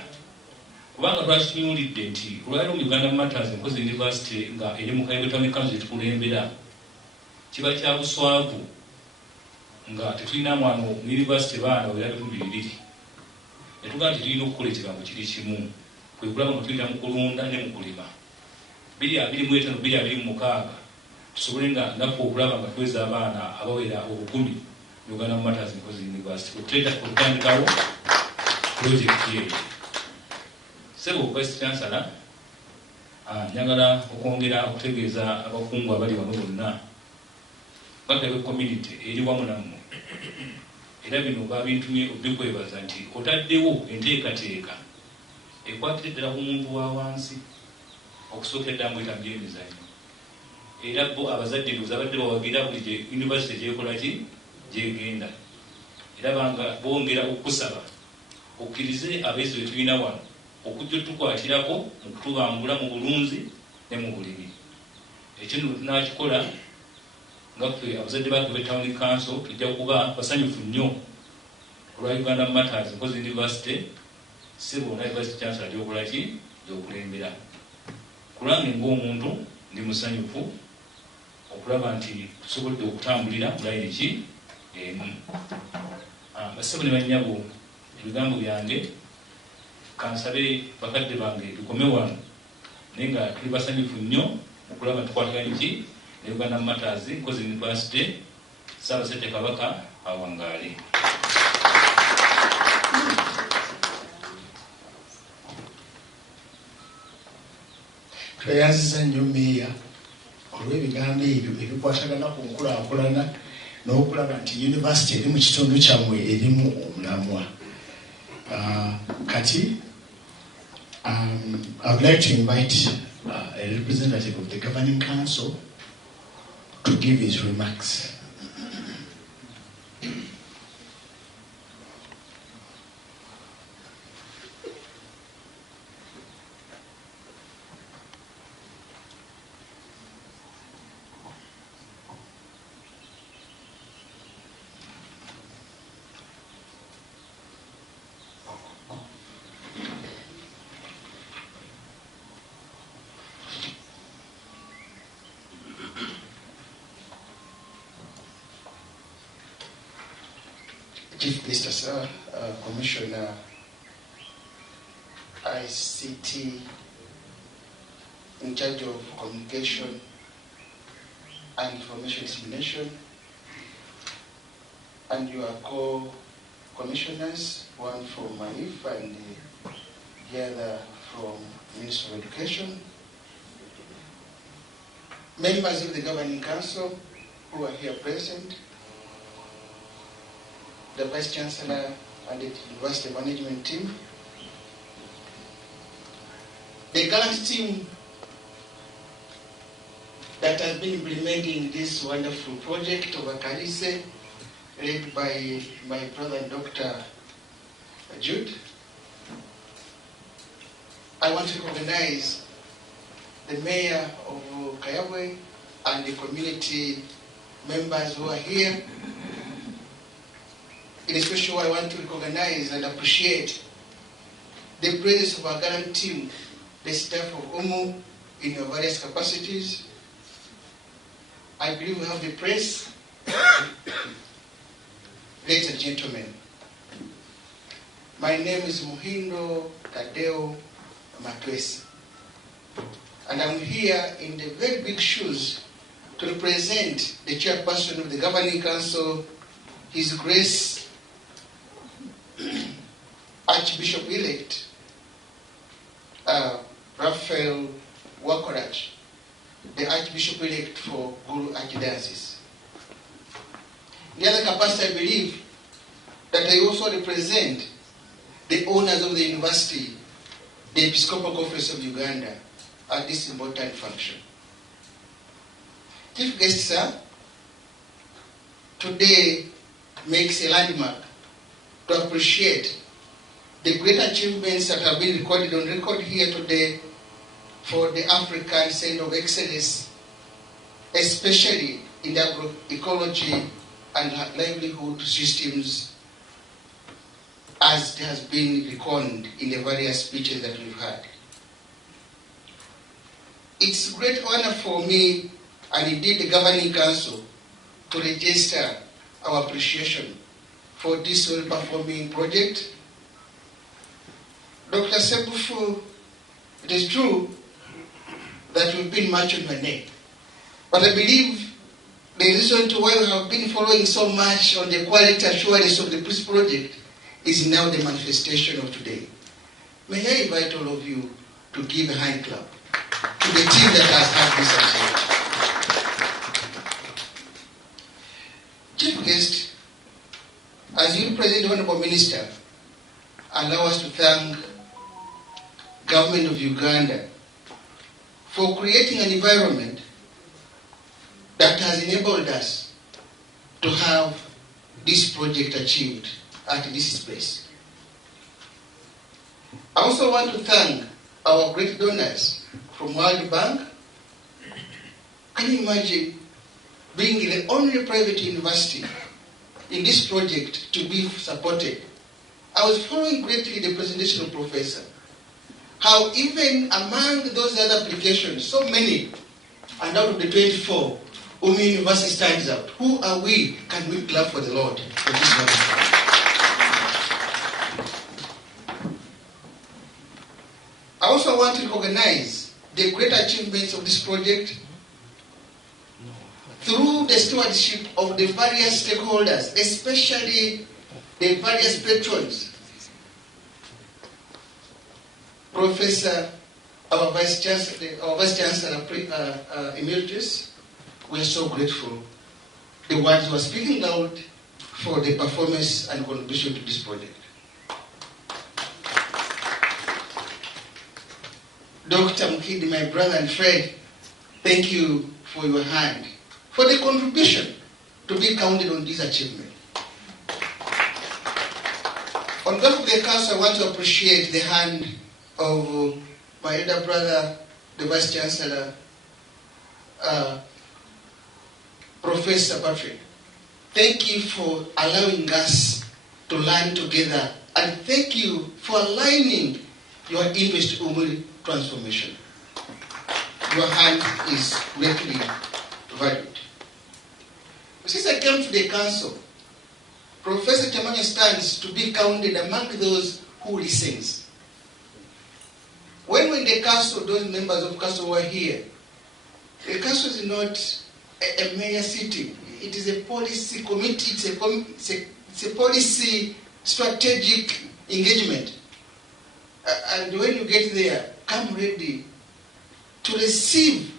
Kubanga twakitunyulidde nti olwaliro mu Uganda Martyrs Nkozi University nga eri mu Kayove Town Council gyetukulembera kiba kya buswavu nga tetulina mwana mu university baana bwe yali 200. Netugaa nti tulina okukola ekigambo kiri kimu, kwe kulaba nga tulina mu kulunda ne mu kulima. 2025 2026 tusobole nga naffe okulaba nga tuweza abaana abawera 10 mu Uganda Martyrs Nkozi University. Okutandikawo projekiti eyo. Ssebo Vice Chancellor, njagala okwongera okutegeeza abakungu abali wano bonna Kayove community eri wamu nammwe. Era bino babintumye obikwebaza nti otaddewo enteekateeka ekwatira ddala ku muntu wa wansi okusookera ddala mu bitambi by'emizannyo. Era bo abazadde ndowooza abadde bawagira buli university gyekola ki gyegenda. Era banga bongera okukusaba okkirize abayizi be tulina wano okujja tukwatirako mu kutubangula mu bulunzi ne mu bulimi. Ekyo tunakikola nga ffe abazadde baffe be Town Council tujja kuba basanyufu nnyo olwa Uganda Martyrs Nkozi University Civil University Chancellor gy'okulembera. Kulange ng'omuntu ndi musanyufu okulaba nti tusobodde okutambulira mu layini ki emu. Bassebo ne bannyabo, ebigambo byange kansabe bakadde bange tukome wano naye nga tuli basanyufu nnyo okulaba tukwataganye ki ne Uganda Martyrs Nkozi University. Ssaabasajja Kabaka awangaale. Tweyanziza nnyo Meeya olw'ebigambo ebyo ebikwatagana ku nkulaakulana n'okulaba nti yunivasite eri mu kitundu kyammwe erimu omulamwa. Kati I would like to invite a representative of the Governing Council to give his remarks. Chief Guest, Sir, Commissioner ICT in charge of communication and information dissemination, and your co-commissioners, one from MAIF and the other from Ministry of Education, members of the Governing Council who are here present, the Vice Chancellor and the University Management team, the gallant team that has been implementing this wonderful project of ACALISE, led by my brother Dr. Jude. I want to recognize the Mayor of Kayabwe and the community members who are here. In a special way, I want to recognize and appreciate the presence of our gallant team, the staff of UMU in your various capacities. I believe we have the press. Ladies and gentlemen, my name is Muhindo Tadeo Matwesi, and I'm here in the very big shoes to represent the chairperson of the Governing Council, His Grace Archbishop-elect Raphael Wakorach, the Archbishop-elect for Gulu Archdiocese. In the other capacity, I believe that I also represent the owners of the university, the Episcopal Conference of Uganda, at this important function. Chief Guest, sir, today makes a landmark to appreciate the great achievements that have been recorded on record here today for the African Center of Excellence, especially in the agroecology and livelihood systems, as it has been reckoned in the various speeches that we've had. It's a great honor for me and indeed the Governing Council to register our appreciation for this well-performing project. Dr. Sebufu, it is true that we've been much on your neck, but I believe the reason to why we have been following so much on the quality assurance of the peace project is now the manifestation of today. May I invite all of you to give a hand clap to the team that has had this achievement. Chief Guest, as you present the Honorable Minister, allow us to thank Government of Uganda for creating an environment that has enabled us to have this project achieved at this place. I also want to thank our great donors from World Bank. Can you imagine being the only private university in this project to be supported? I was following greatly the presentation of Professor, how even among those other applications, so many, and out of the 24, Umi University stands out. Who are we? Can we clap for the Lord for this wonderful? I also want to recognize the great achievements of this project through the stewardship of the various stakeholders, especially the various patrons. Professor, our Vice Chancellor Emeritus, we are so grateful. The ones who are speaking loud for the performance and contribution to this project. Dr. Mukidi, my brother and friend, thank you for your hand, for the contribution to be counted on this achievement. On behalf of the Council, I want to appreciate the hand of my elder brother, the Vice Chancellor, Professor Patrick. Thank you for allowing us to learn together, and thank you for aligning your interest to Umuri transformation. Your hand is greatly valued. Since I came to the Council, Professor Chamanya stands to be counted among those who listens. When we're in the Council, those members of Council were here. The Council is not a mere sitting. It is a policy committee, it's a policy strategic engagement. And when you get there, come ready to receive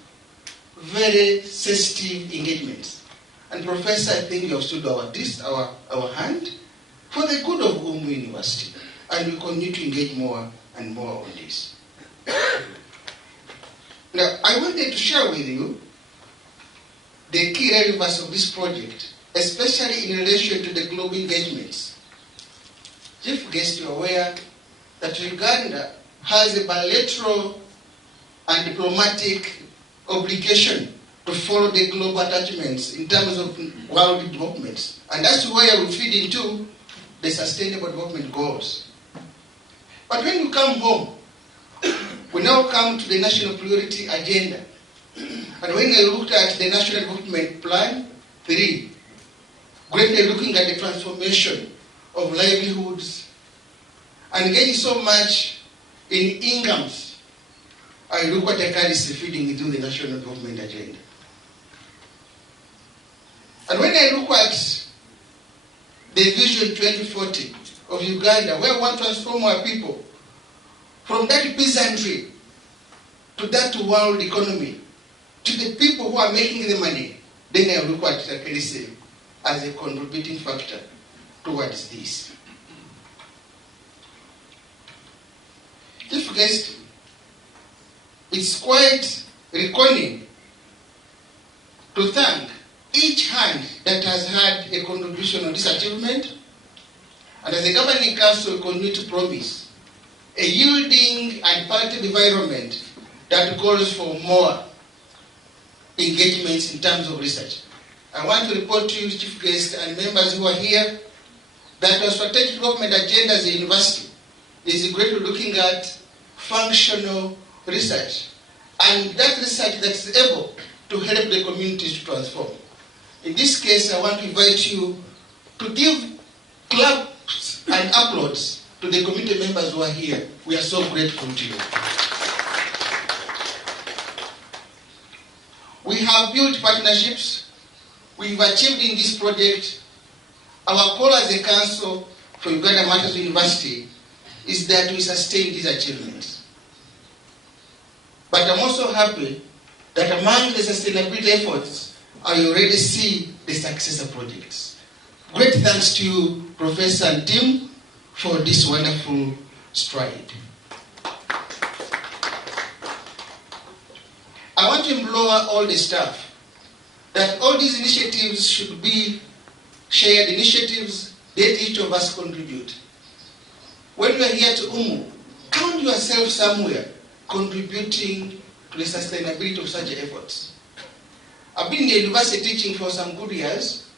very sensitive engagements. And Professor, I think you have stood our hand for the good of Umu University. And we continue to engage more and more on this. Now, I wanted to share with you the key relevance of this project, especially in relation to the global engagements. Chief guest, you are aware that Uganda has a bilateral and diplomatic obligation to follow the global attachments in terms of world developments. And that's where we feed into the sustainable development goals. But when you come home, we now come to the national priority agenda. And when I looked at the National Development Plan 3, greatly looking at the transformation of livelihoods and getting so much in incomes, I look at ACALISE feeding into the National Development Agenda. And when I look at the Vision 2040 of Uganda, where we want to transform our people from that peasantry to that world economy, to the people who are making the money, then I look at ACALISE as a contributing factor towards this. Chief guest, it's quite reckoning to thank each hand that has had a contribution on this achievement, and as a governing council, we continue to promise a yielding and positive environment that calls for more engagements in terms of research. I want to report to you, Chief Guest, and members who are here, that our strategic development agenda as a university is greatly looking at functional research, and that research that is able to help the communities to transform. In this case, I want to invite you to give claps and applause to the community members who are here. We are so grateful to you. We have built partnerships. We've achieved in this project. Our call as a council for Uganda Martyrs University is that we sustain these achievements. But I'm also happy that among the sustainability efforts, I already see the successor projects. Great thanks to you, Professor and team, for this wonderful stride. I want to implore all the staff that all these initiatives should be shared initiatives that each of us contribute. When we are here to Umu, count yourself somewhere contributing to the sustainability of such efforts. I've been in the university teaching for some good years,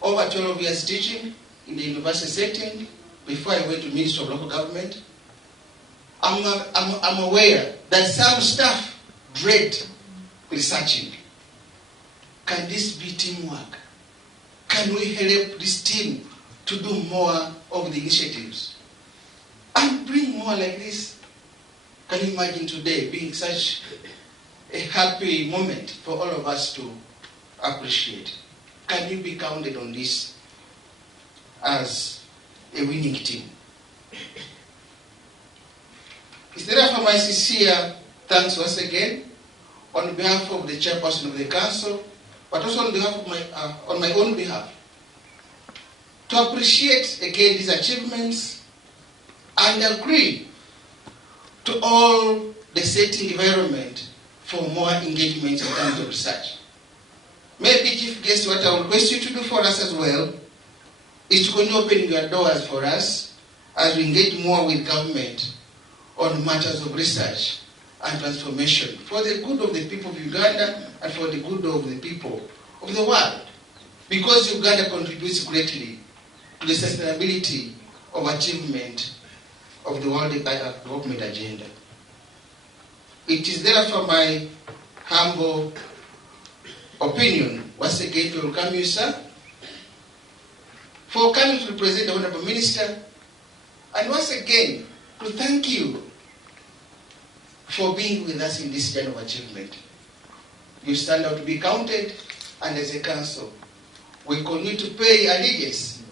over 12 years teaching in the university setting before I went to Ministry of Local Government. I'm aware that some staff dread researching. Can this be teamwork? Can we help this team to do more of the initiatives and bring more like this? Can you imagine today being such a happy moment for all of us to appreciate? Can you be counted on this as a winning team? It's therefore my sincere thanks once again on behalf of the chairperson of the council, but also on behalf of on my own behalf, to appreciate again these achievements and agree to all the setting environment for more engagement in terms of research. Maybe, Chief Guest, what I will request you to do for us as well is to continue opening your doors for us as we engage more with government on matters of research and transformation for the good of the people of Uganda and for the good of the people of the world. Because Uganda contributes greatly to the sustainability of achievement of the World Development Agenda. It is therefore my humble opinion, once again, to welcome you, sir, for coming to represent the Honorable Minister, and once again, to thank you for being with us in this journey of achievement. You stand out to be counted, and as a council, we continue to pay allegiance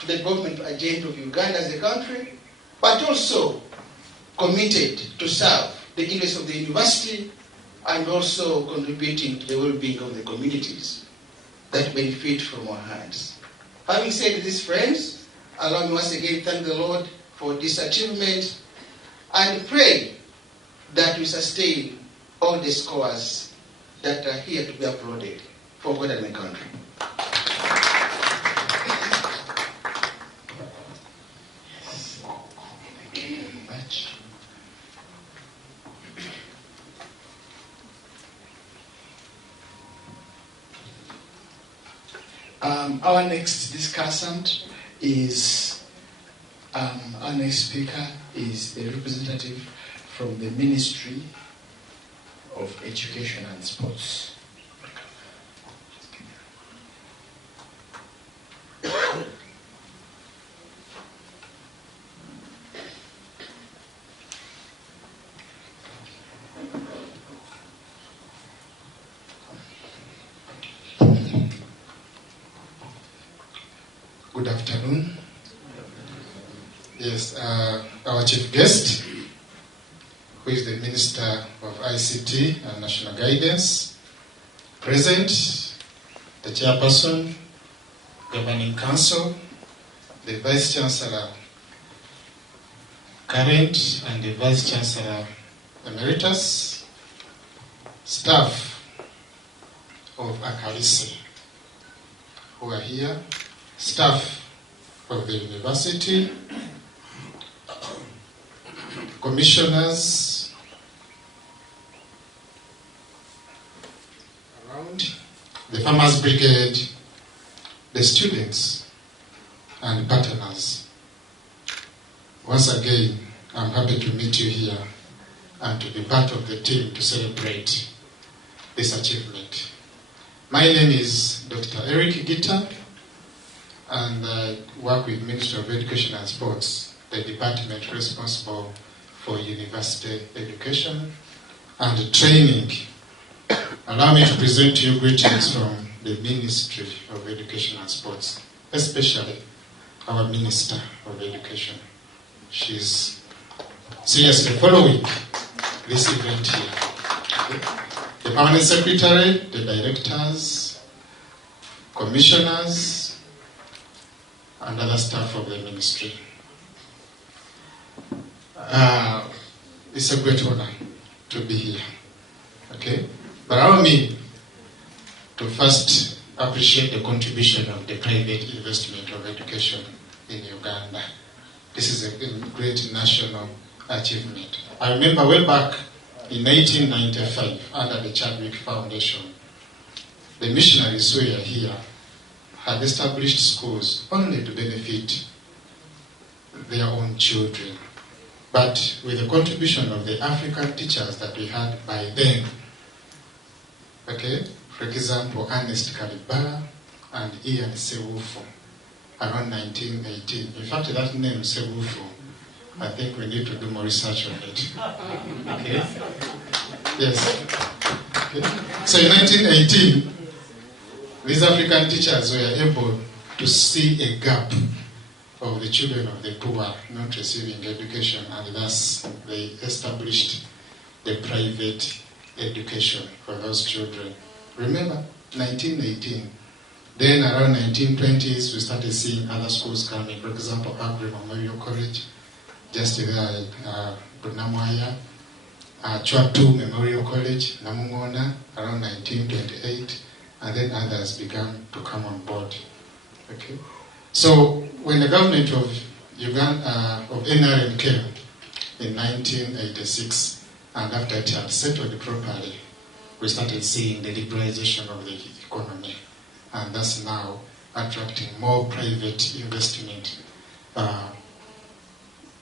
to the development agenda of Uganda as a country, but also committed to serve the interests of the university and also contributing to the well-being of the communities that benefit from our hands. Having said this, friends, allow me once again to thank the Lord for this achievement and pray that we sustain all the scores that are here to be applauded for God and the country. Thank you very much. Our next discussant is, our next speaker is a representative from the Ministry of Education and Sports. Good afternoon. Yes, our chief guest, who is the Minister of ICT and National Guidance, present, the Chairperson, Governing Council, the Vice Chancellor current and the Vice Chancellor Emeritus, staff of ACALISE who are here, staff of the university, commissioners around, the Farmers Brigade, the students, and partners. Once again, I'm happy to meet you here and to be part of the team to celebrate this achievement. My name is Dr. Eric Gita, and I work with Ministry of Education and Sports, the department responsible for university education and training. Allow me to present to you greetings from the Ministry of Education and Sports, especially our Minister of Education. She's seriously following this event here. The Permanent Secretary, the directors, commissioners, and other staff of the ministry. It's a great honor to be here. Okay? But allow me to first appreciate the contribution of the private investment of education in Uganda. This is great national achievement. I remember way back in 1895, under the Chadwick Foundation, the missionaries who were here had established schools only to benefit their own children. But with the contribution of the African teachers that we had by then, okay, for example, Ernest Kalibala and Ian Sewufu, around 1918. In fact, that name, Sewufu, I think we need to do more research on it. Okay? Yes. Okay. So in 1918, these African teachers were able to see a gap of the children of the poor not receiving education, and thus they established the private education for those children. Remember, 1918. Then around 1920s, we started seeing other schools coming. For example, Agri Memorial College, just there at Bunamwaya, Chwatu Memorial College, Namungona, around 1928, and then others began to come on board. Okay. So when the government of Uganda, of NRM came in 1986, and after it had settled properly, we started seeing the liberalization of the economy, and that's now attracting more private investment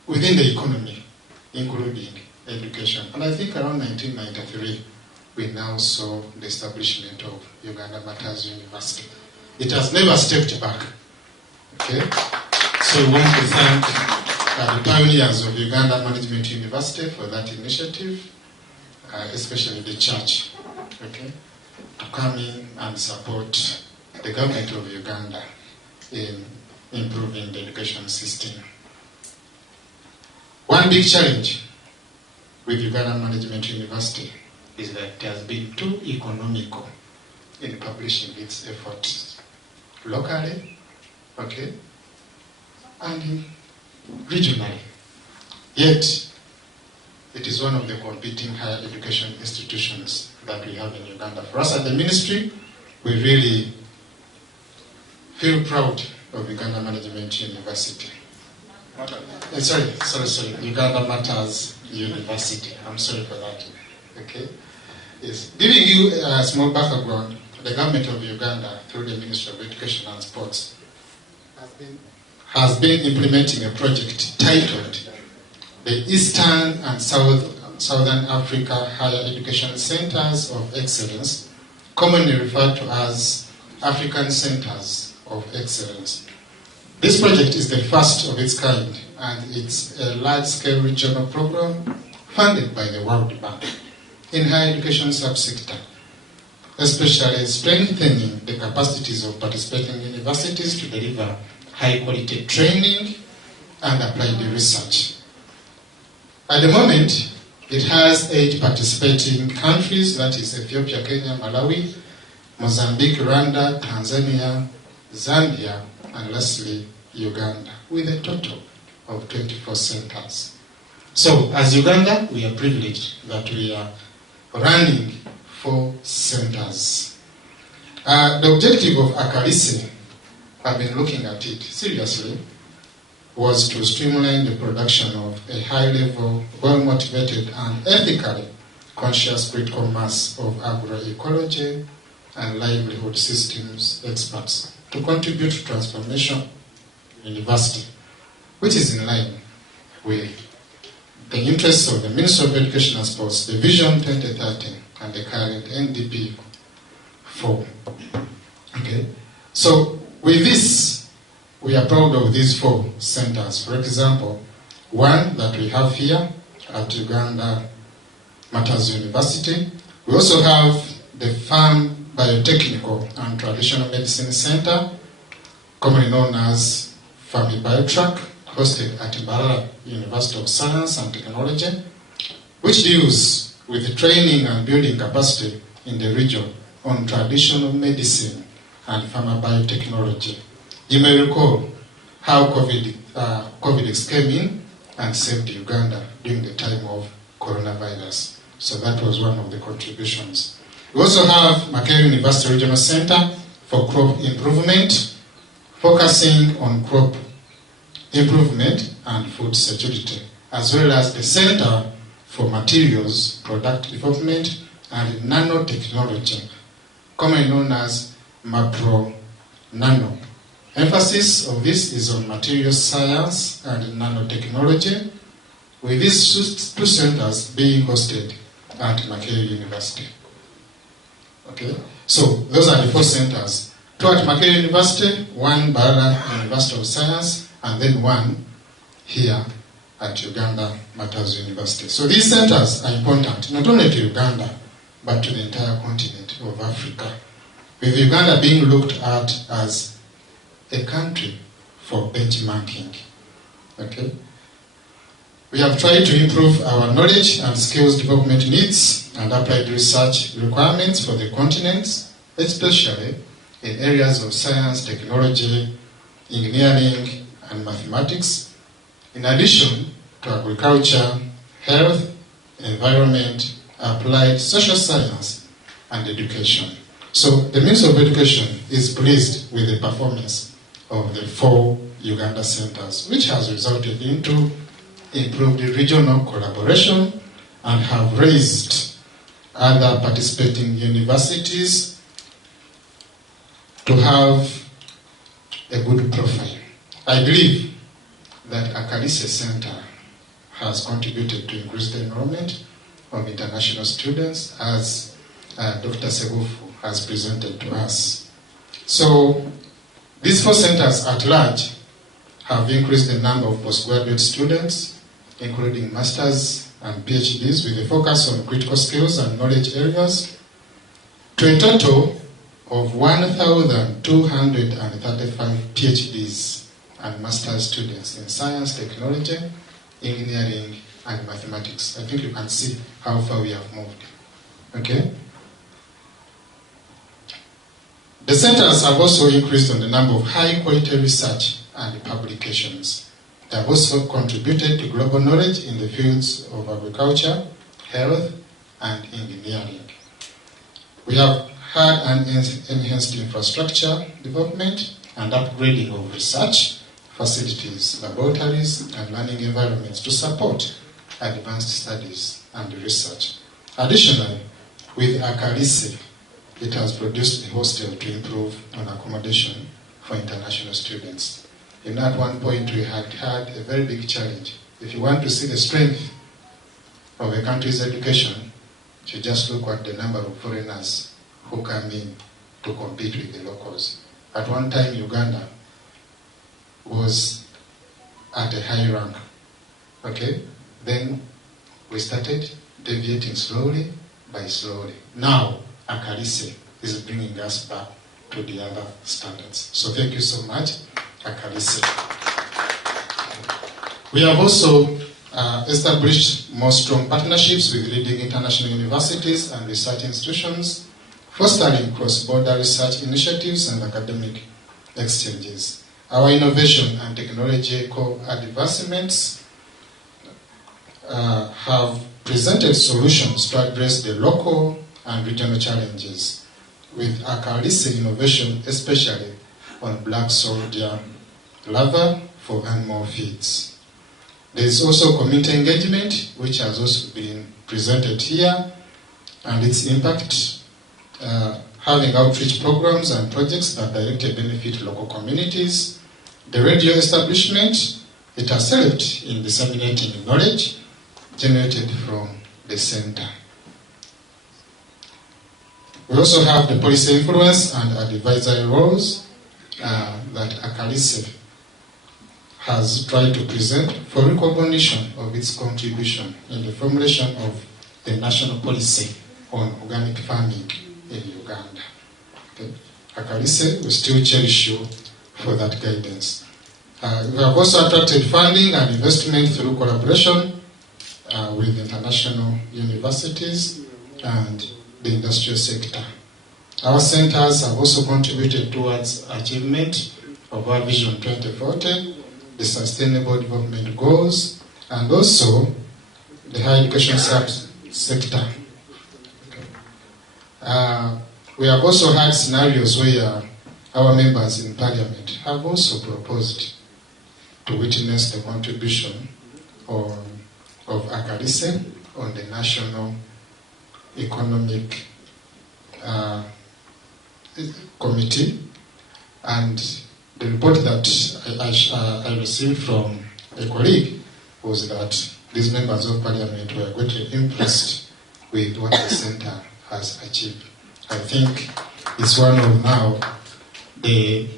within the economy, including education. And I think around 1993, we now saw the establishment of Uganda Martyrs University. It has never stepped back. Okay? So we want to thank the pioneers of Uganda Management University for that initiative, especially the church, okay, to come in and support the government of Uganda in improving the education system. One big challenge with Uganda Management University is that it has been too economical in publishing its efforts locally, okay, and regionally. Yet, it is one of the competing higher education institutions that we have in Uganda. For us at the ministry, we really feel proud of Uganda Management University. Sorry, Uganda Martyrs University. I'm sorry for that. Okay. Yes. Giving you a small background, the government of Uganda, through the Ministry of Education and Sports, has been implementing a project titled the Eastern and Southern Africa Higher Education Centers of Excellence, commonly referred to as African Centers of Excellence. This project is the first of its kind, and it's a large-scale regional program funded by the World Bank in higher education subsector, especially strengthening the capacities of participating universities to deliver high-quality training and applied research. At the moment, it has 8 participating countries, that is Ethiopia, Kenya, Malawi, Mozambique, Rwanda, Tanzania, Zambia, and lastly, Uganda, with a total of 24 centers. So, as Uganda, we are privileged that we are running 4 centers. The objective of ACALISE, I've been looking at it seriously, was to streamline the production of a high-level, well-motivated and ethically conscious critical mass of agroecology and livelihood systems experts to contribute to transformation university, which is in line with the interests of the Ministry of Education and Sports, the Vision 2030, and the current NDP 4. Okay? So, with this, we are proud of these 4 centers. For example, one that we have here at Uganda Martyrs University. We also have the Farm Biotechnical and Traditional Medicine Center, commonly known as Farm Biotrack, hosted at Mbarara University of Science and Technology, which deals with training and building capacity in the region on traditional medicine and pharma biotechnology. You may recall how COVID came in and saved Uganda during the time of coronavirus. So that was one of the contributions. We also have Makerere University Regional Center for Crop Improvement, focusing on crop improvement and food security, as well as the Center for Materials, Product Development and Nanotechnology, commonly known as MAPRO-NANO. Emphasis of this is on materials science and nanotechnology, with these two centers being hosted at Makerere University. Okay, so those are the 4 centers. 2 at Makerere University, 1 Barara University of Science, and then 1 here at Uganda Martyrs University. So these centers are important, not only to Uganda, but to the entire continent of Africa, with Uganda being looked at as a country for benchmarking. Okay? We have tried to improve our knowledge and skills development needs and applied research requirements for the continent, especially in areas of science, technology, engineering, and mathematics, in addition to agriculture, health, environment, applied social science, and education. So the Ministry of Education is pleased with the performance of the 4 Uganda centers, which has resulted into improved regional collaboration and have raised other participating universities to have a good profile. I believe that ACALISE Center has contributed to increase the enrollment of international students, as Dr. Segufu has presented to us. So these 4 centers at large have increased the number of postgraduate students, including masters and PhDs, with a focus on critical skills and knowledge areas, to a total of 1,235 PhDs and master's students in science, technology, engineering, and mathematics. I think you can see how far we have moved. Okay? The centers have also increased on the number of high-quality research and publications. They have also contributed to global knowledge in the fields of agriculture, health, and engineering. We have had an enhanced infrastructure development and upgrading of research facilities, laboratories, and learning environments to support advanced studies and research. Additionally, with ACALISE, it has produced a hostel to improve on accommodation for international students. At one point, we had a very big challenge. If you want to see the strength of a country's education, you just look at the number of foreigners who come in to compete with the locals. At one time, Uganda was at a high rank. Okay? Then we started deviating slowly by slowly. Now, ACALISE is bringing us back to the other standards. So thank you so much, ACALISE. We have also established more strong partnerships with leading international universities and research institutions, fostering cross-border research initiatives and academic exchanges. Our innovation and technological advancements have presented solutions to address the local and regional challenges, with ACALISE innovation especially on black soldier larvae for animal feeds. There is also community engagement, which has also been presented here, and its impact, having outreach programs and projects that directly benefit local communities. The radio establishment, it has helped in disseminating knowledge generated from the center. We also have the policy influence and advisory roles that ACALISE has tried to present for recognition of its contribution in the formulation of the national policy on organic farming in Uganda. Okay. ACALISE will still cherish you for that guidance. We have also attracted funding and investment through collaboration with international universities and the industrial sector. Our centers have also contributed towards achievement of our Vision 2040, the Sustainable Development Goals, and also the higher education sector. We have also had scenarios where our members in Parliament have also proposed to witness the contribution of ACALISE on the national economic committee, and the report that I received from a colleague was that these members of parliament were greatly impressed with what the center has achieved. I think it's one of now the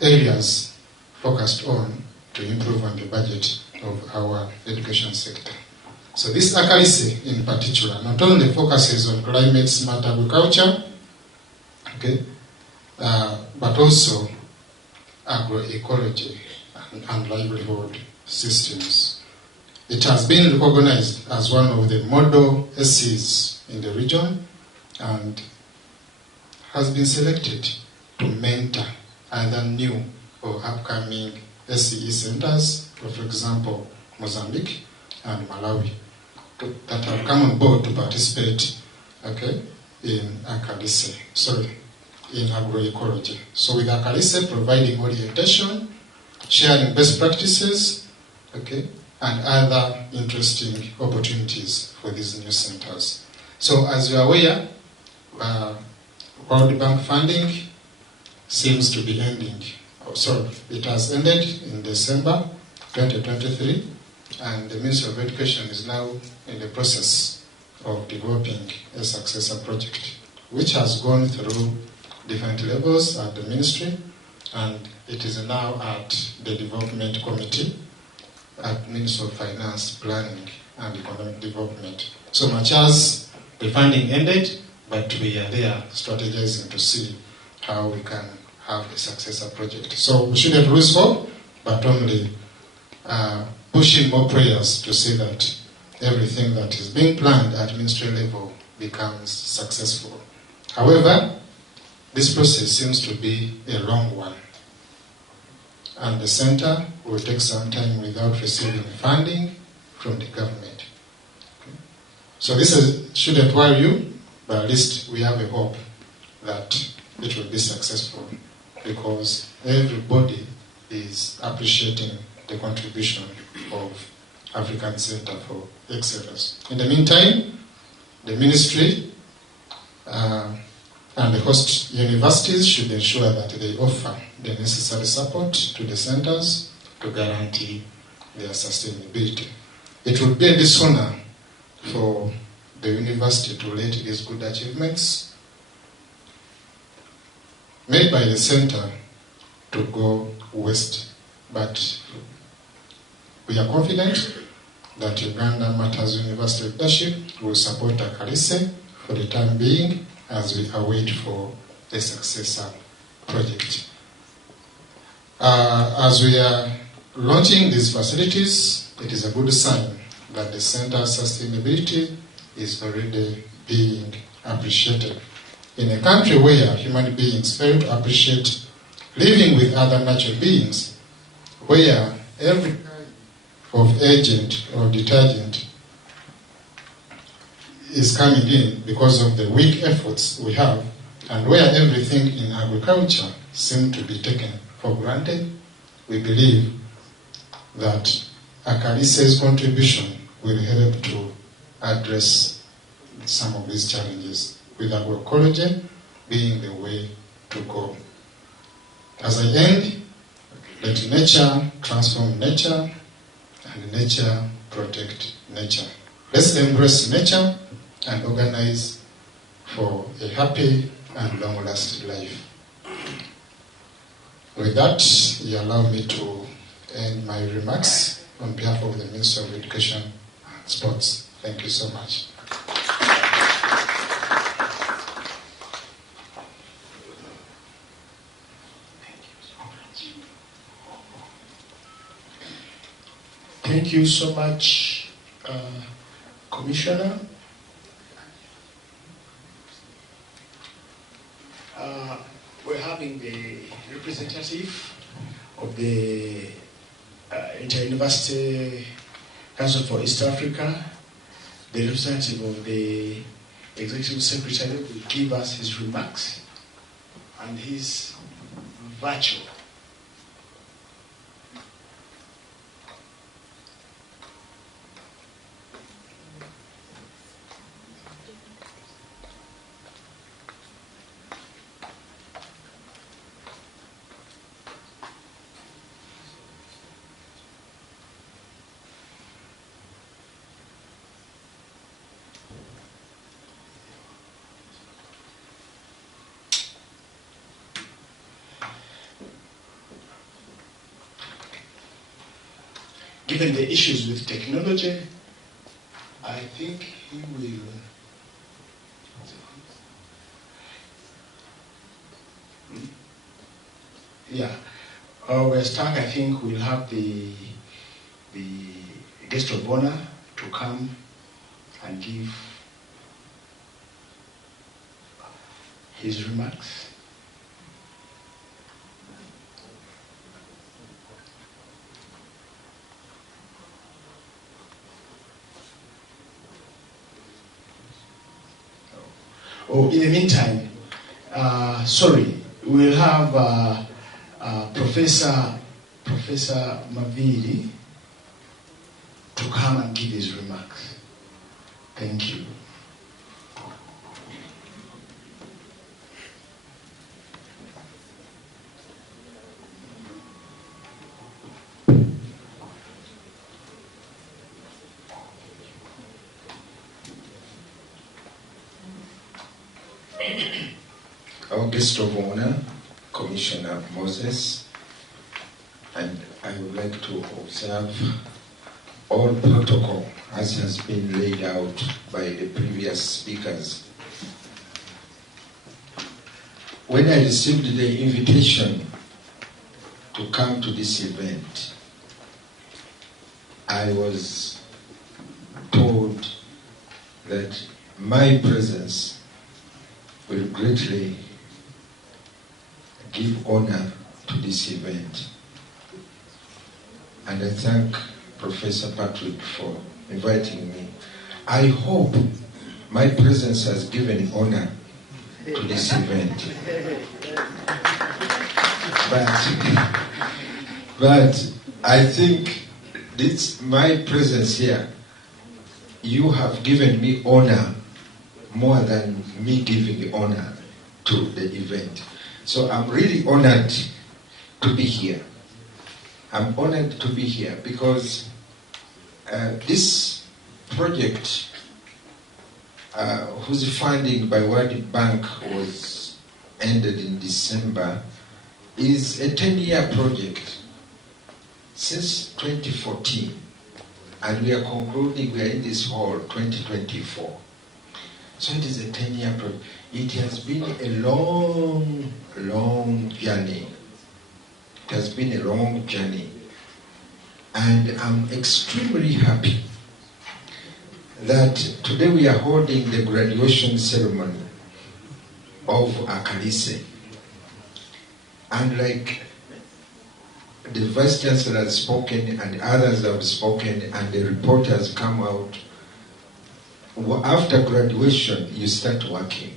areas focused on to improve on the budget of our education sector. So this ACALISE in particular not only focuses on climate smart agriculture, okay, but also agroecology and livelihood systems. It has been recognized as one of the model SCs in the region and has been selected to mentor either new or upcoming SCE centers, for example, Mozambique and Malawi, that have come on board to participate, okay, in ACALISE, in agroecology. So with ACALISE providing orientation, sharing best practices, okay, and other interesting opportunities for these new centers. So as you are aware, World Bank funding seems to be ending. It has ended in December 2023, and the Ministry of Education is now in the process of developing a successor project, which has gone through different levels at the ministry, and it is now at the development committee at Ministry of Finance, Planning and Economic Development. So much as the funding ended, but we are there strategizing to see how we can have a successor project. So we shouldn't lose hope, but only pushing more prayers to see that everything that is being planned at ministry level becomes successful. However, this process seems to be a long one, and the center will take some time without receiving funding from the government. Okay. So this shouldn't worry you, but at least we have a hope that it will be successful, because everybody is appreciating the contribution of African Center for Excellence. In the meantime, the ministry and the host universities should ensure that they offer the necessary support to the centers to guarantee their sustainability. It would be a dishonor for the university to let these good achievements made by the center to go waste. But we are confident that Uganda Martyrs University leadership will support ACALISE for the time being as we await for a successor project. As we are launching these facilities, it is a good sign that the center's sustainability is already being appreciated. In a country where human beings fail to appreciate living with other natural beings, where every kind of agent or detergent is coming in because of the weak efforts we have, and where everything in agriculture seems to be taken for granted, we believe that ACALISE's contribution will help to address some of these challenges, with agroecology being the way to go. As I end, let nature transform nature, and nature protect nature. Let's embrace nature and organize for a happy and long-lasting life. With that, you allow me to end my remarks on behalf of the Ministry of Education and Sports. Thank you so much. Thank you so much, Commissioner. We're having the representative of the Inter-University Council for East Africa, the representative of the Executive Secretary will give us his remarks and his virtual given the issues with technology, I think he will. Yeah, we're stuck. I think we'll have the guest of honor to come and give his remarks. Oh, in the meantime, sorry, we'll have Professor Maviri to come and give his remarks. Thank you. Our guest of honor, Commissioner Moses, and I would like to observe all protocol as has been laid out by the previous speakers. When I received the invitation to come to this event, I was told that my presence will greatly give honor to this event. And I thank Professor Patrick for inviting me. I hope my presence has given honor to this event. But I think my presence here, you have given me honor more than me giving honor to the event. So I'm really honored to be here. I'm honored to be here because this project, whose funding by World Bank was ended in December, is a 10-year project since 2014. And we are concluding, we are in this hall 2024. So it is a 10-year project. It has been a long, long journey. It has been a long journey. And I'm extremely happy that today we are holding the graduation ceremony of ACALISE. And like the Vice Chancellor has spoken and others have spoken and the report has come out, after graduation, you start working.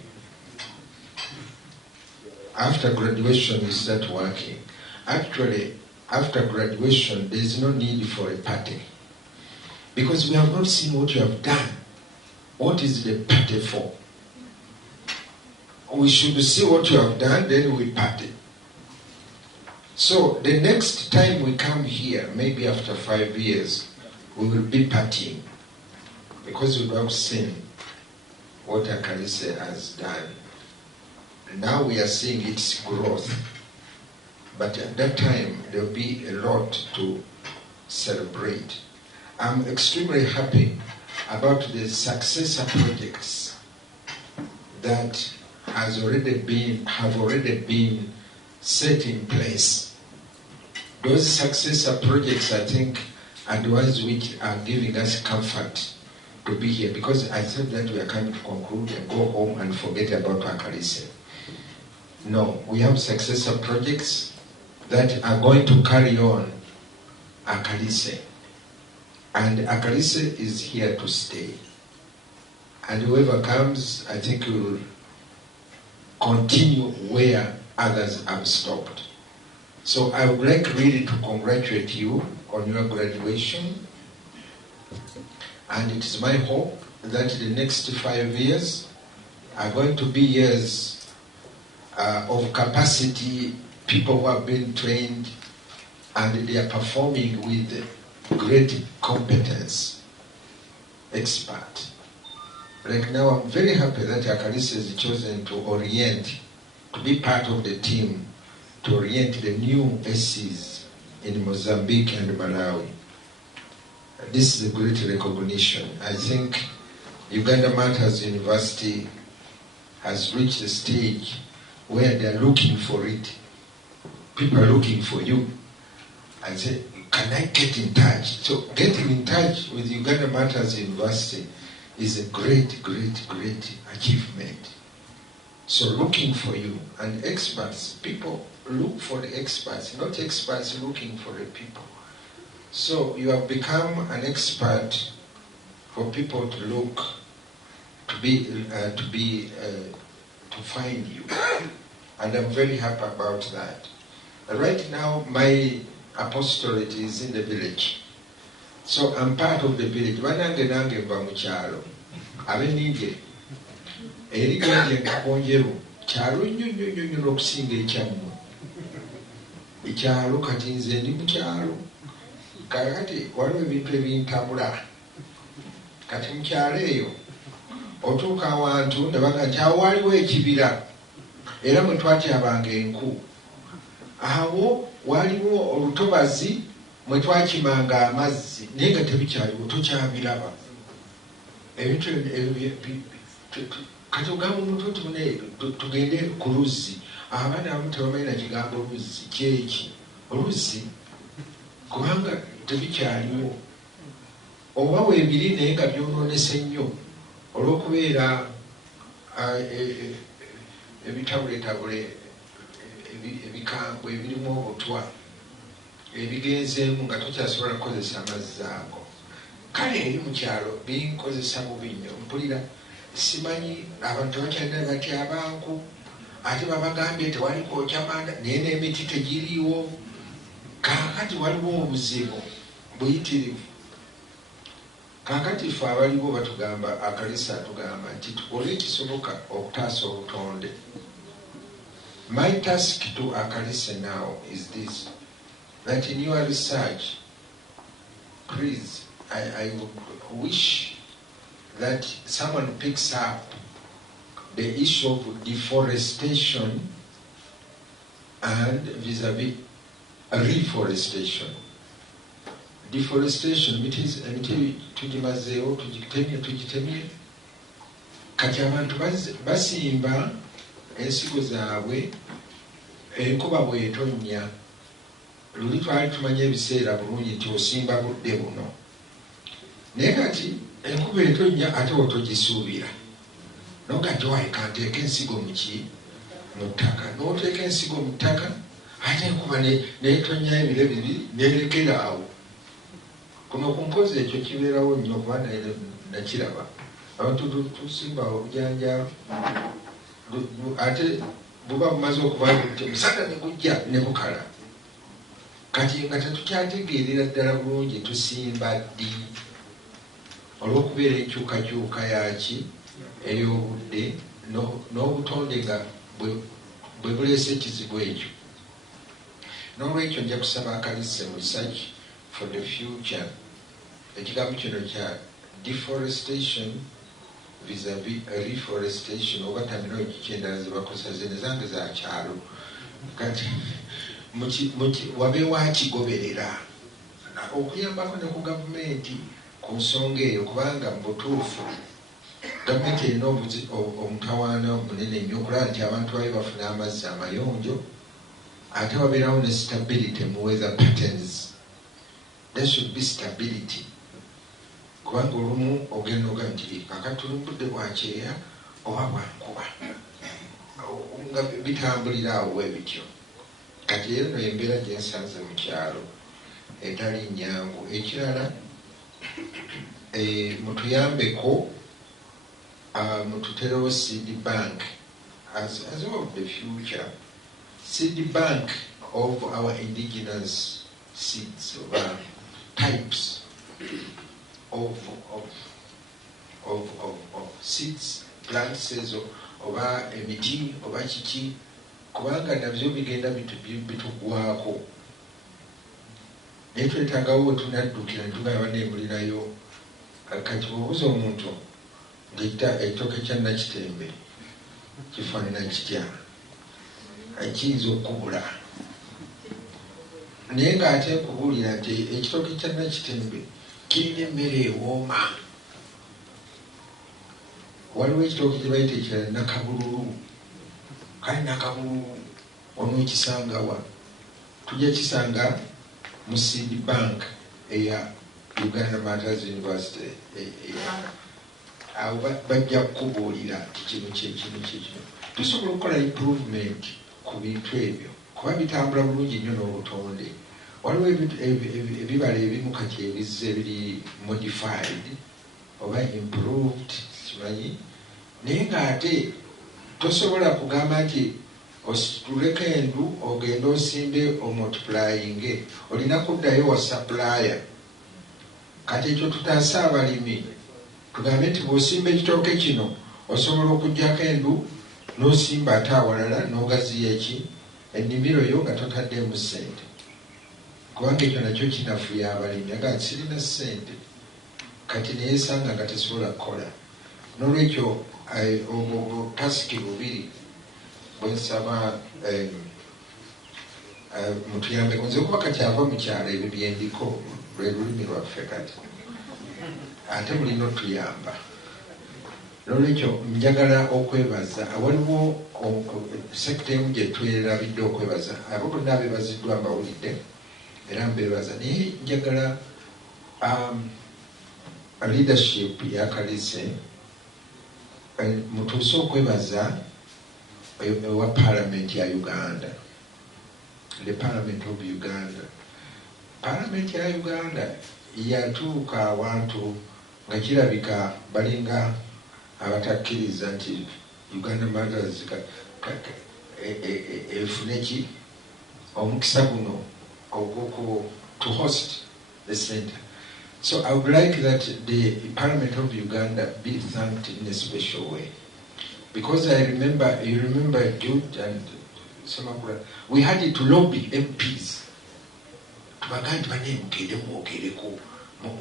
After graduation, you start working. Actually, after graduation, there is no need for a party. Because we have not seen what you have done. What is the party for? We should see what you have done, then we party. So the next time we come here, maybe after 5 years, we will be partying. Because we have seen what ACALISE has done. Now we are seeing its growth. But at that time, there will be a lot to celebrate. I'm extremely happy about the successor projects that have already been set in place. Those successor projects, I think, are the ones which are giving us comfort to be here, because I thought that we are coming to conclude and go home and forget about ACALISE. No, we have successor projects that are going to carry on ACALISE. And ACALISE is here to stay. And whoever comes, I think will continue where others have stopped. So I would like really to congratulate you on your graduation. And it is my hope that the next 5 years are going to be years of capacity, people who have been trained and they are performing with great competence, expert. Like now, I'm very happy that ACALISE has chosen to be part of the team, to orient the new SCs in Mozambique and Malawi. this is a great recognition. I think Uganda Martyrs University has reached a stage where they are looking for it. People are looking for you and say, can I get in touch? So getting in touch with Uganda Martyrs University is a great, great, great achievement. So looking for you and experts, people look for the experts, not experts looking for the people. So you have become an expert for people to look, to find you. And I'm very happy about that. Right now, my apostolate is in the village. So I'm part of the village. Banange nange mba mu kyalo. Abenije. Eri ganje ngakonjeru. Kyalo nnyo okusinga ekyammwe. Ekyalo kati nze ndi mu kyalo. Kati waliwo ebintu ebintabula. Kati mu kyalo eyo otuuka awantu ne baga nti awo waliwo ekibira era mwe twatyabanga enku. Awo waliwo olutobazi mwe twakimanga amazzi naye nga tebikyaliwo tokyabiraba. Ebintu kati ogamba omuntu oti tugende ku luzzi. Abaana abamu tebamanyi na kigambo luzzi kyeki. Oluzzi kubanga tebikyaliwo. Oba weebiri naye nga byonoonese nnyo olw'okubeera ebitabuletabule ebikambwe ebirimu obutwa ebigenzeemu nga tokyasobola kukozesa amazzi ago. Kale eri mu kyalo binkozesa bubi nnyo. Mpulira simanyi abantu tebakyalina batya abantu ate babagambye tewali kwokya manda naye n'emiti tegiriiwo. Kaakati waliwo obuzibu buyitirivu. Kaakati ffe abaliwo batugamba ACALISE atugamba nti tukole ekisoboka okutaasa obutonde. My task to ACALISE now is this, that in your research, please, I would wish that someone picks up the issue of deforestation and vis-a-vis reforestation. Deforestation, emiti tugimazeewo tugitemye. Kati abantu basimba ensigo zaabwe enkuba bw'etonnya. Luli twali tumanya ebiseera bulungi nti osimba budde buno. Naye kati enkuba etonnya ate otogisuubira. Nogadde wayi kanteeka ensigo mu ttaka. N'oteeka ensigo mu ttaka ate enkuba n'etonnya ebiro bibiri n'erekera awo. Kuno ku Nkozi ekyo kibeerawo nnyo kuba nakiraba. Abantu tusimba obujanjaalo ate buba bumaze okuvaayo nti omusana ne gujja ne bukala. Kati nga tetukyategeerera ddala bulungi tusimba ddi olw'okubeera enkyukakyuka yaki ey'obudde n'obutonde nga bwe buleese ekizibu ekyo. N'olwekyo nja kusaba ACALISE mu research for the future. Ekigambo kino kya deforestation vis-a-vis reforestation oba terminology kyendala ze bakozesa zene zange za kyalo. Kati wabe wakigoberera okuyambako ne ku gavumenti ku nsonga eyo kubanga mu butuufu gavumenti erina omutawaana munene nnyo okulaba nti abantu babe bafuna amazzi amayonjo ate wabeerawo ne stability mu weather patterns. There should be stability. Kubanga olumu ogenda oga nti kakati tuli mu budde bwa kyeya oba bwankuba nga bitambulira awo bwe bityo. Kati eno embeera gye nsanze mu kyalo etali nnyangu. Ekirala mutuyambeko mututerewo seed bank as of the future, seed bank of our indigenous seeds, of types of seeds, plants, oba emiti oba kiki kubanga nabyo bigenda bitugwako. Naye twetaagawo tunaddukira netugaba nemulirayo. Kati bwobuuza omuntu ng'ekitooke kya Nakitembe kifaanana kitya kiyinza okubula naye ng'ate nkubuulira nti ekitooke kya Nakitembe kirina emmere ewooma. Waliwo ekitooke kye bayita ekirala nakabululu. Kale nakabululu onookisangawa? Tujja kisanga mu Seed Bank eya Uganda Martyrs University. Awo bajja kukubuulira kino kyekino. Tusobola okukola improvement ku bintu ebyo kuba bitambula bulungi nnyo n'obutonde. Waliwo ebibala ebimu kati ebizze biri modified oba improved, simanyi, naye ng'ate tosobola kugamba nti osituleko endu ogenda osimbe omultiplyinge, olina kuddayo wa supplier. Kati ekyo tutaasa abalimi tugambe nti bw'osimba ekitooke kino osobola okugyako endu n'osimba ate awalala n'ogaziya ennimiro yo nga totaddemu ssente, kubanga ekyo nakyo kinafuya abalimi. Aga sirina ssente kati neyeesanga nga tesobola kukola. N'olwekyo pasiki bubiri bwensaba mutuyambeko. Nze kuba kati ava mu kyalo, ebyo byendiko lwe lulimi lwaffe kati, ate mulina otuyamba. N'olwekyo njagala okwebaza. Waliwo sekita emu gye twerabidde okwebaza, abo bonna abeebaziddwa mbawulidde era mbeebaza, naye njagala leadership ya ACALISE mutuuse okwebaza ewa Parliament ya Uganda, the Parliament of Uganda. Parliament ya Uganda yatuuka awantu nga kirabika balinga abatakkiriza nti Uganda Martyrs efune ki omukisa guno to host the center. So I would like that the Parliament of Uganda be thanked in a special way, because I remember, you remember Jude and Samakura, we had to lobby MPs tubaganti bane mugende mwogereko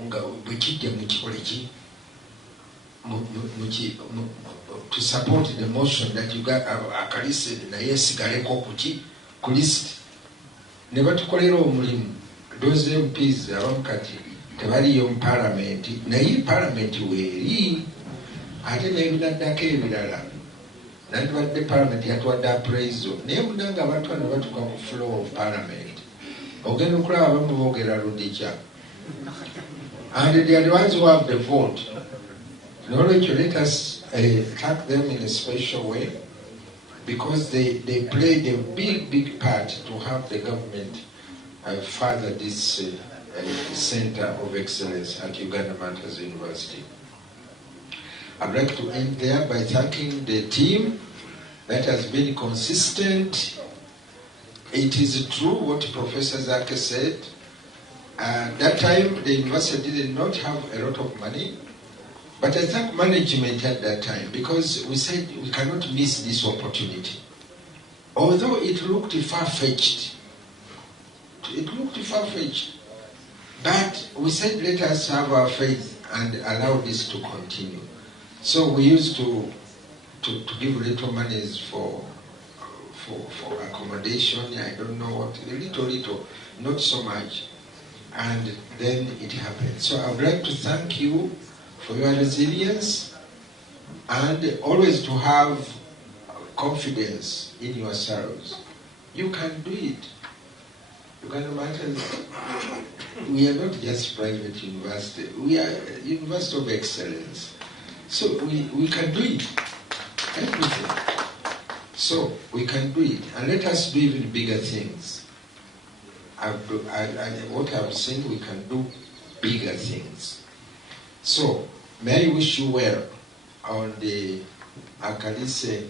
nga bwekijja mukikoleki to support the motion that you got ACALISE naye esigaleko ku list. Ne batukolera omulimu those MPs abamu kati tebaliyo mu Parliament, naye Parliament weeri ate n'ebinaddako ebirala nandibadde Parliament yatuwadde appraisal, naye munanga abantu bano batuuka ku floor of Parliament ogenda okulaba abamu boogera ludikya, and they are the ones who have the vote. N'olwekyo let us thank them in a special way, because they played a big part to have the government further this Center of Excellence at Uganda Martyrs University. I'd like to end there by thanking the team that has been consistent. It is true what Professor Zake said. That time the university did not have a lot of money, but I thank management at that time, because we said we cannot miss this opportunity. Although it looked far-fetched, but we said let us have our faith and allow this to continue. So we used to give little monies for accommodation, I don't know what, little, not so much. And then it happened. So I would like to thank you for your resilience and always to have confidence in yourselves. You can do it. Uganda Martyrs, we are not just private university, we are University of Excellence. So we can do it, everything. So we can do it, and let us do even bigger things. What I've seen, we can do bigger things. So may I wish you well on the ACALISE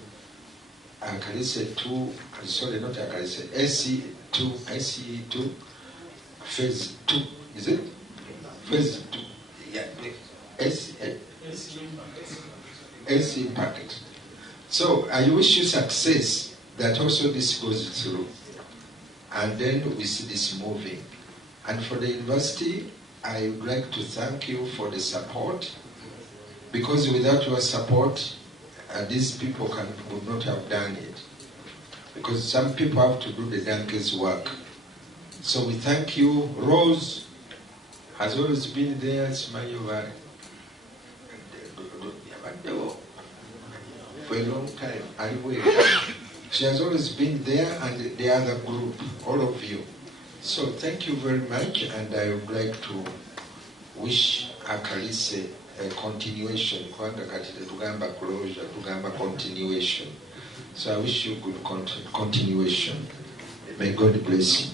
2, sorry, not ACALISE, SCE2, phase 2, is it? Phase 2, yeah, SC Impact. So I wish you success, that also this goes through. And then we see this moving. And for the university, I would like to thank you for the support, because without your support, these people would not have done it. Because some people have to do the donkey's work. So we thank you. Rose has always been there. For a long time. She has always been there, and the other group, all of you. So thank you very much, and I would like to wish ACALISE a continuation. Closure, continuation. So I wish you good continuation. May God bless you.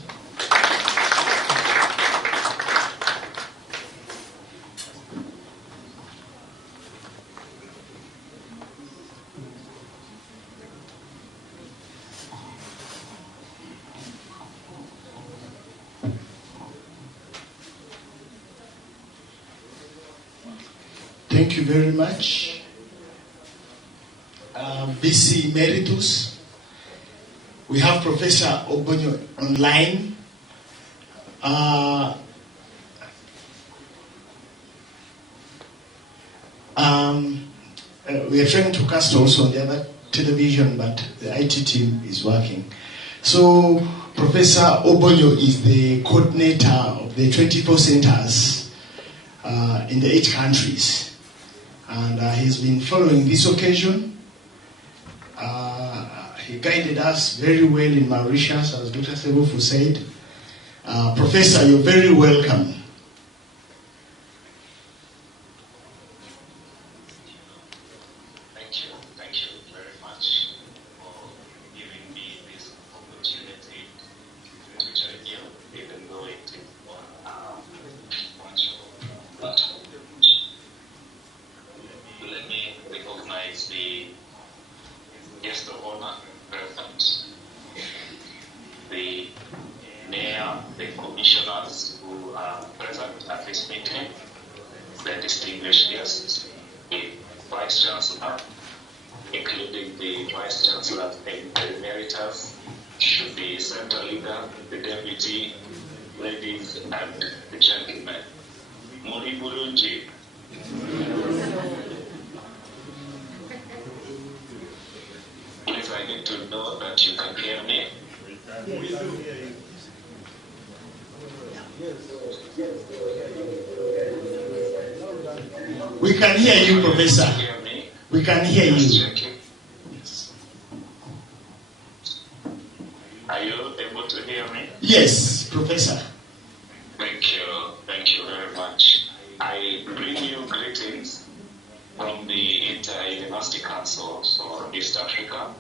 Thank you very much. VC Emeritus. We have Professor Obonyo online. We are trying to cast also on the other television, but the IT team is working. So Professor Obonyo is the coordinator of the 24 centers in the 8 countries. And he's been following this occasion. He guided us very well in Mauritius, as Dr. Serufu said. Professor, you're very welcome. Thank you very much for giving me this opportunity to join you, even though it is on virtual platform. Let me recognize the guest of honor present, the mayor, the commissioners who are present at this meeting, the distinguished guests, the vice chancellor, including the vice chancellor emeritus, the center leader, the deputy, ladies and the gentlemen. Muri Burunji. Please, I need to know that you can hear me. We can hear you, Professor. We can hear you. Are you able to hear me? Yes, Professor. Thank you very much. I bring you greetings from the Inter-University Council for East Africa.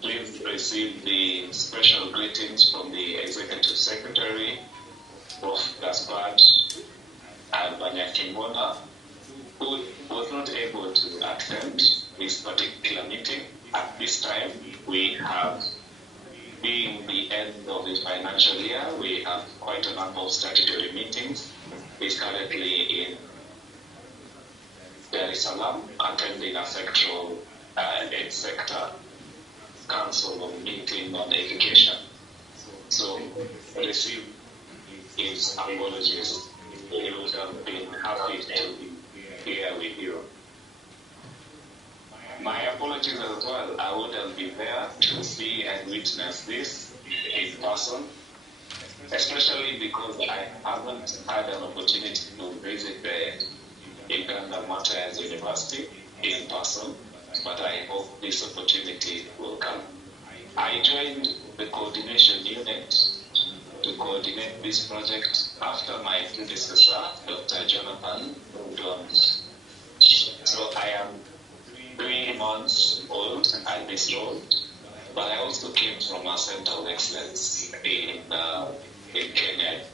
Please receive the special greetings from the Executive Secretary, Prof. Gaspard Banyakimbona, who was not able to attend this particular meeting. At this time, we have, being the end of the financial year, we have quite a number of statutory meetings. He's currently in Dar es Salaam attending a sectoral ed sector council meeting on education. So receive his apologies. He would have been happy to be here with you. My apologies as well. I wouldn't be there to see and witness this in person, especially because I haven't had an opportunity to visit the Uganda Martyrs University in person, but I hope this opportunity will come. I joined the coordination unit to coordinate this project after my predecessor, Dr. Jonathan, moved on. So I am 3 months old at this role, but I also came from a center of excellence in Kenya.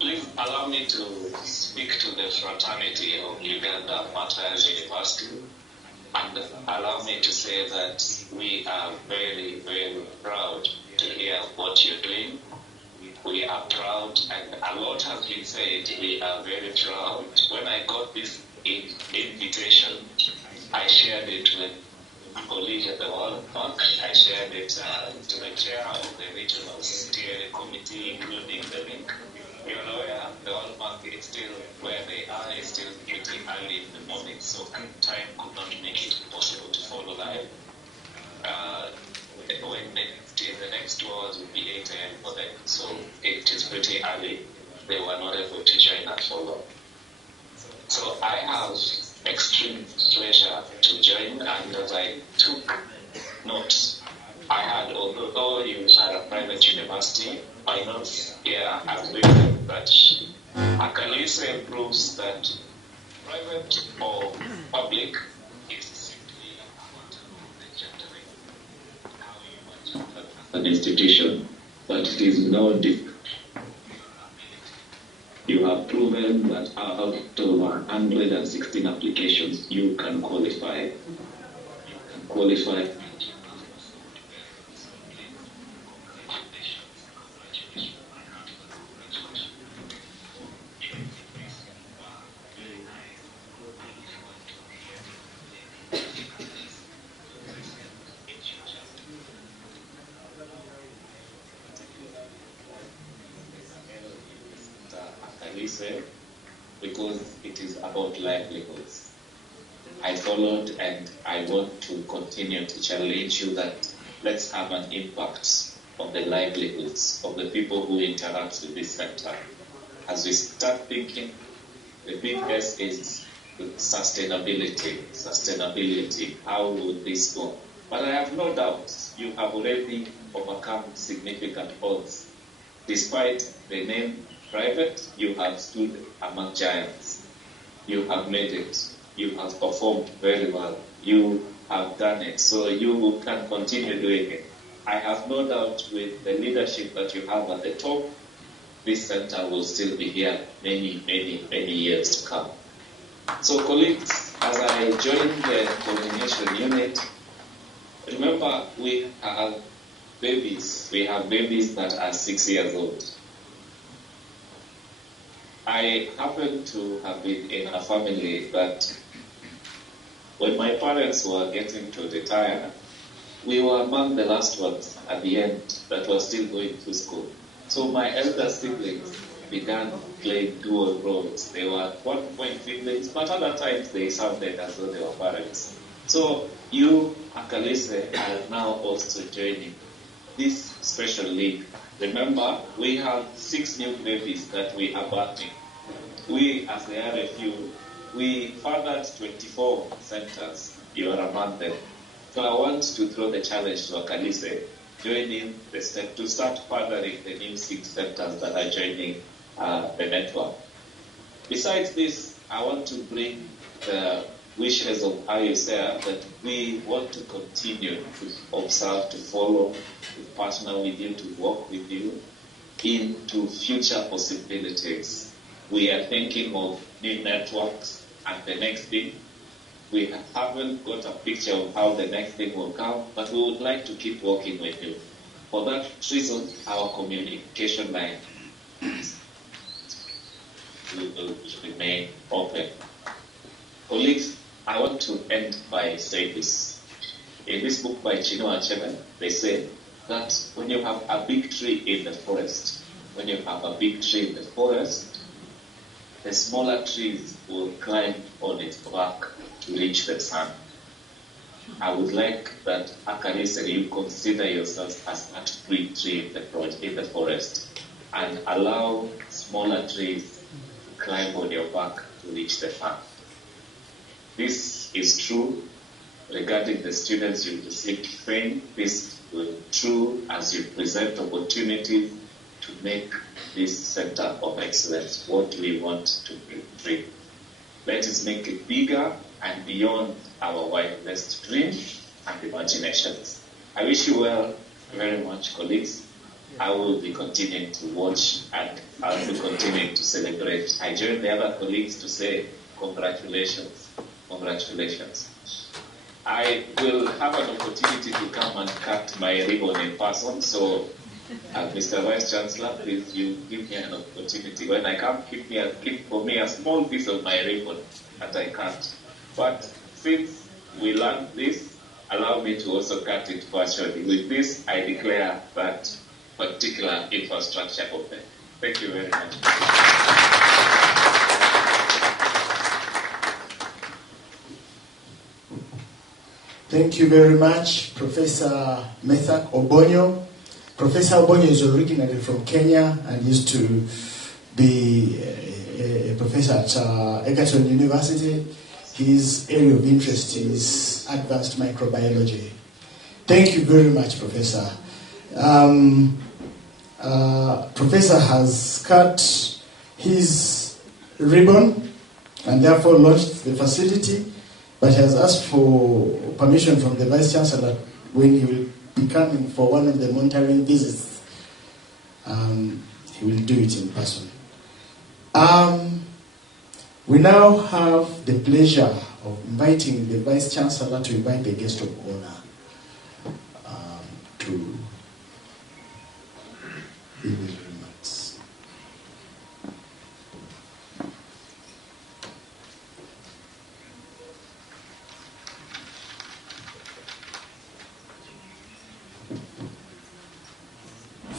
Please allow me to speak to the fraternity of Uganda Martyrs University, and allow me to say that we are very, very proud to hear what you're doing. We are proud, and a lot has been said. We are very proud. When I got this invitation, I shared it with a colleague at the World Bank. I shared it to the chair of the regional steering committee, including the link. You know, the World Bank is still where they are, is still pretty early in the morning, so time could not make it possible to follow live. When the next 2 hours will be 8 a.m. for them, so it's it is pretty early, they were not able to join us for long. So I have extreme pleasure to join, and as I took notes, I had, although you are a private university, my notes here have written that ACALISE proves that private or public is simply a matter of the gendering, how you want an institution, but it is no different. You have proven that out of 116 applications, you can qualify. Because it is about livelihoods. I followed, and I want to continue to challenge you that let's have an impact on the livelihoods of the people who interact with this sector. As we start thinking, the big S is sustainability. How will this go? But I have no doubt you have already overcome significant odds. Despite the name private, you have stood among giants. You have made it. You have performed very well. You have done it. So you can continue doing it. I have no doubt with the leadership that you have at the top, this center will still be here many years to come. So colleagues, as I join the coordination unit, remember we have babies. We have babies that are 6 years old. I happen to have been in a family that when my parents were getting to retire, we were among the last ones at the end that were still going to school. So my elder siblings began playing dual roles. They were at one point siblings, but other times they sounded as though they were parents. So you, ACALISE, are now also joining this special league. Remember, we have 6 new babies that we are birthing. We, as the RFU, we fathered 24 centers. You are among them. So I want to throw the challenge to ACALISE, joining the step to start fathering the new 6 centers that are joining the network. Besides this, I want to bring the wishes of IUCEA that we want to continue to observe, to follow, to partner with you, to work with you into future possibilities. We are thinking of new networks, and the next thing, we haven't got a picture of how the next thing will come, but we would like to keep working with you. For that reason, our communication line will remain open. Colleagues, I want to end by saying this. In this book by Chinua Achebe, they say that when you have a big tree in the forest, the smaller trees will climb on its back to reach the sun. I would like that ACALISE, you consider yourselves as that big tree in the forest and allow smaller trees to climb on your back to reach the sun. This is true regarding the students you receive training. This is true as you present opportunities to make this center of excellence what we want to bring. Let us make it bigger and beyond our wildest dreams and imaginations. I wish you well very much, colleagues. I will be continuing to watch, and I will be continuing to celebrate. I join the other colleagues to say congratulations. Congratulations. I will have an opportunity to come and cut my ribbon in person, so Mr. Vice Chancellor, please you give me an opportunity. When I come, keep for me a small piece of my ribbon that I cut. But since we learned this, allow me to also cut it virtually. With this, I declare that particular infrastructure open. Thank you very much. Thank you very much, Professor Methak Obonyo. Professor Obonyo is originally from Kenya and used to be a professor at Egerton University. His area of interest is advanced microbiology. Thank you very much, Professor. Professor has cut his ribbon and therefore launched the facility, but has asked for permission from the Vice Chancellor when he will be coming for one of the monitoring visits. He will do it in person. We now have the pleasure of inviting the Vice Chancellor to invite the guest of honor to give his remarks.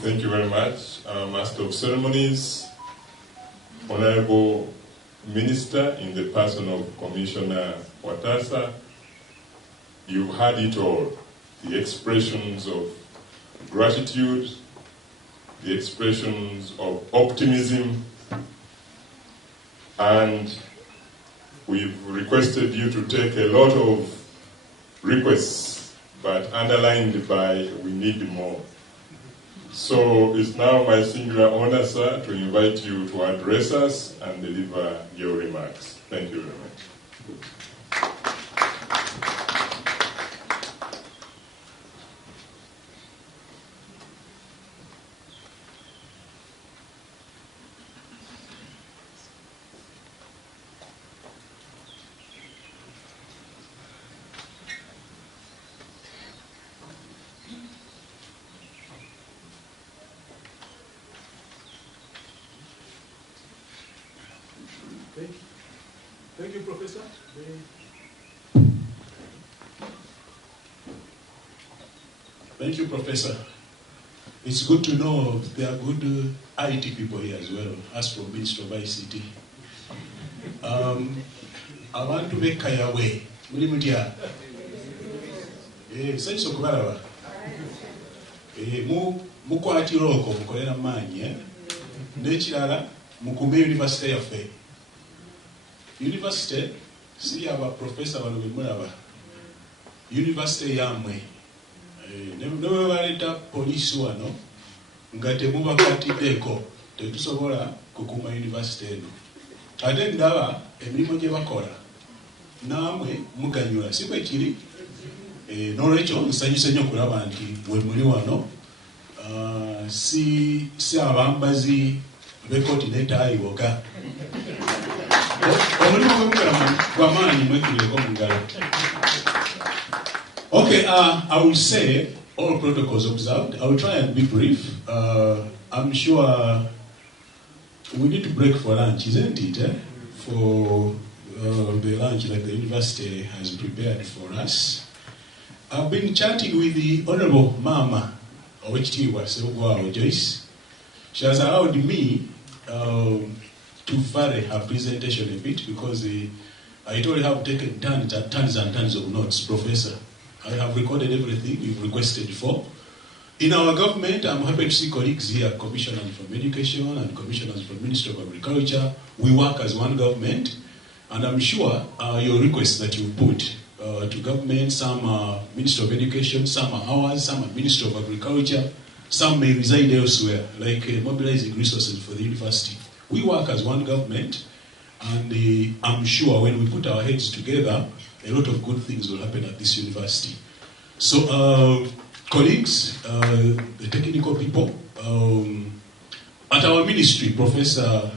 Thank you very much, Master of Ceremonies, Honorable Minister in the person of Commissioner Watasa. You've heard it all, the expressions of gratitude, the expressions of optimism, and we've requested you to take a lot of requests, but underlined by we need more. So it's now my singular honor, sir, to invite you to address us and deliver your remarks. Thank you very much. Thank you, Professor. Thank you, Professor. It's good to know there are good IT people here as well, as for Minister of ICT. I want to make Kaya way. Sense of Kubaraba. Mukwati roko, mukolera manyi, nechirala, mukume university ya fe. University, si aba professor balubimulaba. University yamwe. Newe baleta police wano, nga temubakatideko, tetusobola kukuma university eno. Ate ndaba emirimu gye bakola namwe muganyula si bwe kiri n'olwekyo nsanyuse nnyo okulaba nti we muli wano si abambazi b'ekkooti n'etaayiwoga omulimu gw'emugala gw'amaanyi mwekireko mu ngalo. Okay, I will say all protocols observed. I will try and be brief. I'm sure we need to break for lunch, isn't it? For the lunch that the university has prepared for us. I've been chatting with the Honorable Mama Owekitiibwa Joyce. She has allowed me to vary her presentation a bit because I told her I have taken tons and tons of notes, Professor. I have recorded everything you've requested for. In our government, I'm happy to see colleagues here, commissioners from education and commissioners from Ministry of Agriculture. We work as one government, and I'm sure your requests that you put to government, some are Ministry of Education, some are ours, some are Ministry of Agriculture, some may reside elsewhere, like mobilizing resources for the university. We work as one government, and I'm sure when we put our heads together, a lot of good things will happen at this university. So, colleagues, the technical people, at our ministry, Professor,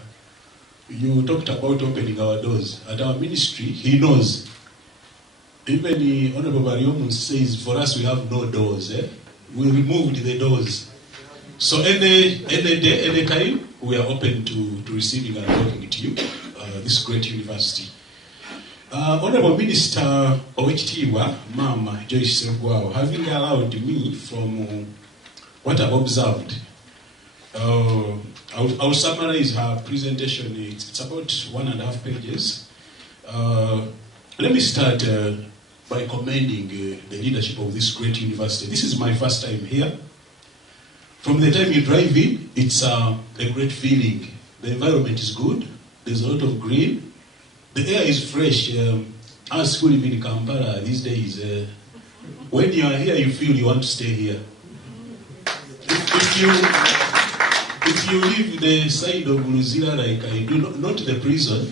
you talked about opening our doors. At our ministry, he knows. Even the Honorable Bariomun says, for us, we have no doors. We removed the doors. So any day, any time, we are open to receiving and talking to you, this great university. Honorable Minister Owekitiibwa, Mama Joyce Ogwao, having allowed me from what I've observed, I'll summarize her presentation. It's about 1.5 pages. Let me start by commending the leadership of this great university. This is my first time here. From the time you drive in, it's a great feeling. The environment is good. There's a lot of green. The air is fresh. Our school in Kampala these days, when you are here, you feel you want to stay here. If you leave the side of Luzira like I do, not the prison,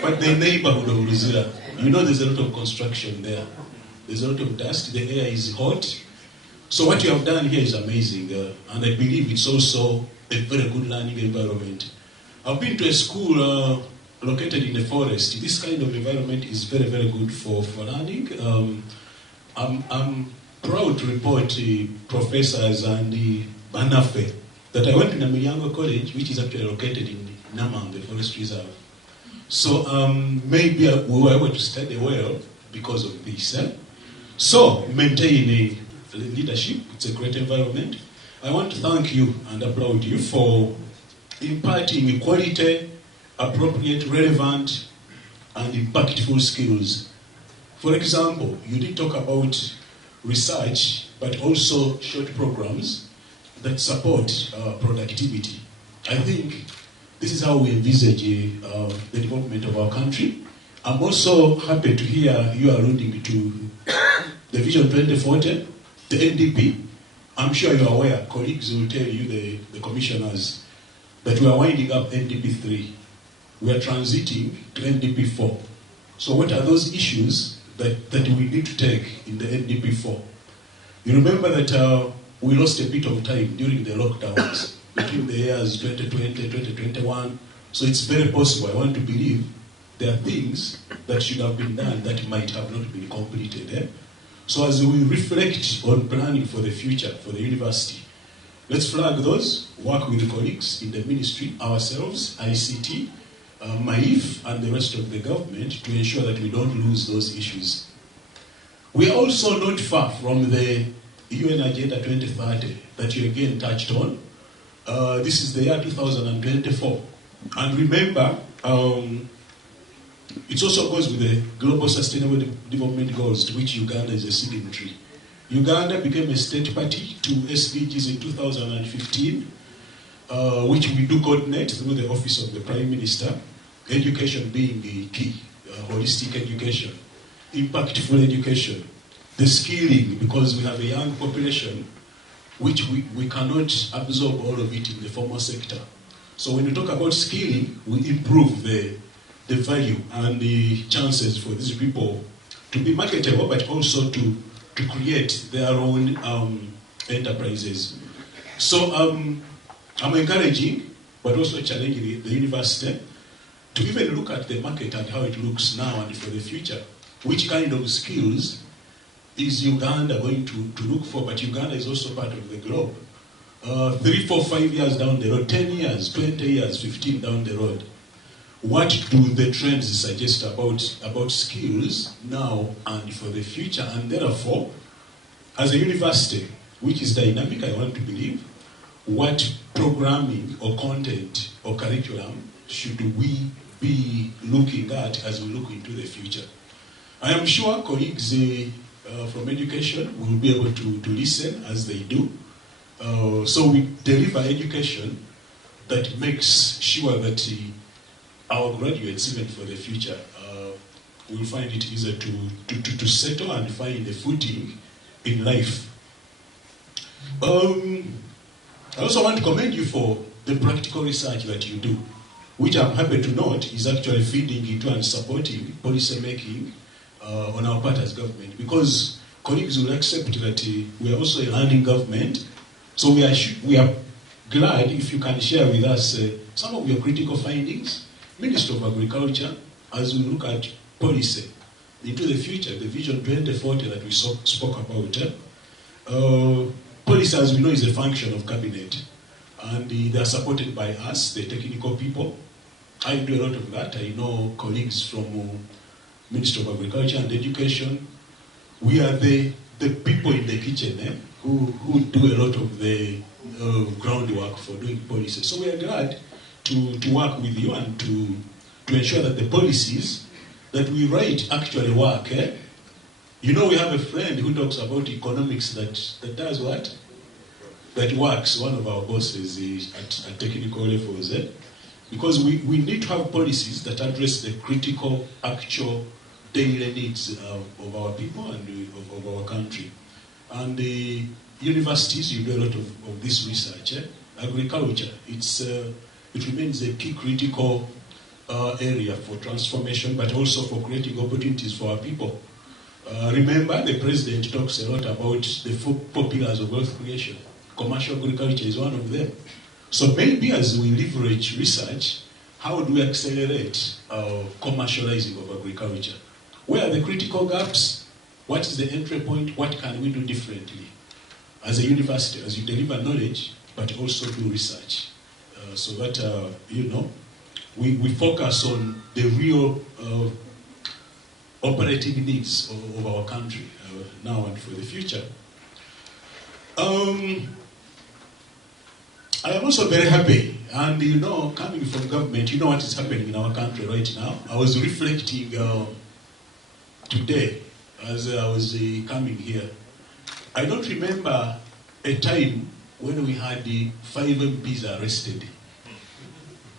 but the neighborhood of Luzira, you know there's a lot of construction there. There's a lot of dust. The air is hot. So what you have done here is amazing, and I believe it's also a very good learning environment. I've been to a school located in the forest. This kind of environment is very, very good for learning. I'm proud to report professors and Banafe that I went to Namilyango College, which is actually located in Namang, the forest reserve. So maybe we were able to study well because of this. So maintain leadership. It's a great environment. I want to thank you and applaud you for imparting quality, appropriate, relevant, and impactful skills. For example, you did talk about research, but also short programs that support productivity. I think this is how we envisage the development of our country. I'm also happy to hear you alluding to the Vision 2040, the NDP. I'm sure you're aware, colleagues will tell you, the commissioners, that we are winding up NDP 3. We are transiting to NDP 4. So what are those issues that we need to take in the NDP 4? You remember that we lost a bit of time during the lockdowns between the years 2020, 2021. So it's very possible, I want to believe, there are things that should have been done that might have not been completed. So as we reflect on planning for the future, for the university, let's flag those, work with the colleagues in the ministry, ourselves, ICT, MAIF, and the rest of the government to ensure that we don't lose those issues. We are also not far from the UN Agenda 2030 that you again touched on. This is the year 2024. And remember, it also goes with the Global Sustainable Development Goals, to which Uganda is a signatory. Uganda became a state party to SDGs in 2015, which we do coordinate through the Office of the Prime Minister, education being the key, holistic education, impactful education, the skilling, because we have a young population, which we cannot absorb all of it in the formal sector. So when we talk about skilling, we improve the value and the chances for these people to be marketable, but also to create their own enterprises. So I'm encouraging, but also challenging the university to even look at the market and how it looks now and for the future. Which kind of skills is Uganda going to look for? But Uganda is also part of the globe. 3, 4, 5 years down the road, 10 years, 20 years, 15 down the road. What do the trends suggest about skills now and for the future? And therefore, as a university, which is dynamic, I want to believe, what programming or content or curriculum should we be looking at as we look into the future? I am sure colleagues from education will be able to listen as they do. So we deliver education that makes sure that our graduates, even for the future, will find it easier to settle and find a footing in life. I also want to commend you for the practical research that you do, which I'm happy to note is actually feeding into and supporting policy making on our part as government, because colleagues will accept that we are also a learning government. So we are glad if you can share with us some of your critical findings, Minister of Agriculture, as we look at policy into the future, the Vision 2040 that we spoke about. Policy, as we know, is a function of cabinet, and they are supported by us, the technical people. I do a lot of that. I know colleagues from Ministry of Agriculture and Education. We are the people in the kitchen who do a lot of the groundwork for doing policy. So we are glad to work with you and to ensure that the policies that we write actually work. You know, we have a friend who talks about economics that does what? that works, one of our bosses is at technical levels, because we need to have policies that address the critical, actual, daily needs of our people and of our country. And the universities, you do a lot of this research. Agriculture, it remains a key critical area for transformation, but also for creating opportunities for our people. Remember, the president talks a lot about the 4 pillars of wealth creation. Commercial agriculture is one of them. So maybe as we leverage research, how do we accelerate commercializing of agriculture? Where are the critical gaps? What is the entry point? What can we do differently? As a university, as you deliver knowledge, but also do research. So that, we focus on the real operating needs of our country now and for the future. I am also very happy, and coming from government, you know what is happening in our country right now. I was reflecting today as I was coming here. I don't remember a time when we had the 5 MPs arrested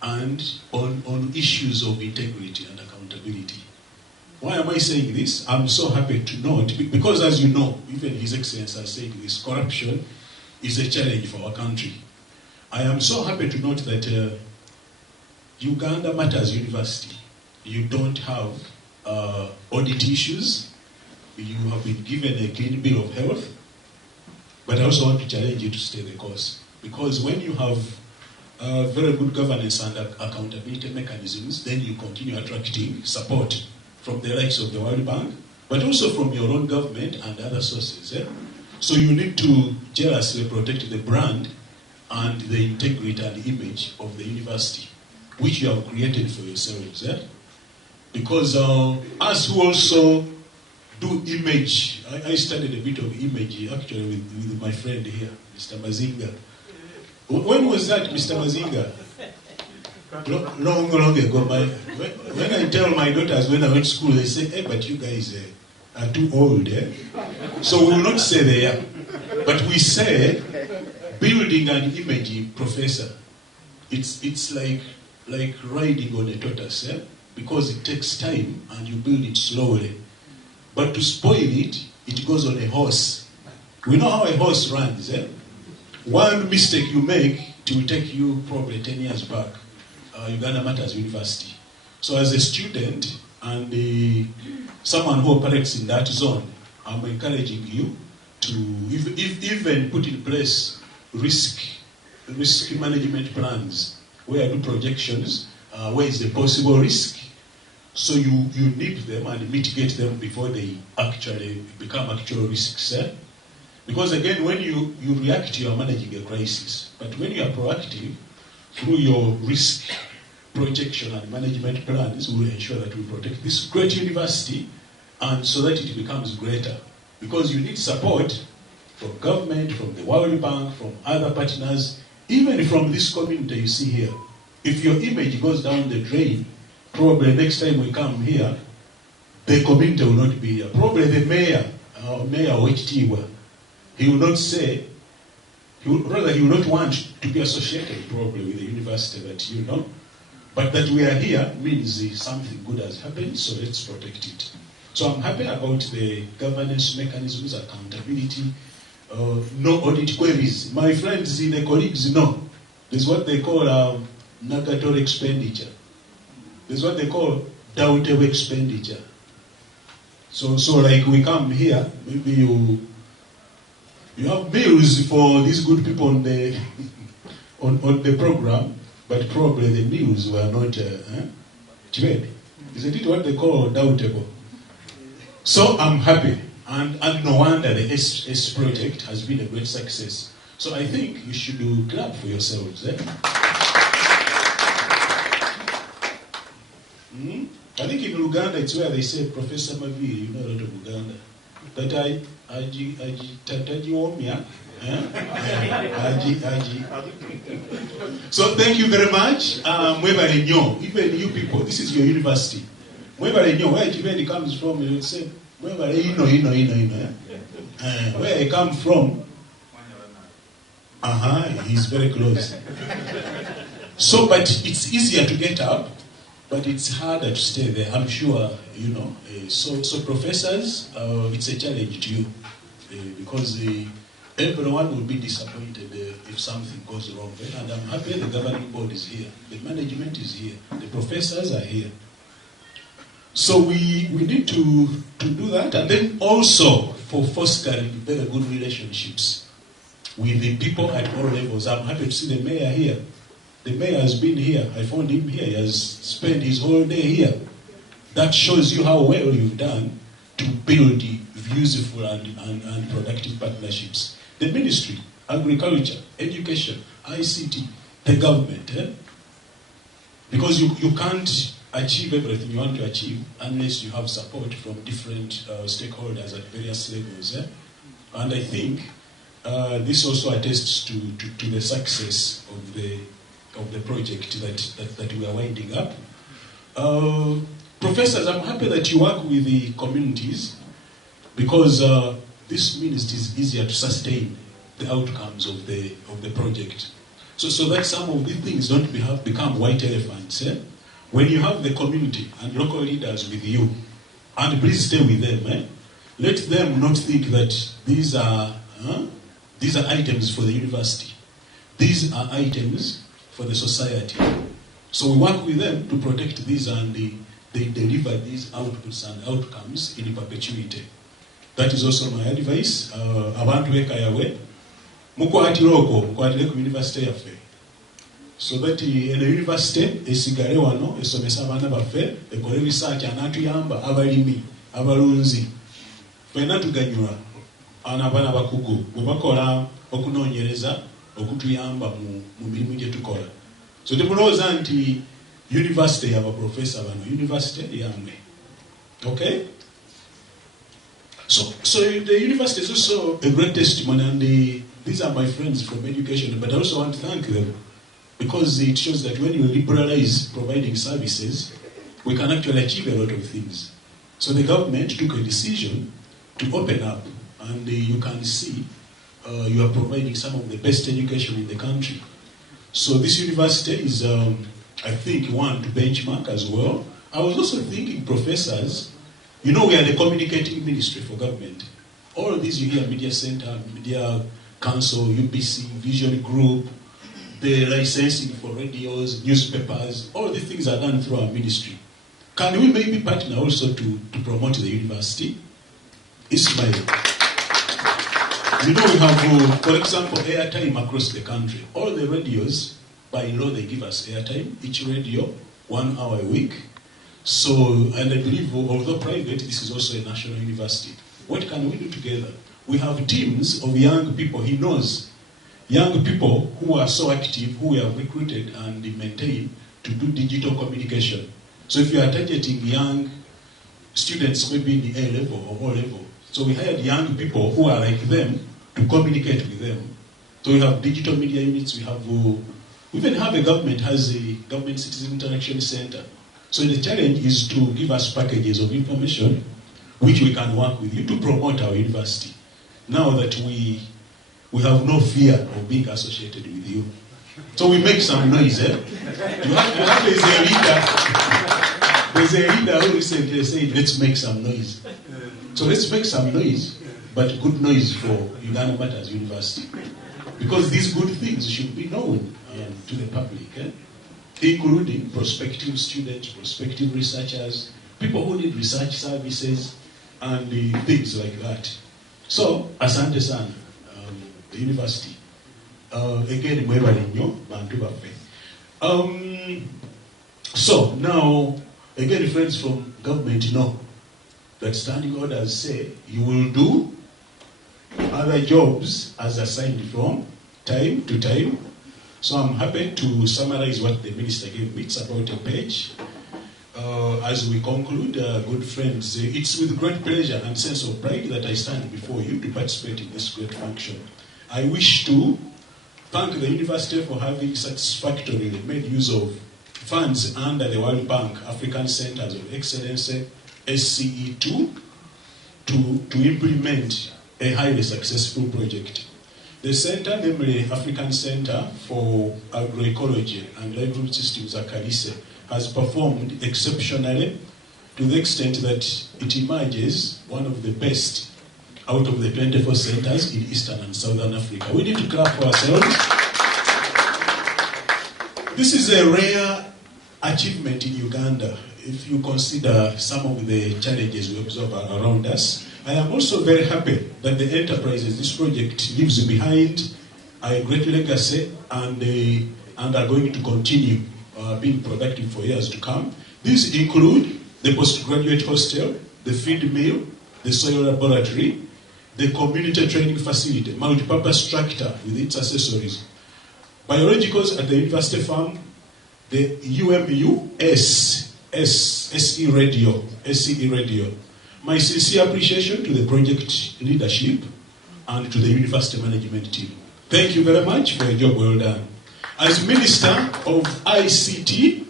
and on issues of integrity and accountability. Why am I saying this? I'm so happy to note, because as you know, even His Excellency has said this, corruption is a challenge for our country. I am so happy to note that Uganda Martyrs University, you don't have audit issues, you have been given a clean bill of health, but I also want to challenge you to stay the course. Because when you have very good governance and accountability mechanisms, then you continue attracting support from the likes of the World Bank, but also from your own government and other sources. So you need to jealously protect the brand and the integrity and image of the university, which you have created for yourselves. Because us who also do image, I studied a bit of image actually with my friend here, Mr. Mazinga. When was that, Mr. Mazinga? Long ago. When I tell my daughters when I went to school, they say, hey, but you guys are too old. So we will not say they are. But we say, building an image professor, it's like riding on a tortoise, because it takes time and you build it slowly. But to spoil it, it goes on a horse. We know how a horse runs. One mistake you make, it will take you probably 10 years back. Uganda Martyrs University. So as a student and someone who operates in that zone, I'm encouraging you to even put in place risk management plans, where do projections, where is the possible risk, so you nip them and mitigate them before they actually become actual risks. Because again, when you react, you are managing a crisis. But when you are proactive, through your risk projection and management plans, we will ensure that we protect this great university, and so that it becomes greater. Because you need support from government, from the World Bank, from other partners, even from this community you see here. If your image goes down the drain, probably next time we come here, the community will not be here. Probably the mayor Wechitiwa, he will not say, he will not want to be associated probably with the university that but that we are here means something good has happened, so let's protect it. So I'm happy about the governance mechanisms, accountability, no audit queries. My friends, the colleagues know. There's what they call negatory expenditure. There's what they call doubtable expenditure. So like we come here, maybe you have bills for these good people on the on the program, but probably the meals were not trade. Isn't it what they call doubtable? So I'm happy, and no wonder the S project has been a great success. So I think you should clap for yourselves. I think in Uganda it's where they say, Professor Maviri, you know a lot of Uganda, that So thank you very much. Even you people, this is your university. Where Jiveni comes from, you would say, where I come from, He's very close. So, but it's easier to get up, but it's harder to stay there. I'm sure, you know. So professors, it's a challenge to you because everyone will be disappointed if something goes wrong. And I'm happy the governing board is here, the management is here, the professors are here. So we need to do that, and then also for fostering very good relationships with the people at all levels. I'm happy to see the mayor here. The mayor has been here. I found him here. He has spent his whole day here. That shows you how well you've done to build useful and productive partnerships. The ministry, agriculture, education, ICT, the government. Because you can't achieve everything you want to achieve unless you have support from different stakeholders at various levels. And I think this also attests to the success of the project that we are winding up. Professors, I'm happy that you work with the communities because this means it is easier to sustain the outcomes of the project. So that some of these things don't become white elephants. When you have the community and local leaders with you, and please stay with them, let them not think that these are items for the university. These are items for the society. So we work with them to protect these and they deliver these outputs and outcomes in perpetuity. That is also my advice. Abantu bekayawe mukwatire ku university yaffe. So that in the university esigale wano esomesa abaana baffe ekole research anatuyamba abalimi abalunzi fena tuganyula abaana bakugu bwe bakola okunoonyereza okutuyamba mu mirimu gye tukola. So temulowooza nti university y'abaprofessor bano, university yammwe. Okay? So the university is also a great testimony, and these are my friends from education, but I also want to thank them because it shows that when you liberalize providing services, we can actually achieve a lot of things. So the government took a decision to open up, and you can see you are providing some of the best education in the country. So this university is, I think, one to benchmark as well. I was also thinking professors, you know, we are the communicating ministry for government. All of these you hear, Media Center, Media Council, UPC, Vision Group, the licensing for radios, newspapers, all these things are done through our ministry. Can we maybe partner also to promote the university? Ismail. You know, we have, for example, airtime across the country. All the radios, by law, they give us airtime, each radio, 1 hour a week. So, and I believe, although private, this is also a national university. What can we do together? We have teams of young people, he knows, young people who are so active, who we have recruited and maintained to do digital communication. So if you are targeting young students, maybe in the A level or O level, so we hired young people who are like them to communicate with them. So we have digital media units, we even have a government, has a government citizen interaction center. So the challenge is to give us packages of information which we can work with you to promote our university. Now that we have no fear of being associated with you. So we make some noise, there's a leader who recently said, let's make some noise. So let's make some noise, but good noise for Uganda Martyrs University. Because these good things should be known to the public, including prospective students, prospective researchers, people who need research services, and things like that. So, asante sana, the university. Again, bantu baffe. So, now, again, friends from government know that standing orders say you will do other jobs as assigned from time to time. So I'm happy to summarize what the minister gave me. It's about a page. As we conclude, good friends, it's with great pleasure and sense of pride that I stand before you to participate in this great function. I wish to thank the university for having satisfactorily made use of funds under the World Bank African Centers of Excellence, SCE2, to implement a highly successful project. The center, namely African Center for Agroecology and Livelihood Systems, ACALISE, has performed exceptionally to the extent that it emerges one of the best out of the 24 centers in Eastern and Southern Africa. We need to clap for ourselves. This is a rare achievement in Uganda if you consider some of the challenges we observe around us. I am also very happy that the enterprises this project leaves behind a great legacy and are going to continue being productive for years to come. These include the postgraduate hostel, the feed mill, the soil laboratory, the community training facility, multi-purpose structure with its accessories, biologicals at the university farm, the UMU SE radio. My sincere appreciation to the project leadership and to the university management team. Thank you very much for a job well done. As Minister of ICT,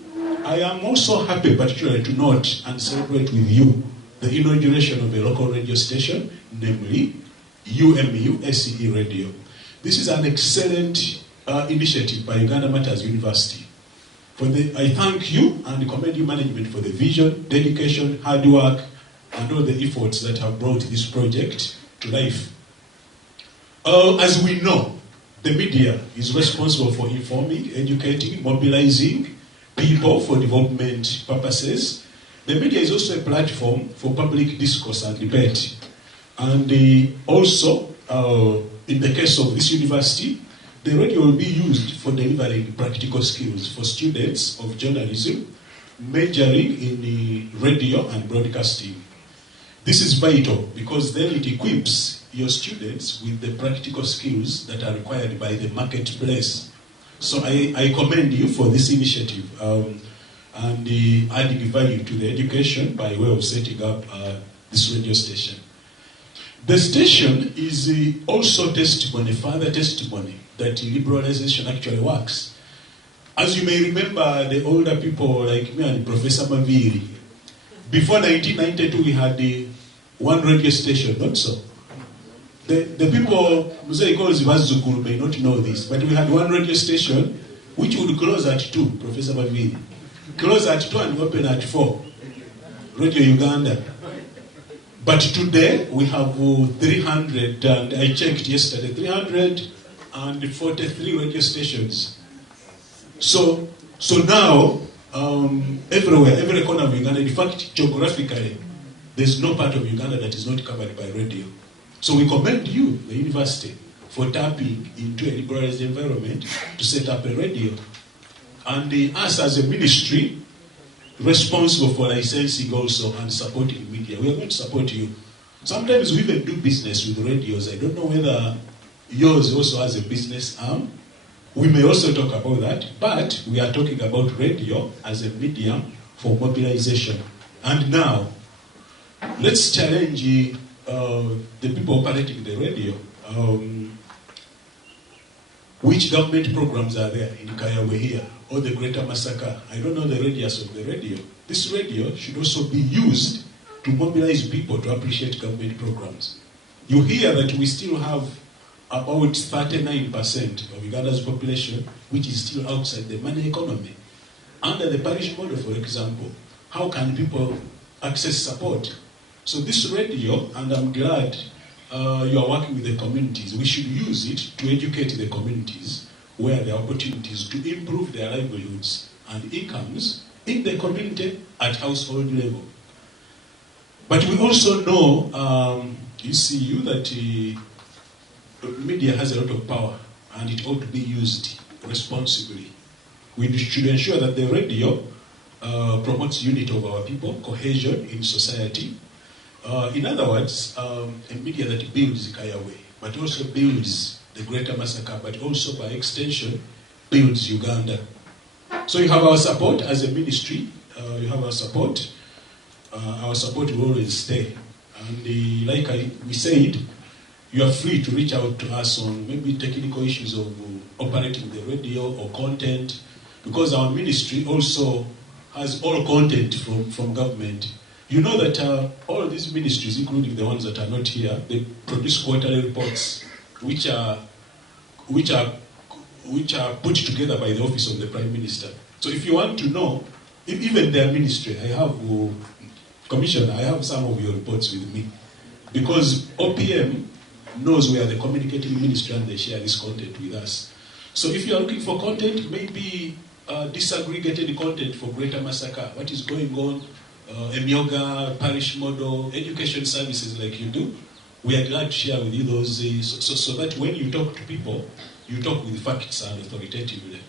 I am also happy particularly to note and celebrate with you the inauguration of a local radio station, namely UMU SE Radio. This is an excellent initiative by Uganda Martyrs University. I thank you and commend you management for the vision, dedication, hard work, and all the efforts that have brought this project to life. As we know, the media is responsible for informing, educating, mobilizing people for development purposes. The media is also a platform for public discourse and debate. And also, in the case of this university, the radio will be used for delivering practical skills for students of journalism, majoring in radio and broadcasting. This is vital because then it equips your students with the practical skills that are required by the marketplace. So I commend you for this initiative and adding value to the education by way of setting up this radio station. The station is also testimony, further testimony that liberalization actually works. As you may remember, the older people like me and Professor Maviri, before 1992 we had one radio station, not so. The people, Nkozi may not know this, but we had one radio station which would close at 2, Professor Maviri. Close at 2 and open at 4, Radio Uganda. But today we have 300, and I checked yesterday, 343 radio stations. So now, everywhere, every corner of Uganda, in fact, geographically, there's no part of Uganda that is not covered by radio. So we commend you, the university, for tapping into a liberalized environment to set up a radio. And us as a ministry, responsible for licensing also and supporting media, we are going to support you. Sometimes we even do business with radios. I don't know whether yours also has a business arm. We may also talk about that, but we are talking about radio as a medium for mobilization. And now, let's challenge the people operating the radio. Which government programs are there in Kayawe here, or the Greater Massacre? I don't know the radius of the radio. This radio should also be used to mobilize people to appreciate government programs. You hear that we still have about 39% of Uganda's population which is still outside the money economy. Under the parish model, for example, how can people access support? So this radio, and I'm glad you are working with the communities, we should use it to educate the communities where there are opportunities to improve their livelihoods and incomes in the community at household level. But we also know, that media has a lot of power and it ought to be used responsibly. We should ensure that the radio promotes unity of our people, cohesion in society. In other words, a media that builds Kayawe, but also builds the Greater Massacre, but also by extension builds Uganda. So you have our support as a ministry. You have our support. Our support will always stay. And like we said, you are free to reach out to us on maybe technical issues of operating the radio or content, because our ministry also has all content from government. You know that all these ministries, including the ones that are not here, they produce quarterly reports, which are which are put together by the Office of the Prime Minister. So if you want to know, even their ministry, I have, Commissioner, I have some of your reports with me. Because OPM knows we are the communicating ministry and they share this content with us. So if you are looking for content, maybe disaggregated content for Greater Masaka, what is going on, Emyoga, parish model, education services like you do, we are glad to share with you those, so that when you talk to people, you talk with facts and authoritatively.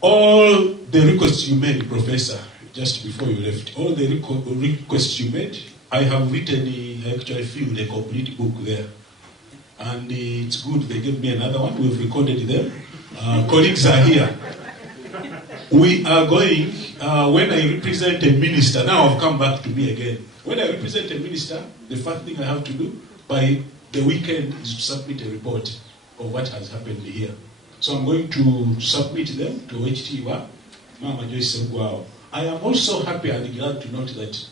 All the requests you made, Professor, just before you left, all the requests you made, I have written, I actually filled a complete book there. And it's good, they gave me another one, we've recorded them. Colleagues are here. We are going, when I represent a minister, now I've come back to me again. When I represent a minister, the first thing I have to do by the weekend is to submit a report of what has happened here. So I'm going to submit them to HTWA, Mama Joyce Nguao. I am also happy and glad to note that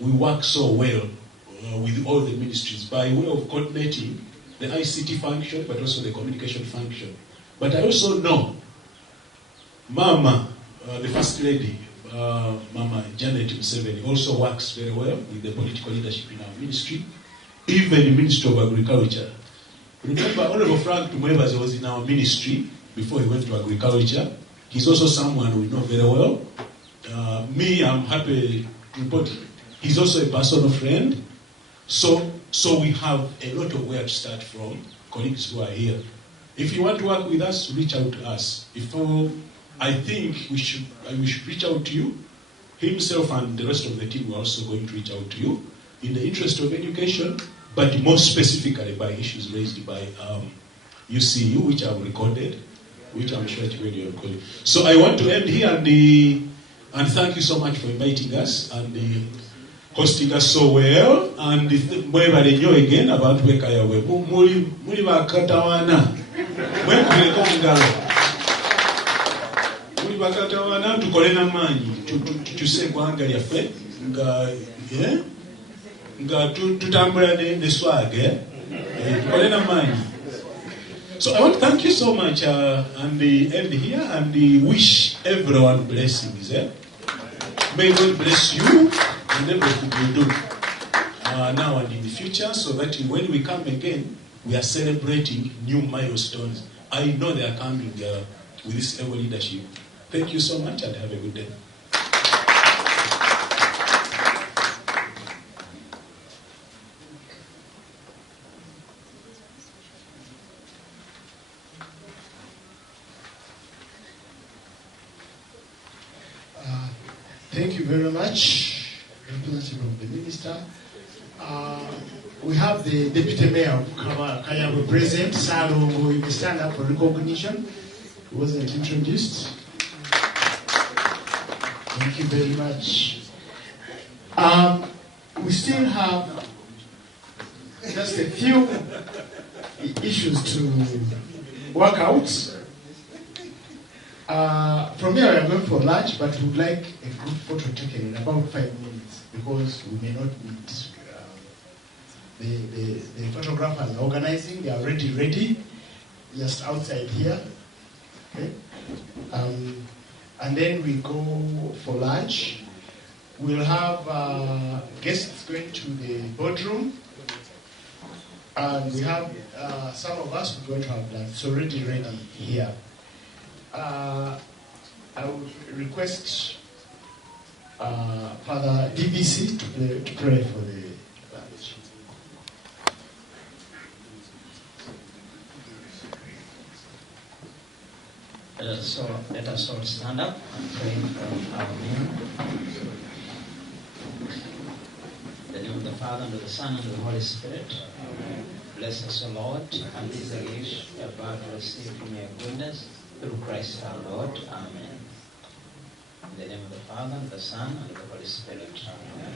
we work so well with all the ministries by way of coordinating the ICT function, but also the communication function. But I also know Mama, the First Lady, Mama Janet Museveni, also works very well with the political leadership in our ministry, even the Ministry of Agriculture. Remember, Honorable Frank Tumwebaze was in our ministry before he went to agriculture. He's also someone we know very well. Me, I'm happy to report, he's also a personal friend. So we have a lot of where to start from, colleagues who are here. If you want to work with us, reach out to us. I think we should reach out to you. Himself and the rest of the team are also going to reach out to you in the interest of education, but more specifically by issues raised by UCU, which I've recorded, which I'm sure you will recorded. So I want to end here and thank you so much for inviting us and hosting us so well. And mwebale nnyo again abantu bekayawe muli bakatawana mwekubireko mungalo muli bakatawana tukole n'amaanyi tukyuse eggwanga lyaffe nga tutambula ne swag tukole n'amaanyi. So I want to thank you so much and end here and wish everyone blessings. May God bless you and everything you do now and in the future, so that when we come again, we are celebrating new milestones. I know they are coming with this able leadership. Thank you so much and have a good day. Thank you very much, representative of the minister. We have the Deputy Mayor of Kayabu present, Salongo. You may stand up for recognition. He wasn't introduced. Thank you very much. We still have just a few issues to work out. From here, we are going for lunch, but we would like a group photo taken in about 5 minutes because we may not meet. The photographers are organizing, they are ready, just outside here. Okay? And then we go for lunch. We'll have guests going to the boardroom. And we have some of us who are going to have lunch. So ready here. I would request Father DBC to pray for the lunch. Let us all stand up and pray from our name. In the name of the Father, and of the Son, and of the Holy Spirit. Bless us, O Lord, and these are gifts we are about to receive from your goodness. Through Christ our Lord. Amen. In the name of the Father, and the Son, and the Holy Spirit. Amen.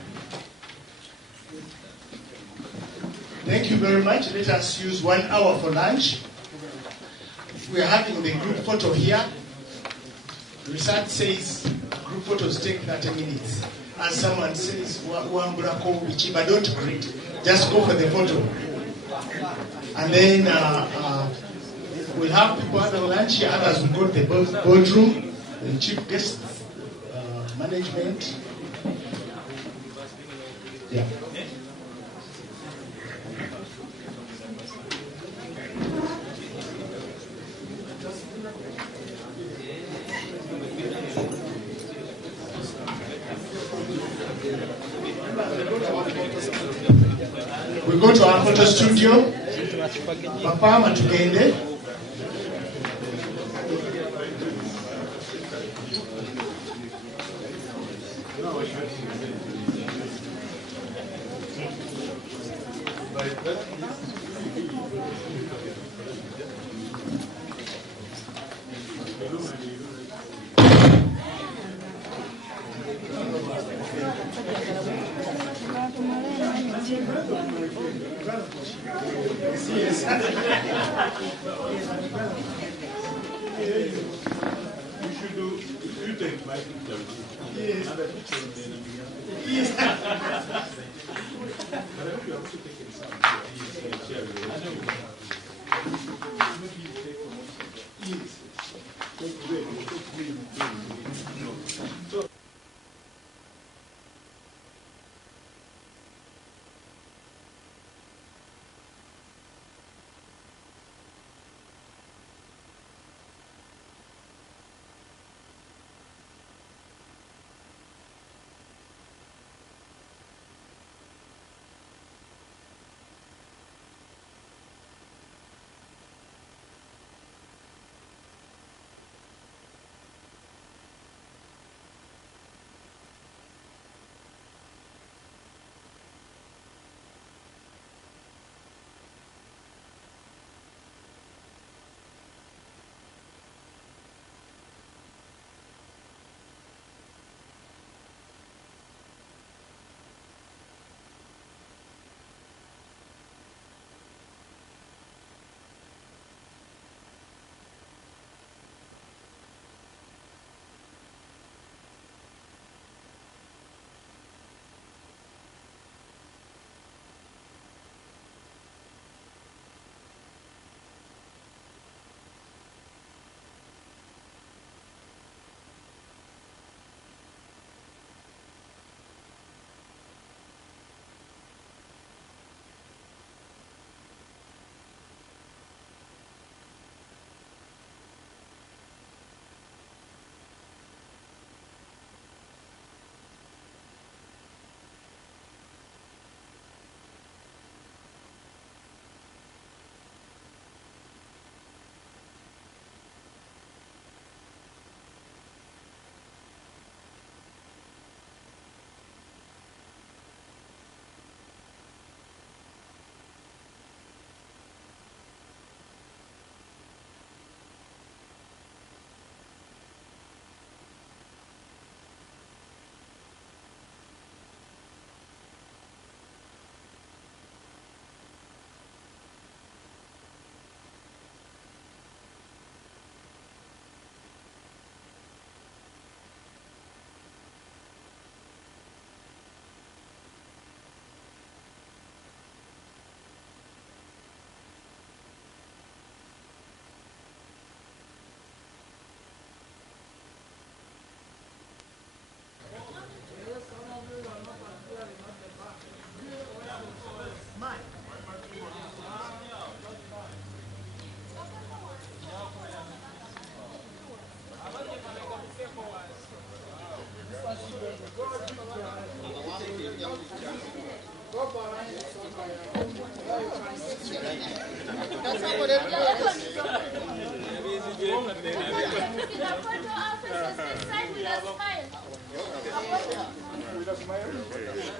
Thank you very much. Let us use 1 hour for lunch. We are having the group photo here. Research says group photos take 30 minutes. As someone says, but don't greet. Just go for the photo. And then We'll have people having lunch here, others will go to the boardroom, the chief guest, management. Yeah. We go to our photo studio. Papa matugende.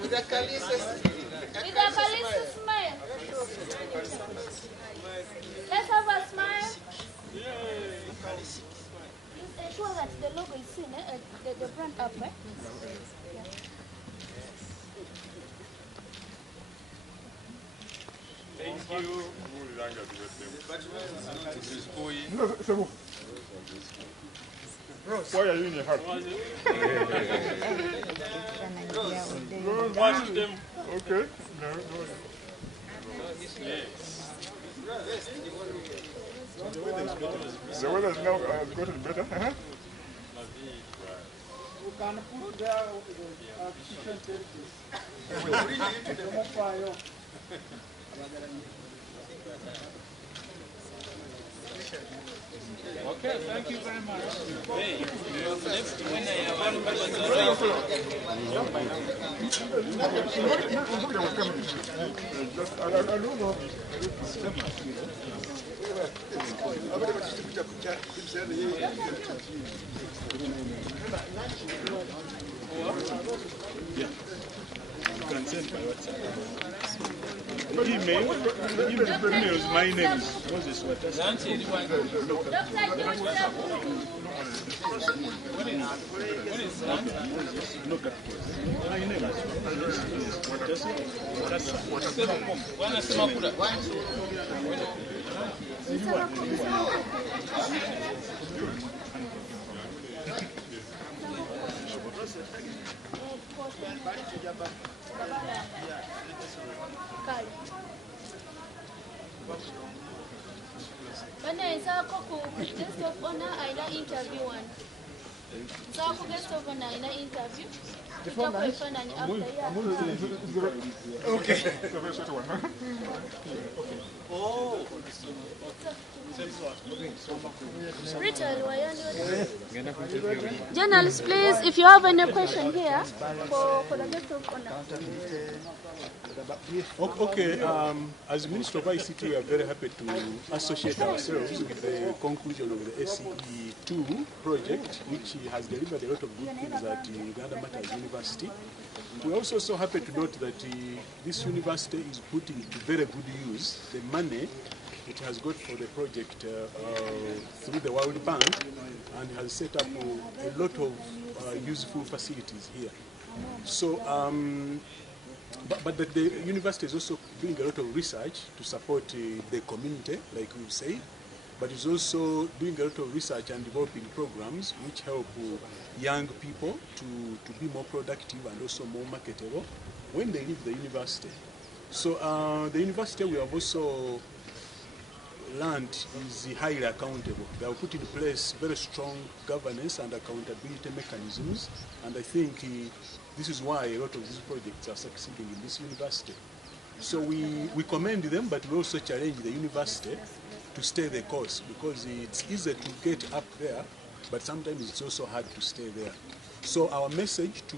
With ACALISE smile. Let's have a smile. Ensure that the logo is seen, the brand up, right? Yeah. Thank you. No, c'est bon. Why are you in a hurry? Wash them. Okay. No. The weather is now gotten better. We can put there kitchen services. Bring it to the more fire. Okay, thank you very much. Email, my name is Moses Waters. Guest of honor, I interview one. So guest of honor, I interview. Okay. Oh. Journalists, please, if you have any question here for the guest of honor. Okay, as Minister of ICT, we are very happy to associate ourselves with the conclusion of the SCE2 project, which has delivered a lot of good things at Uganda Martyrs University. We are also so happy to note that this university is putting to very good use the money it has got for the project through the World Bank, and has set up a lot of useful facilities here. So, but the university is also doing a lot of research to support the community, like we say, but it's also doing a lot of research and developing programs which help young people to be more productive and also more marketable when they leave the university. So the university, we have also learned, is highly accountable. They have put in place very strong governance and accountability mechanisms, and I think this is why a lot of these projects are succeeding in this university. So we commend them, but we also challenge the university to stay the course, because it's easy to get up there, but sometimes it's also hard to stay there. So our message to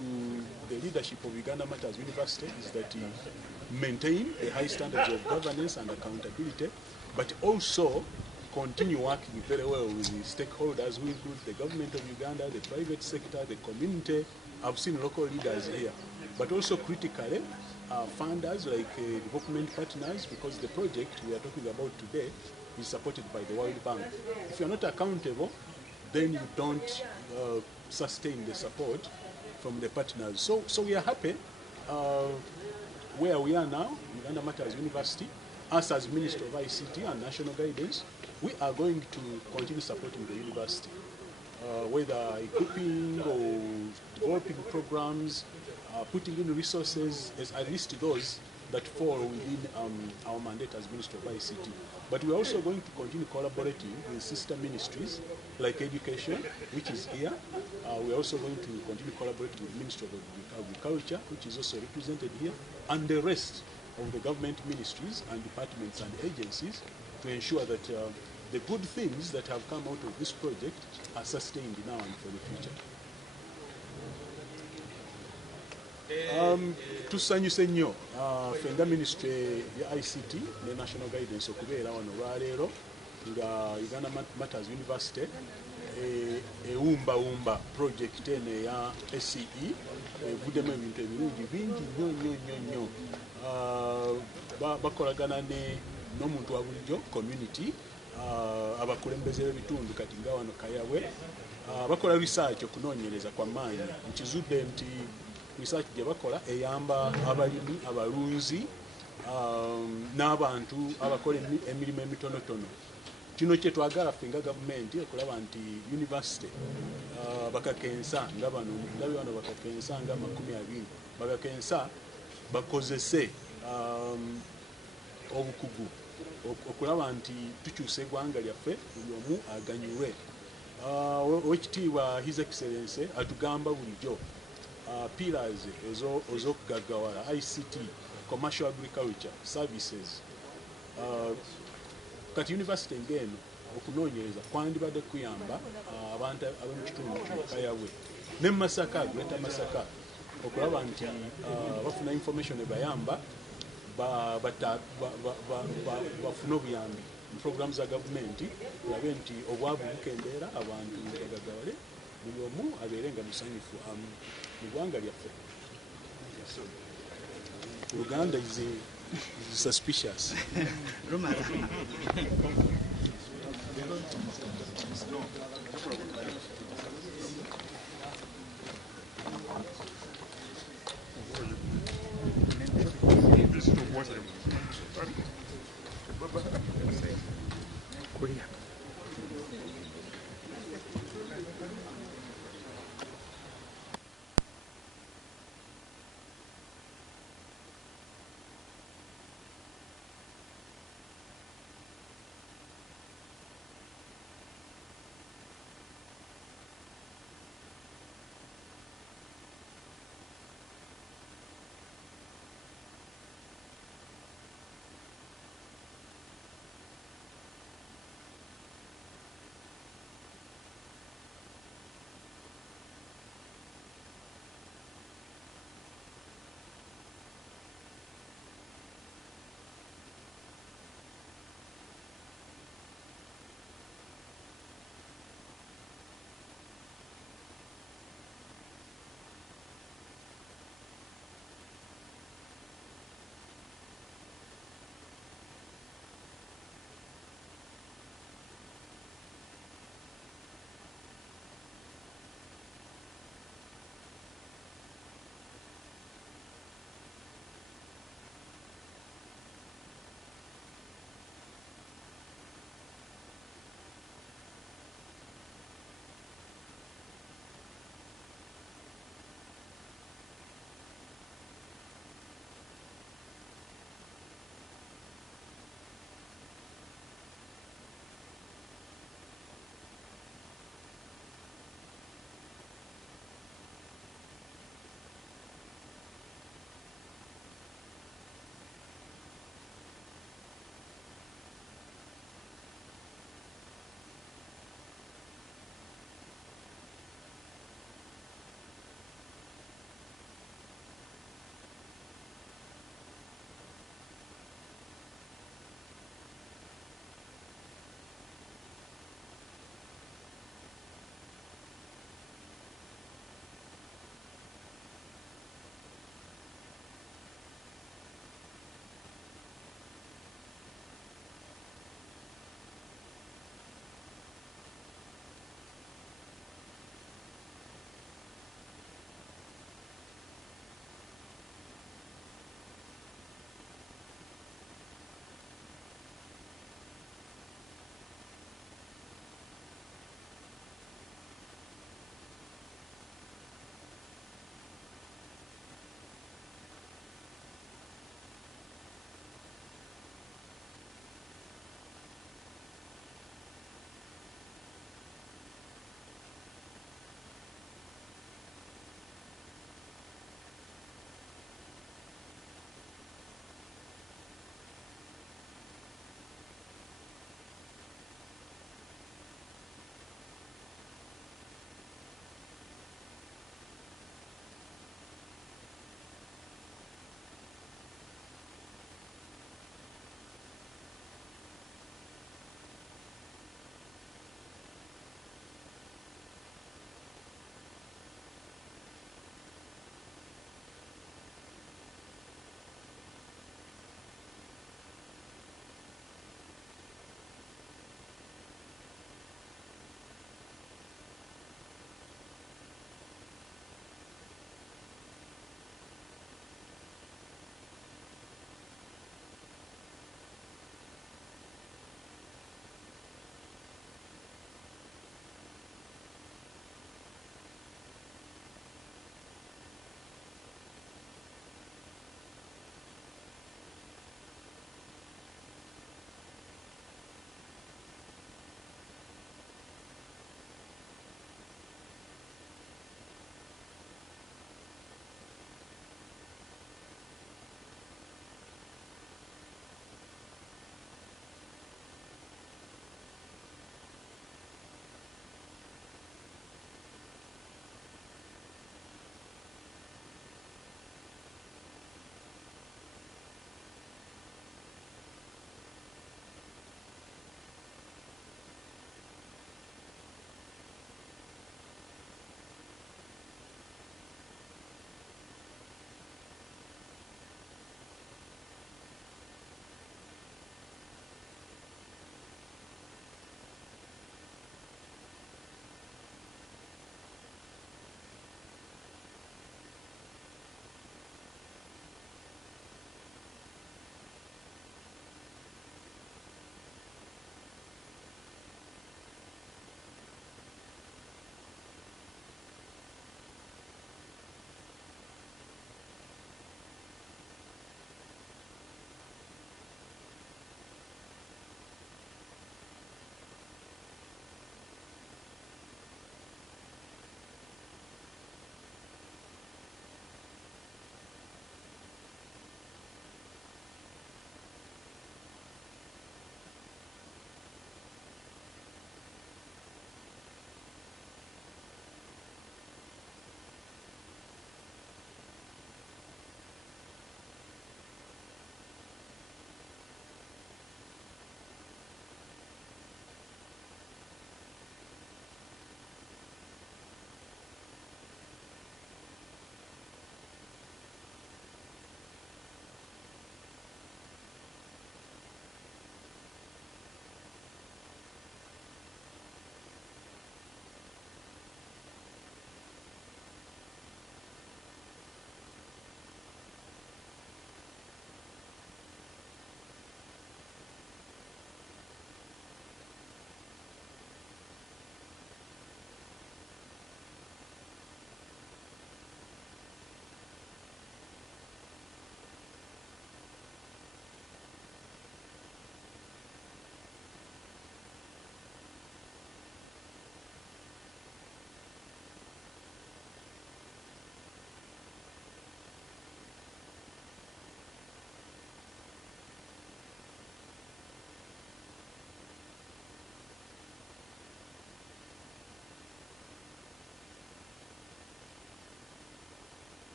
the leadership of Uganda Martyrs University is that maintain the high standards of governance and accountability, but also continue working very well with the stakeholders, who include the government of Uganda, the private sector, the community. I've seen local leaders here, but also critically funders like development partners, because the project we are talking about today is supported by the World Bank. If you're not accountable, then you don't sustain the support from the partners. So we are happy where we are now, Uganda Martyrs University. Us as Minister of ICT and National Guidance, we are going to continue supporting the university, whether equipping or developing programs, putting in resources, at least those that fall within our mandate as Minister of ICT. But we're also going to continue collaborating with sister ministries like Education, which is here. We're also going to continue collaborating with the Ministry of Agriculture, which is also represented here, and the rest of the government ministries and departments and agencies, to ensure that the good things that have come out of this project are sustained now and for the future. Tusanyuse nnyo fenga ministry ya ICT ne National Guidance okubeera wano olwaleero nga Uganda Martyrs University ewumba project eno eya SCE evuddemu ebintu ebirungi bingi nnyo. Bakolagana n'omuntu wa bulijjo community, abakulembeze b'ebitundu kati nga wano Kayawe, bakola research okunoonyereza kwa maanyi. Nkizudde nti research gye bakola eyamba abalimi, abalunzi n'abantu abakola emirimu emitonotono. Kino kye twagala ffe nga gavumenti okulaba nti university bakakensa nga bano, ndabye bano bakakensa nga 20 bakakensa bakozese obukugu okulaba nti tukyusa eggwanga lyaffe buli omu aganyulwe. Owekitiibwa His Excellency atugamba bulijjo pillars ez'okugaggawala ICT, commercial agriculture services. Kati university ng'eno okunoonyereza kwandibadde kuyamba abantu ab'omu kitundu kyekayabwe ne Masaka, Greater Masaka, okulaba nti bafuna information ebayamba bafune obuyambi mu programu za gavumenti, olabe nti obwavu bukendeera, abantu bagaggawale, buli omu abeerenga musanyufu mu ggwanga lyaffe. Uganda is suspicious.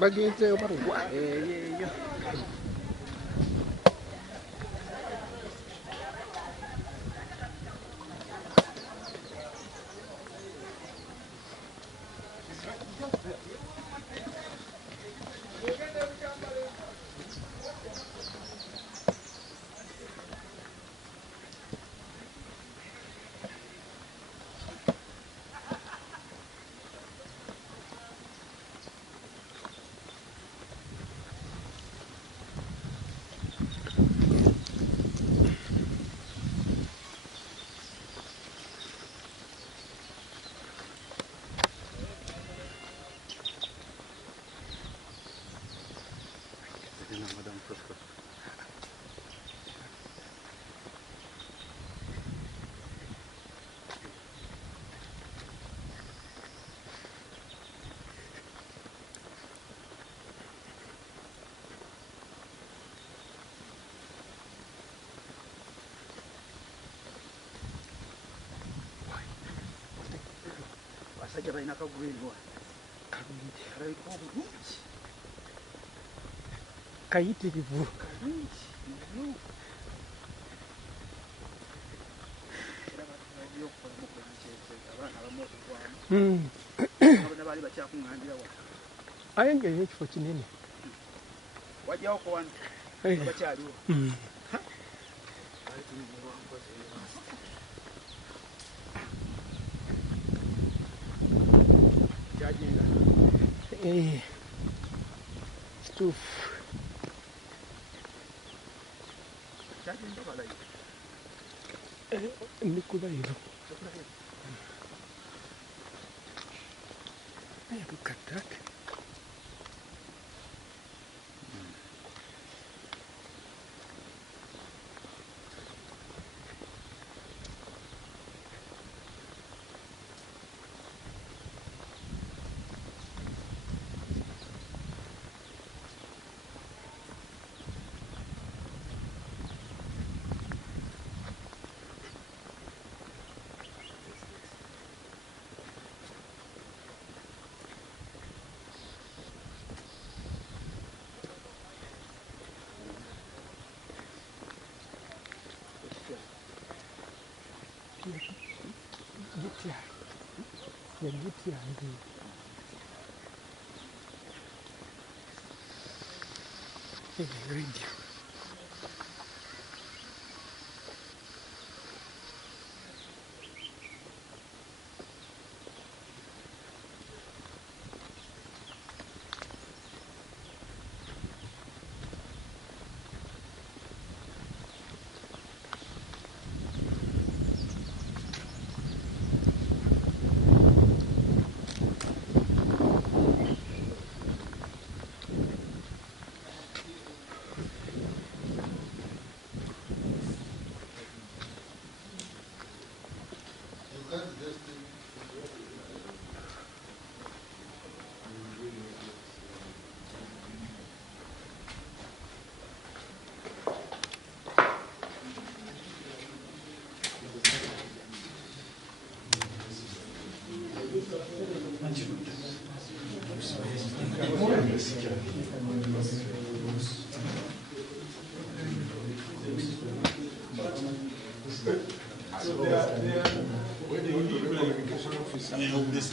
Bagenze barugwa yo basajja balina kagulirwa kalungi kalabika obulungi kayitirivu kalungi era batulagiye okukolamu kwekyekyeeka abaana abamu okugwamu abona baali bakyakuŋŋandira wa aye ngaeyo ekifo kinene wajjawoko wano bakyaliwo Stuf. Nikulailo. Look at that.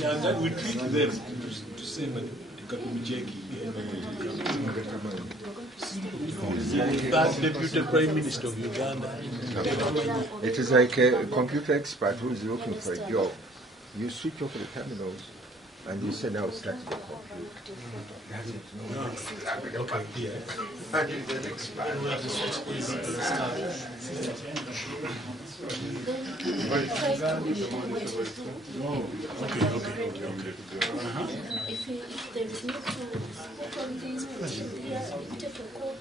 That we treat them to say that that Deputy Prime Minister of Uganda. It is like a computer expert who is looking for a job. You switch off the terminals and you say now start the computer. Does it know? Okay, yes. And you then expand. If there is no speak on this, take a call.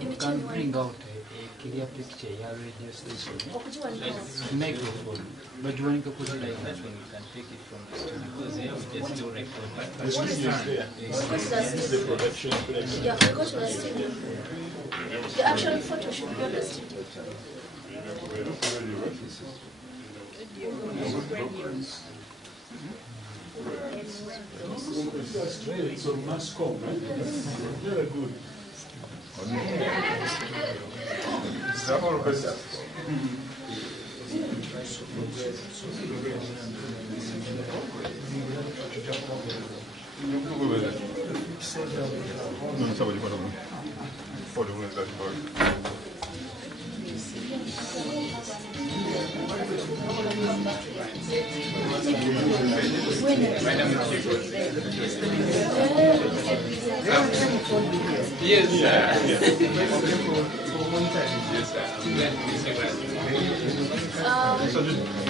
You can bring out a clear picture of your radio station. Microphone. But you want to put it like that when you can take it from the studio. Because they have just to record. The studio is there. This is the production place. Yeah, we go to the studio. The actual photo should be on the studio. It's on Mascom, right? Very good.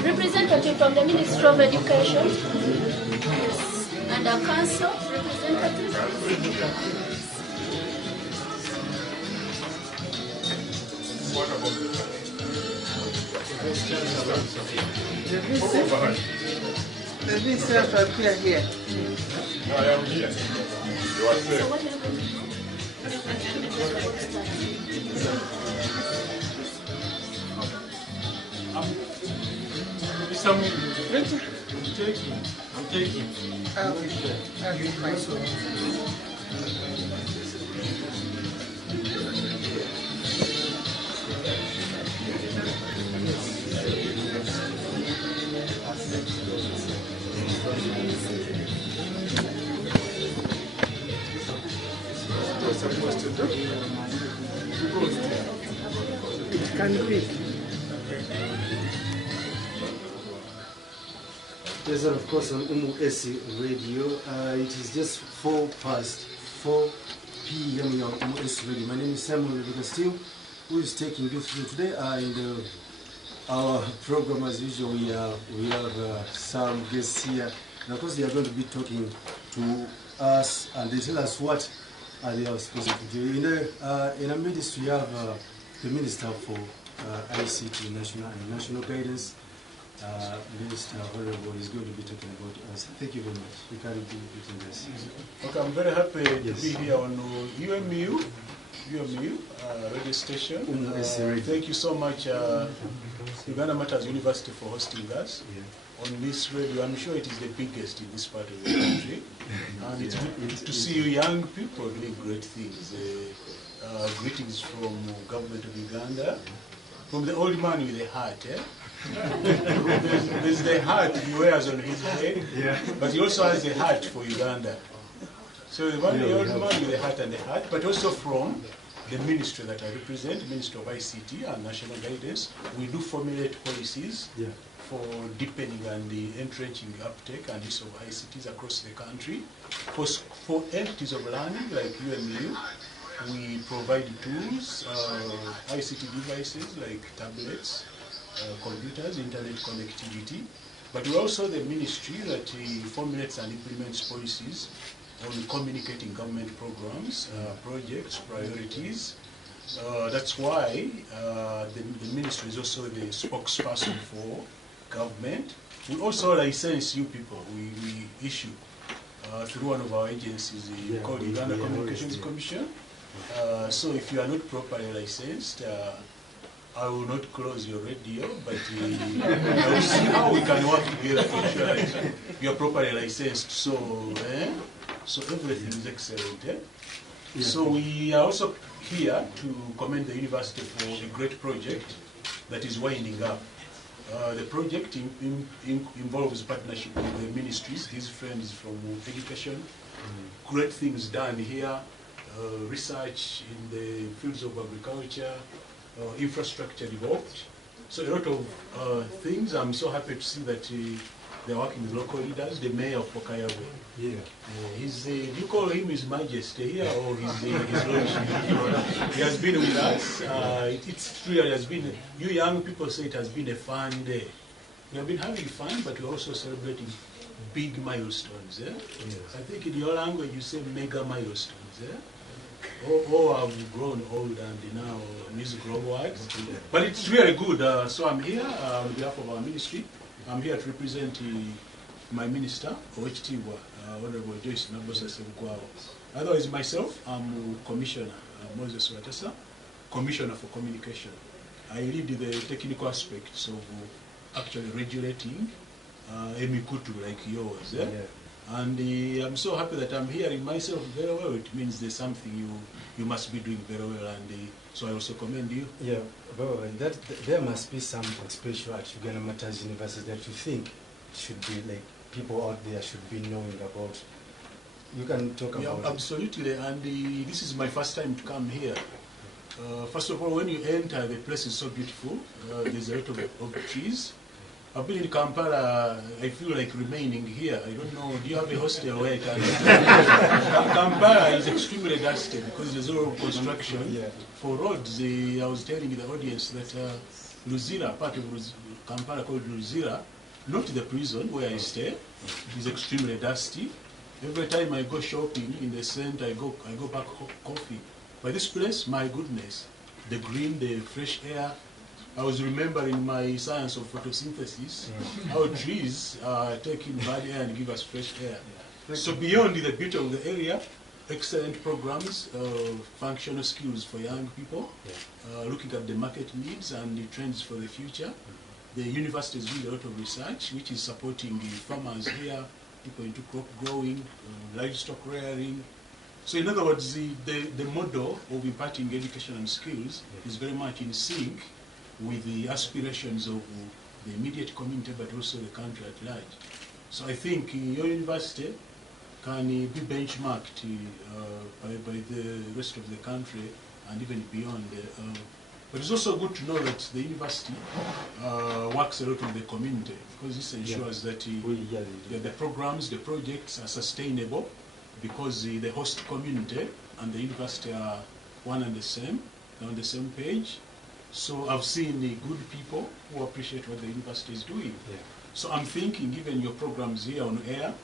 Representative from the Ministry of Education, yes, and a council representative. What about the visitors to appear here? No, I am here. You are safe. I'm taking. Supposed to do. It can be. Yes, of course, on AC Radio. It is just 4 p.m. on AC Radio. My name is Samuel Castillo, who is taking you through today. In our program, as usual, we have some guests here. And of course, they are going to be talking to us, and they tell us what they are supposed to do. In our midst, we have the Minister for ICT National Guidance. Minister Honorable is going to be talking about us. Thank you very much. You can be between us. Okay, I'm very happy to be here on UMU radio station. Thank you so much, Uganda Martyrs University, for hosting us on this radio. I'm sure it is the biggest in this part of the country. And it's good to see you young people doing great things. Greetings from government of Uganda. from the old man with the hat. There's the hat he wears on his head, but he also has the hat for Uganda. So the old man with the hat and the hat, but also from the ministry that I represent, Ministry of ICT and National Guidance. We do formulate policies for deepening and entrenching the uptake and use of ICTs across the country. For entities of learning like UMU, we provide tools, ICT devices like tablets, computers, internet connectivity. But we're also the ministry that formulates and implements policies on communicating government programs, projects, priorities. That's why the ministry is also the spokesperson for government. We also license you people. We issue through one of our agencies called Uganda Communications Commission. So if you are not properly licensed, I will not close your radio, but I will see how we can work together to ensure that you are properly licensed. So, so everything is excellent. So we are also here to commend the university for a great project that is winding up. The project involves partnership with the ministries, his friends from education, great things done here, research in the fields of agriculture, infrastructure developed. So a lot of things. I'm so happy to see that they're working with local leaders. The mayor of Pokayawe. Do you call him His Majesty here or his Lordship? He has been with us. It's true, it has been, you young people say it has been a fun day. We have been having fun, but we're also celebrating big milestones. I think in your language you say mega milestones. All have grown old and now use global words. But it's really good. So I'm here on behalf of our ministry. I'm here to represent my minister, OHT, Honorable Joyce Nabosa Sebukwawo. Otherwise, myself, I'm Commissioner Moses Watasa, Commissioner for Communication. I lead the technical aspects of actually regulating Emikutu like yours. And I'm so happy that I'm hearing myself very well. It means there's something you must be doing very well, and so I also commend you. Yeah, well, there must be something special at Uganda Martyrs University that you think should be like people out there should be knowing about. You can talk about it. Absolutely, and this is my first time to come here. First of all, when you enter, the place is so beautiful. There's a lot of trees. I've been in Kampala, I feel like remaining here. I don't know, do you have a hostel where I can... Kampala is extremely dusty because there's a lot of construction. For roads, I was telling the audience that Luzira, part of Kampala called Luzira, not the prison where I stay, is extremely dusty. Every time I go shopping in the center, I go back coffee. But this place, my goodness, the green, the fresh air. I was remembering my science of photosynthesis, how trees take in bad air and give us fresh air. So beyond the beauty of the area, excellent programs, functional skills for young people, looking at the market needs and the trends for the future. The university is doing a lot of research, which is supporting the farmers here, people into crop growing, livestock rearing. So in other words, the model of imparting education and skills is very much in sync with the aspirations of the immediate community, but also the country at large. So I think your university can be benchmarked by the rest of the country and even beyond. But it's also good to know that the university works a lot with the community, because this ensures that the programs, the projects are sustainable, because the host community and the university are one and the same, they're on the same page. So I've seen the good people who appreciate what the university is doing. So I'm thinking, given your programs here on air,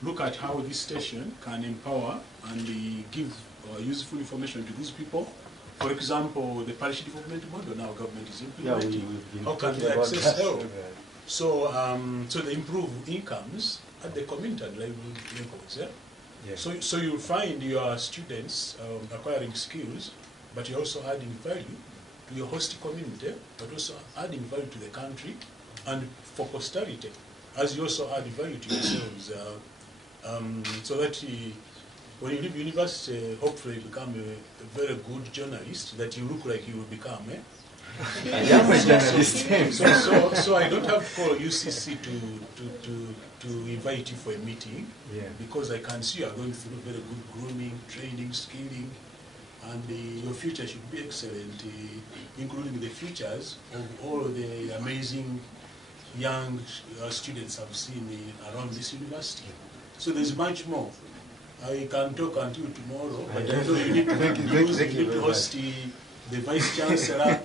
look at how this station can empower and give useful information to these people. For example, the parish development model now government is implementing. How can they access help? So, so they improve incomes at the community and livelihood levels. So you'll find your students acquiring skills, but you're also adding value to your host community, but also adding value to the country and for posterity, as you also add value to yourselves. So that when you leave university, hopefully you become a very good journalist that you look like you will become. I am a journalist. So I don't have to call UCC to invite you for a meeting, because I can see you are going through very good grooming, training, skilling, and your future should be excellent, including the futures of all the amazing young students I've seen around this university. So there's much more. I can talk until tomorrow, but I know you need to host the Vice Chancellor,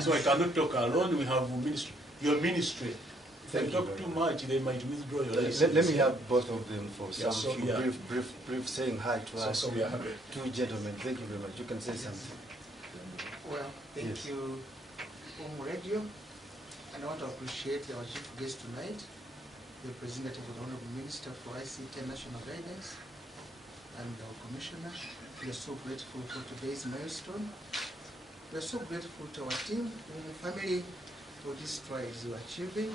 so I cannot talk alone. We have your ministry. If I talk too much, they might withdraw your license. Let me have both of them for some Yeah. brief saying hi to us. So we are happy. Two gentlemen, thank you very much. You can say something. Well, thank you, Radio, and I want to appreciate our chief guest tonight, the representative of the Honorable Minister for ICT and National Guidance, and our Commissioner. We are so grateful for today's milestone. We are so grateful to our team, family, for these strides we are achieving.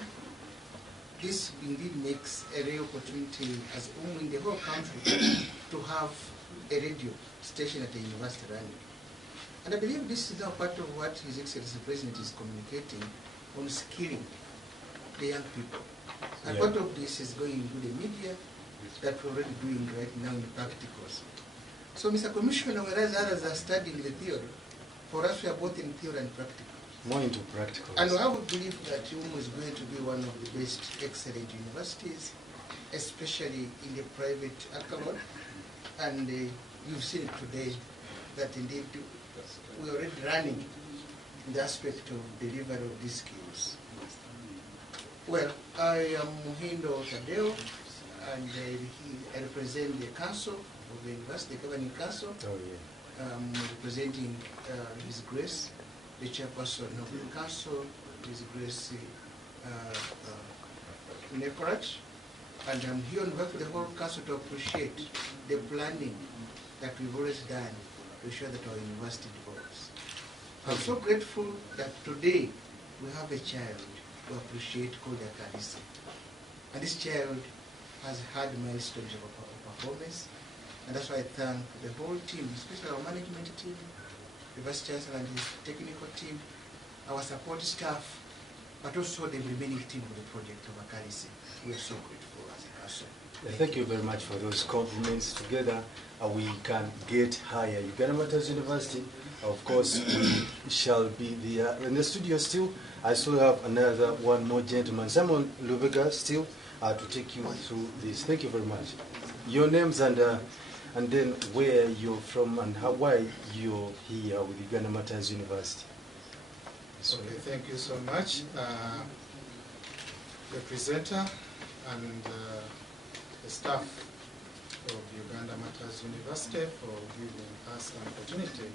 This indeed makes a real opportunity as in the whole country to have a radio station at the university running. And I believe this is now part of what His Excellency the President is communicating on skilling the young people. And part of this is going into the media that we're already doing right now in the practicals. So, Mr. Commissioner, whereas others are studying the theory, for us we are both in theory and practical. More into practical. And I would believe that UMU is going to be one of the best excellent universities, especially in the private ACALISE. And you've seen it today that indeed we're already running in the aspect of delivery of these skills. Well, I am Muhindo Tadeo, and I represent the council of the university, the governing council. I'm representing His Grace, the chairperson of the council, His Grace Nekorat, and I'm here on behalf of the whole council to appreciate the planning that we've always done to ensure that our university develops. I'm so grateful that today we have a child we appreciate called ACALISE. And this child has had milestones of performance, and that's why I thank the whole team, especially our management team, the Vice Chancellor and his technical team, our support staff, but also the remaining team of the project of ACALISE. We are so grateful as a council. Thank you very much for those compliments. Together we can get higher. Uganda Martyrs University, of course, we shall be there. In the studio still, I still have another one more gentleman, Samuel Lubega, still to take you through this. Thank you very much. Your names and then where you're from and why you're here with Uganda Martyrs University. Okay, thank you so much, the presenter and the staff of Uganda Martyrs University for giving us an opportunity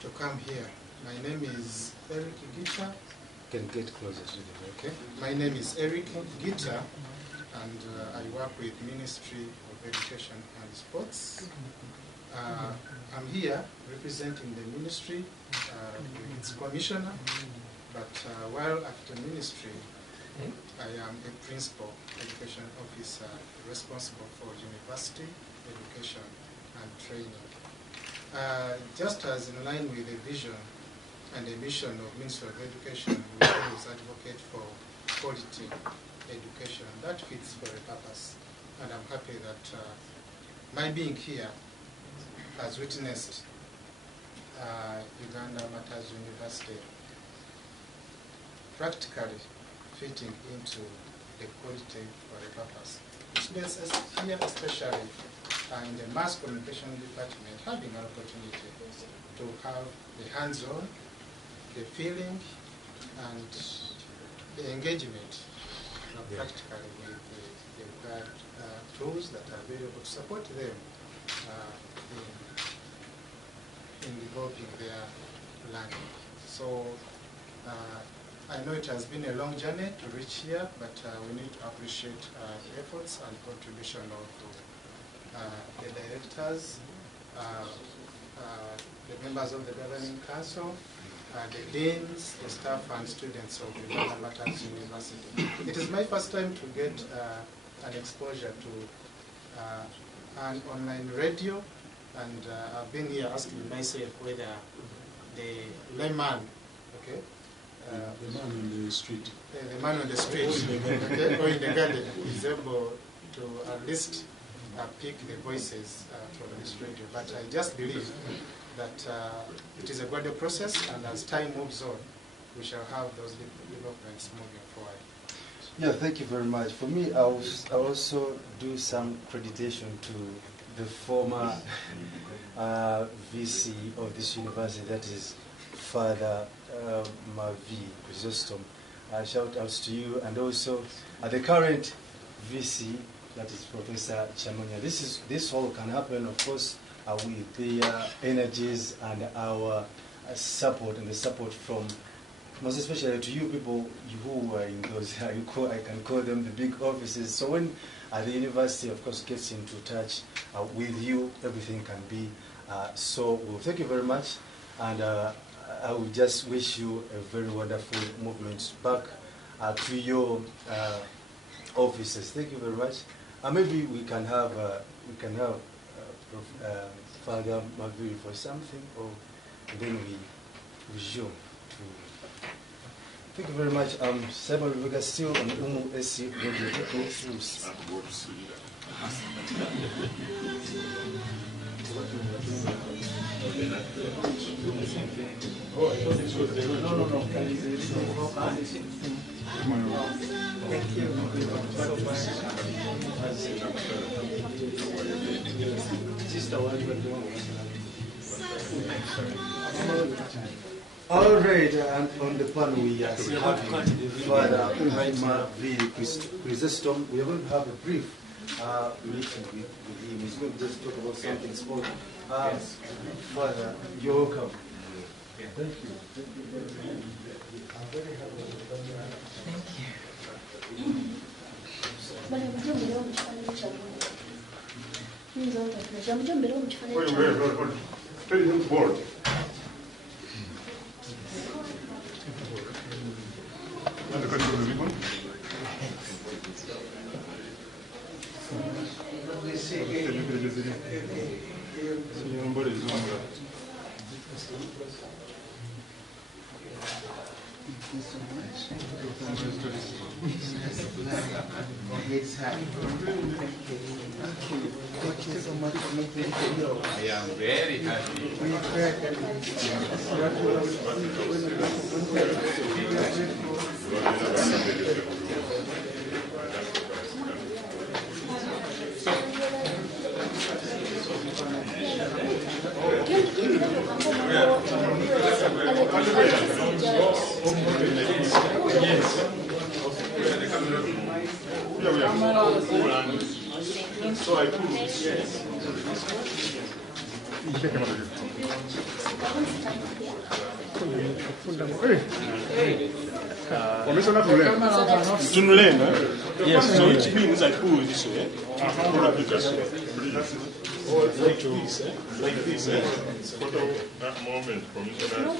to come here. My name is Eric Gita. Can get closer to the mic. Okay. My name is Eric Gita, and I work with Ministry of Education and Sports. I'm here representing the ministry, its commissioner, but while after ministry, I am a principal education officer responsible for university education and training. Just as in line with the vision and the mission of Ministry of Education, we always advocate for quality education. That fits for a purpose, and I'm happy that my being here has witnessed Uganda Martyrs University practically fitting into the quality for a purpose. Which makes us here, especially in the mass communication department, having an opportunity to have the hands-on, the feeling, and the engagement practically with the required tools that are available to support them in developing their learning. So I know it has been a long journey to reach here, but we need to appreciate the efforts and contribution of the directors, the members of the governing council, the deans, the staff and students of Uganda Martyrs University. It is my first time to get an exposure to an online radio, and I've been here asking myself whether the layman Okay. The man on the street. The man on the street, okay, or in the garden, is able to at least pick the voices from this radio. But I just believe that it is a gradual process, and as time moves on, we shall have those developments moving forward. Yeah, thank you very much. For me, I also do some creditation to the former VC of this university, that is Father Mavi Chrysostom. Shout outs to you, and also the current VC, that is Professor Chamonia. This all can happen, of course, with their energies and our support, and the support from, most especially to you people who are in those, I can call them the big offices. So when the university, of course, gets into touch with you, everything can be so well. Thank you very much, and I will just wish you a very wonderful movement back to your offices. Thank you very much. Maybe we can have Father Maviri for something, or then we resume. Thank you very much. Simon Rebecca, still on Umu AC Radio. Thank you. All right, and on the panel we are having Father Mavi Chrysostom. We are going to have a brief meeting with him. He's going to just talk about something small. Father, you're welcome. Thank you. I'm very happy. Thank Hold. Tell him board. And the control of the ribbon. I am very happy. So I prove yes. Yes, so which means I pull this way. Like this, like this. That moment, Commissioner.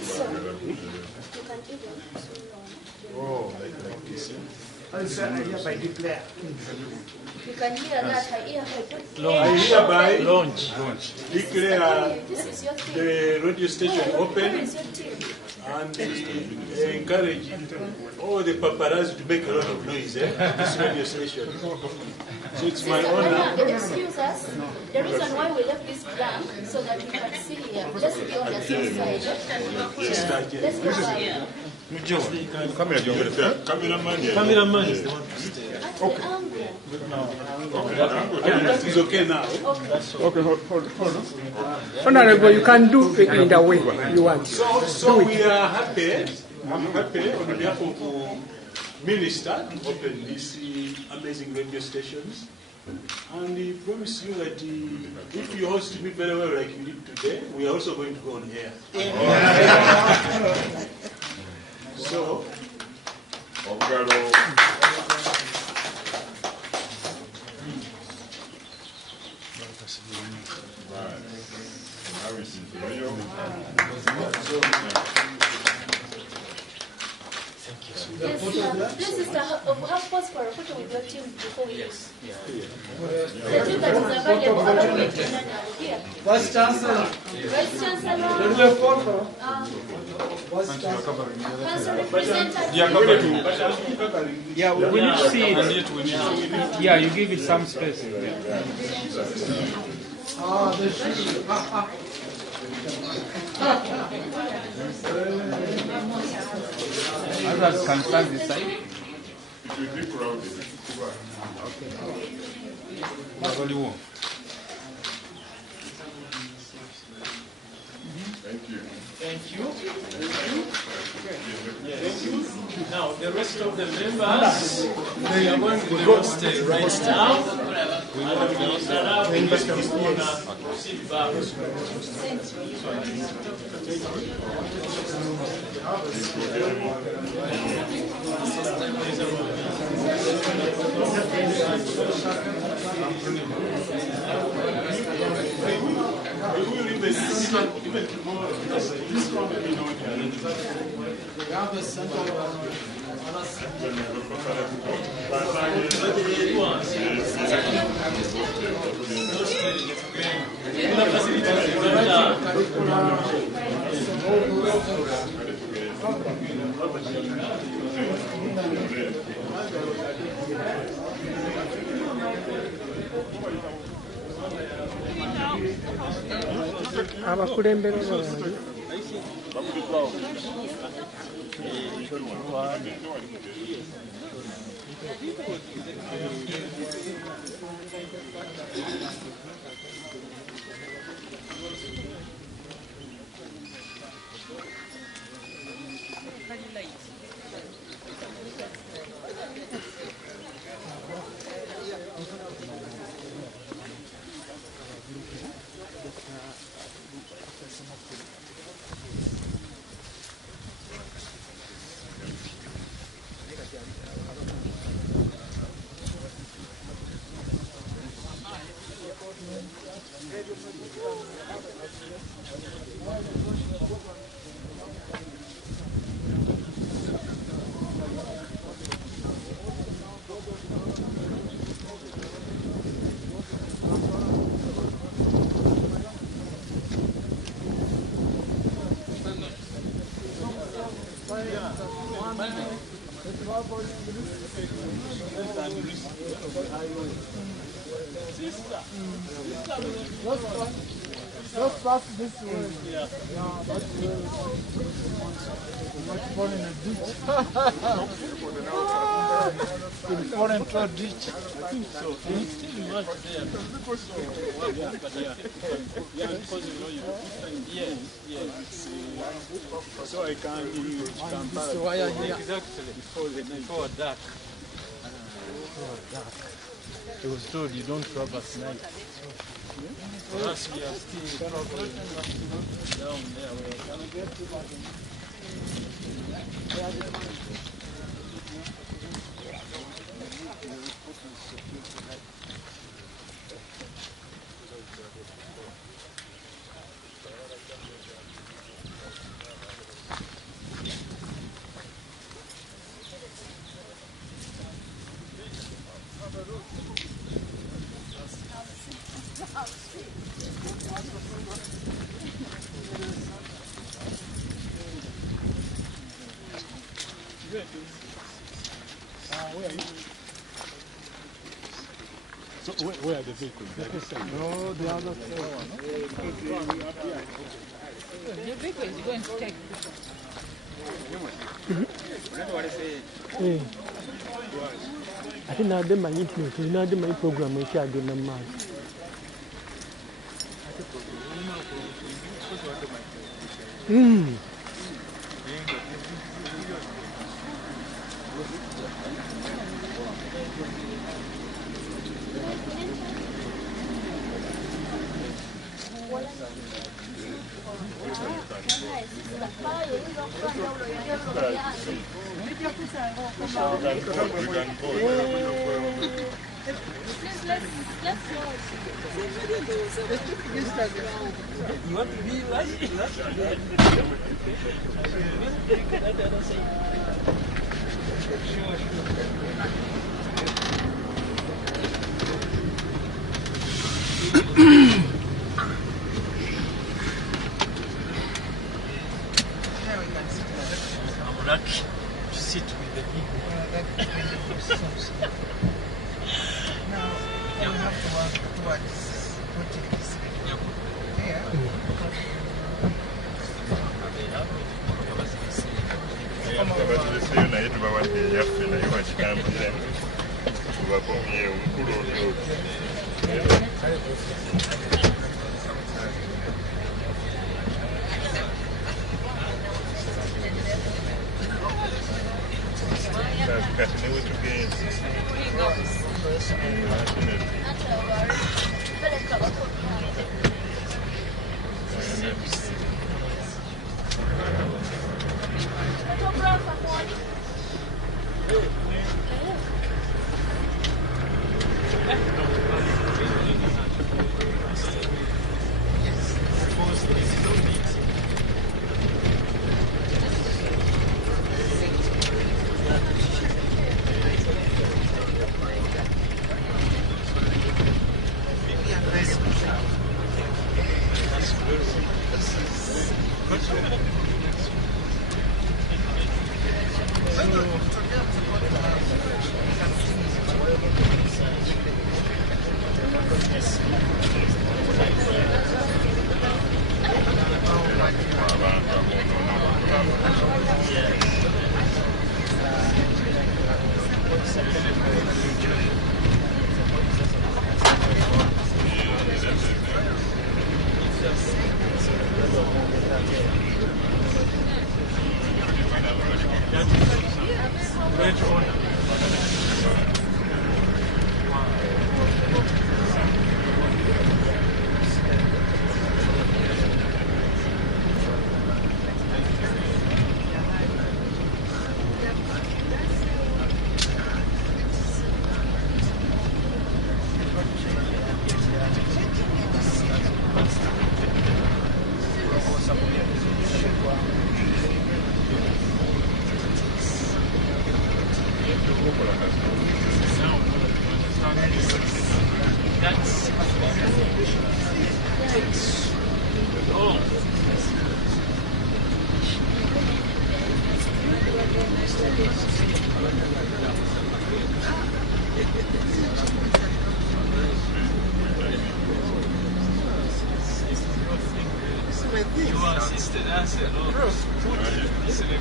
Oh, like this. I hereby declare. You can hear that. I hereby declare the radio station open and encourage all the paparazzi to make a lot of noise this radio station. So it's my honor. Excuse us. The reason why we left this blank so that we can see here. Let's be on the same side. Let's go back. Cameraman is the one to stay. That is okay now. Okay, hold on. Honorable, you can do it in the way you want. So we are happy. I'm happy on behalf of Minister to open these amazing radio stations. And we promise you that if you host me very well like you did today, we are also going to go on air. So, Yes, please sister, have pause for a photo with your team before we leave. Yeah. The team that is available, along with here. Vice Chancellor. Vice Chancellor. There will be a photo. Vice Chancellor. Council representative. Yeah, we need to see it. Yeah, you give it some space. Ah, there should be. Others can stand this side. It will be crowded. Thank you. Thank you. Yes. Now, the rest of the members, they are going to demonstrate right now. We want to sit back. abakulembera Let's pass this way. Yeah. No, that's much fall in a ditch. Could fall into a ditch. I think so. It's still much there. Yes, yes. So I can't compare. Exactly. Before dark. It was told you don't traverse night. For us, we are still probably down there. We can get to that. Where are you? So where are the vehicles? No, the other side. The vehicle is going to take. ate naade manyi nti naade manyi program ekyagenda mu maaso You want to be last? I'm lucky to sit with the people. Now, you have to work towards putting this here. Abasiyo naye tubawadde eyaffe naye bakitambulira tubakomye omukulu ono. Kati ne we tugenze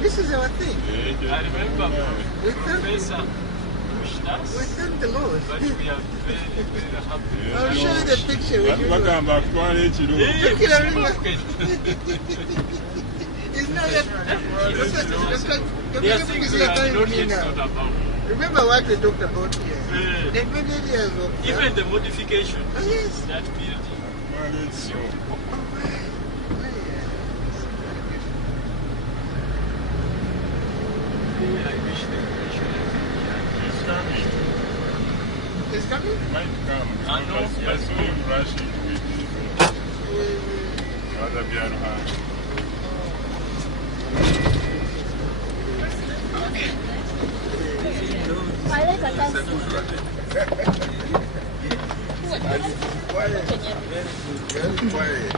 This is our thing. I remember We thank the Lord. but we are very, very happy. I'll show you the picture. When you bagamba akutwala ekiro. It's not yet. There are things we don't yet thought about. Remember what we talked about here? The many areas of Even the modification. Yes. That building. I wish they It's coming? Might come. I know. I saw him rushing with other piano hand. I like a taxi. Very quiet.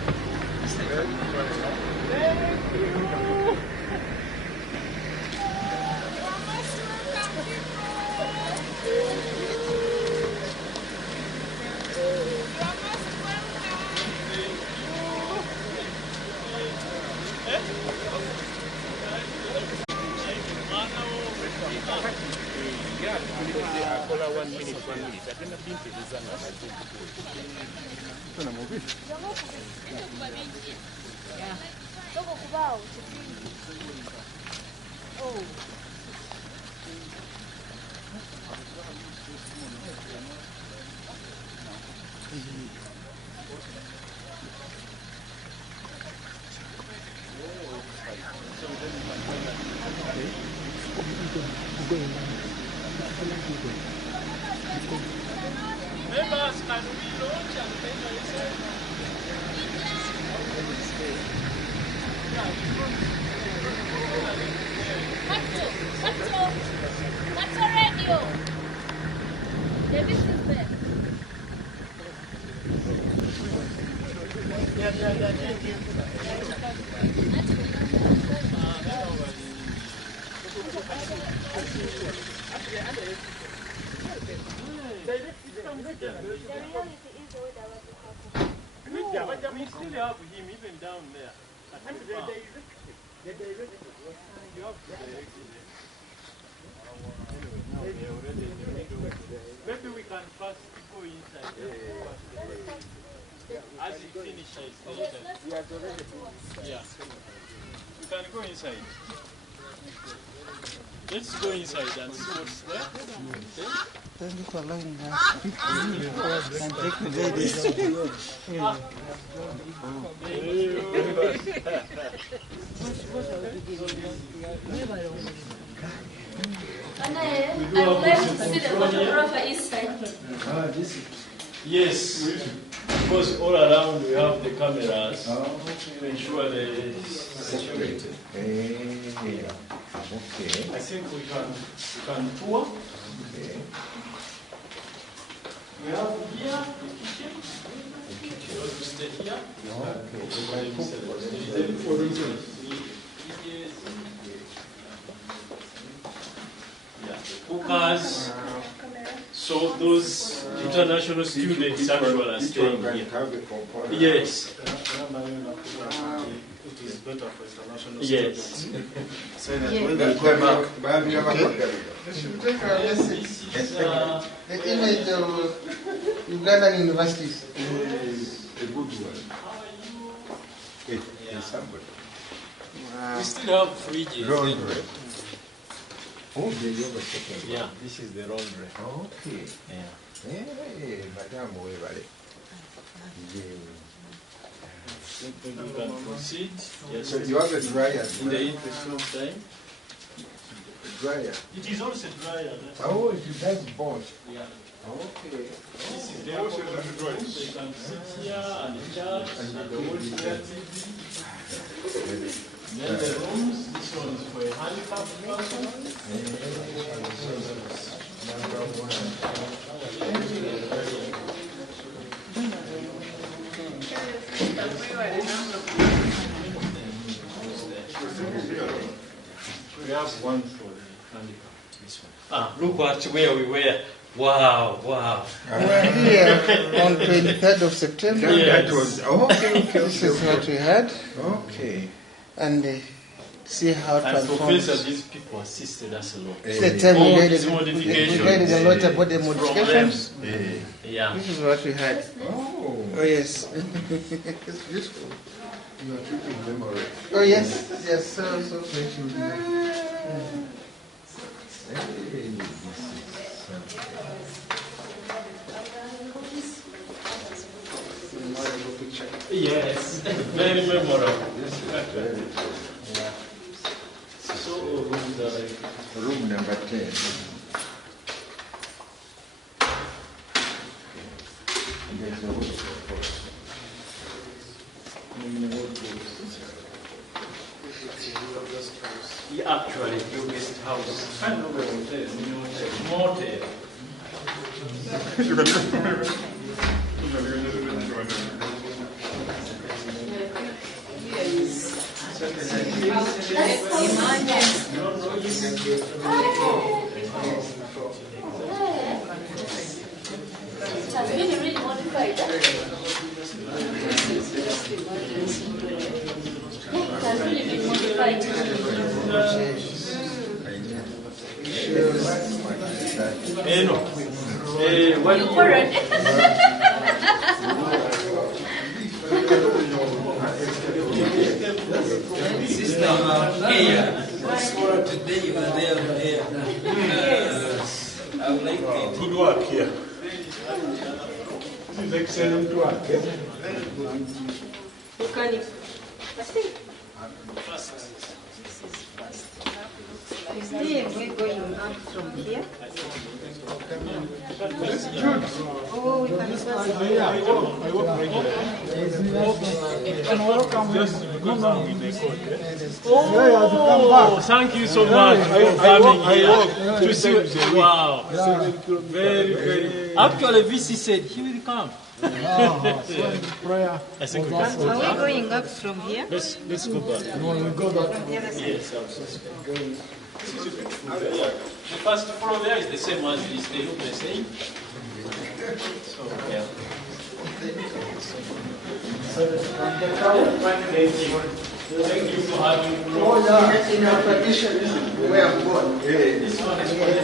Oh. Members, can we launch and then listen? What Capital Radio. David is there. We still have him even down there. You have to direct him. Maybe we can first go inside. As he finishes. Yeah. We can go inside. Let's go inside and see what's there. Thank you for allowing us and take the ladies. I would like to see the photographer inside. Yes, because all around we have the cameras to ensure the security. Okay. I think we can tour. Okay. We have here the kitchen. Those who stay here. Yeah, cookers. So those international students actually are staying here. Yes. It is better for international students. So that when they come back, They should take our message. The image of Ugandan universities. A good one. Somebody. We still have fridges. Laundry. Oh, yeah, this is the laundry. Okay. Yeah. Hey, Madam Webale. You can proceed. Yes. So you have a dryer. In the interest of time. Dryer. It is also dryer. Oh, it does both. Yeah. Okay. This is the also the dryer. So you can sit here and charge and the watch their TV. Then the rooms, this one is for a handicapped person. We have one for the handicapped. This one. Look at where we were. Wow. We're here on 23rd of September. Yes. That was okay. This is what we had. Okay. And see how it And transforms. Professor, these people assisted us a lot. The time we All guided, these we modifications. guided a lot about the modifications. Yeah. This is what we had. Oh yes. It's beautiful. You are keeping them already. Oh yes, so great. Yes, very memorable. Yeah. So room number 10. There's a yeah, actually, your guest house. Kind of a hotel, motel. It has been really modified. It has really been modified. Sister here, today you are there. I would like it. Good work here. This is excellent work. Here we're going up from here. It's good. Oh, we can start here. I work regularly. You can welcome Just because I'm in the court. Oh, thank you so much for coming here. I walk To see, wow. Yeah. Very, very. Actually, VC said he will come. Prayer. I think we Are can we go back. going up from here? Let's go back. We go that way. Yes, absolutely. The first floor there is the same as this. They look the same. So, yeah. Thank you for having me. Oh, yeah, in our tradition, we are born. This one is for the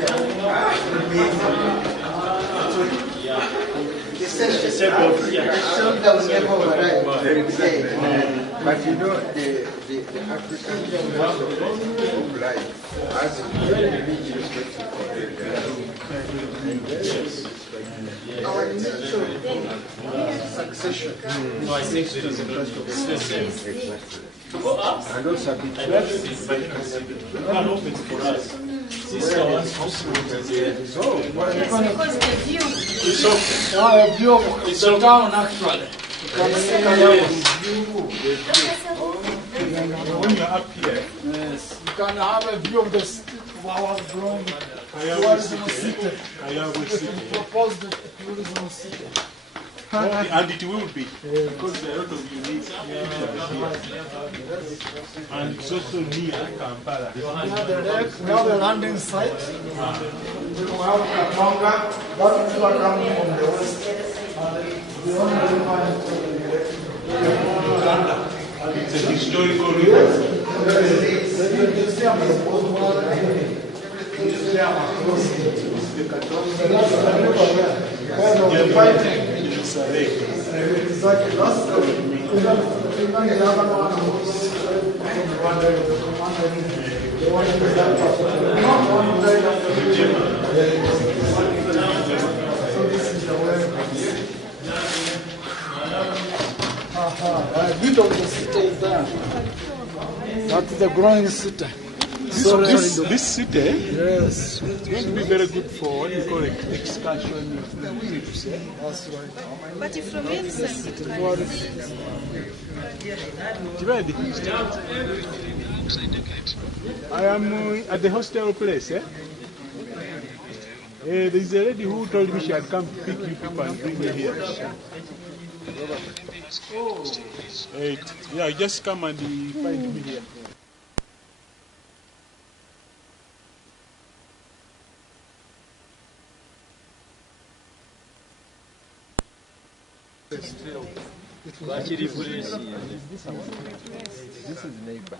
The shoulder will never arrive. But you know, the African of life has a very big respect for Our natural succession. No, I think there is the same. Go up. And also a bit You can open for us. Sister wants to see here. Yes, because the view. It's okay. A view of the town, actually. When you're up here, Yes, you can have a view of the city, of our growing tourism city. We propose the tourism city. and it will be, because there are a lot of unique features here. And it's also near Kampala. We have the lake, we have the landing site. We have Katonga, that people are coming from the west. And the only Uganda. It's a historical river. The museum is over there. Museum across the Katonga. We're fighting. It's a lake. Exactly. That's the other one who's the one who so this is the way. A bit of the city is there. That's the growing city. This city yes, is going to be very good for what you call excursion. That's right. But from inside, you can You ready? I am at the hostel place. There is a lady who told me she had come to pick you people and bring you here. Yeah, just come and find me here. This is neighbor.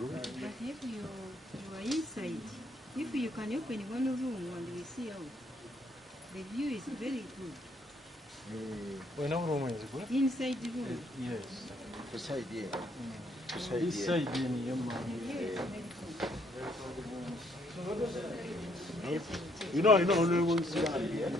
But if you are inside, if you can open one room and you see out, the view is very good. When our room is good? Inside the room. Yes. Beside here. This side in your You know, only one stand here.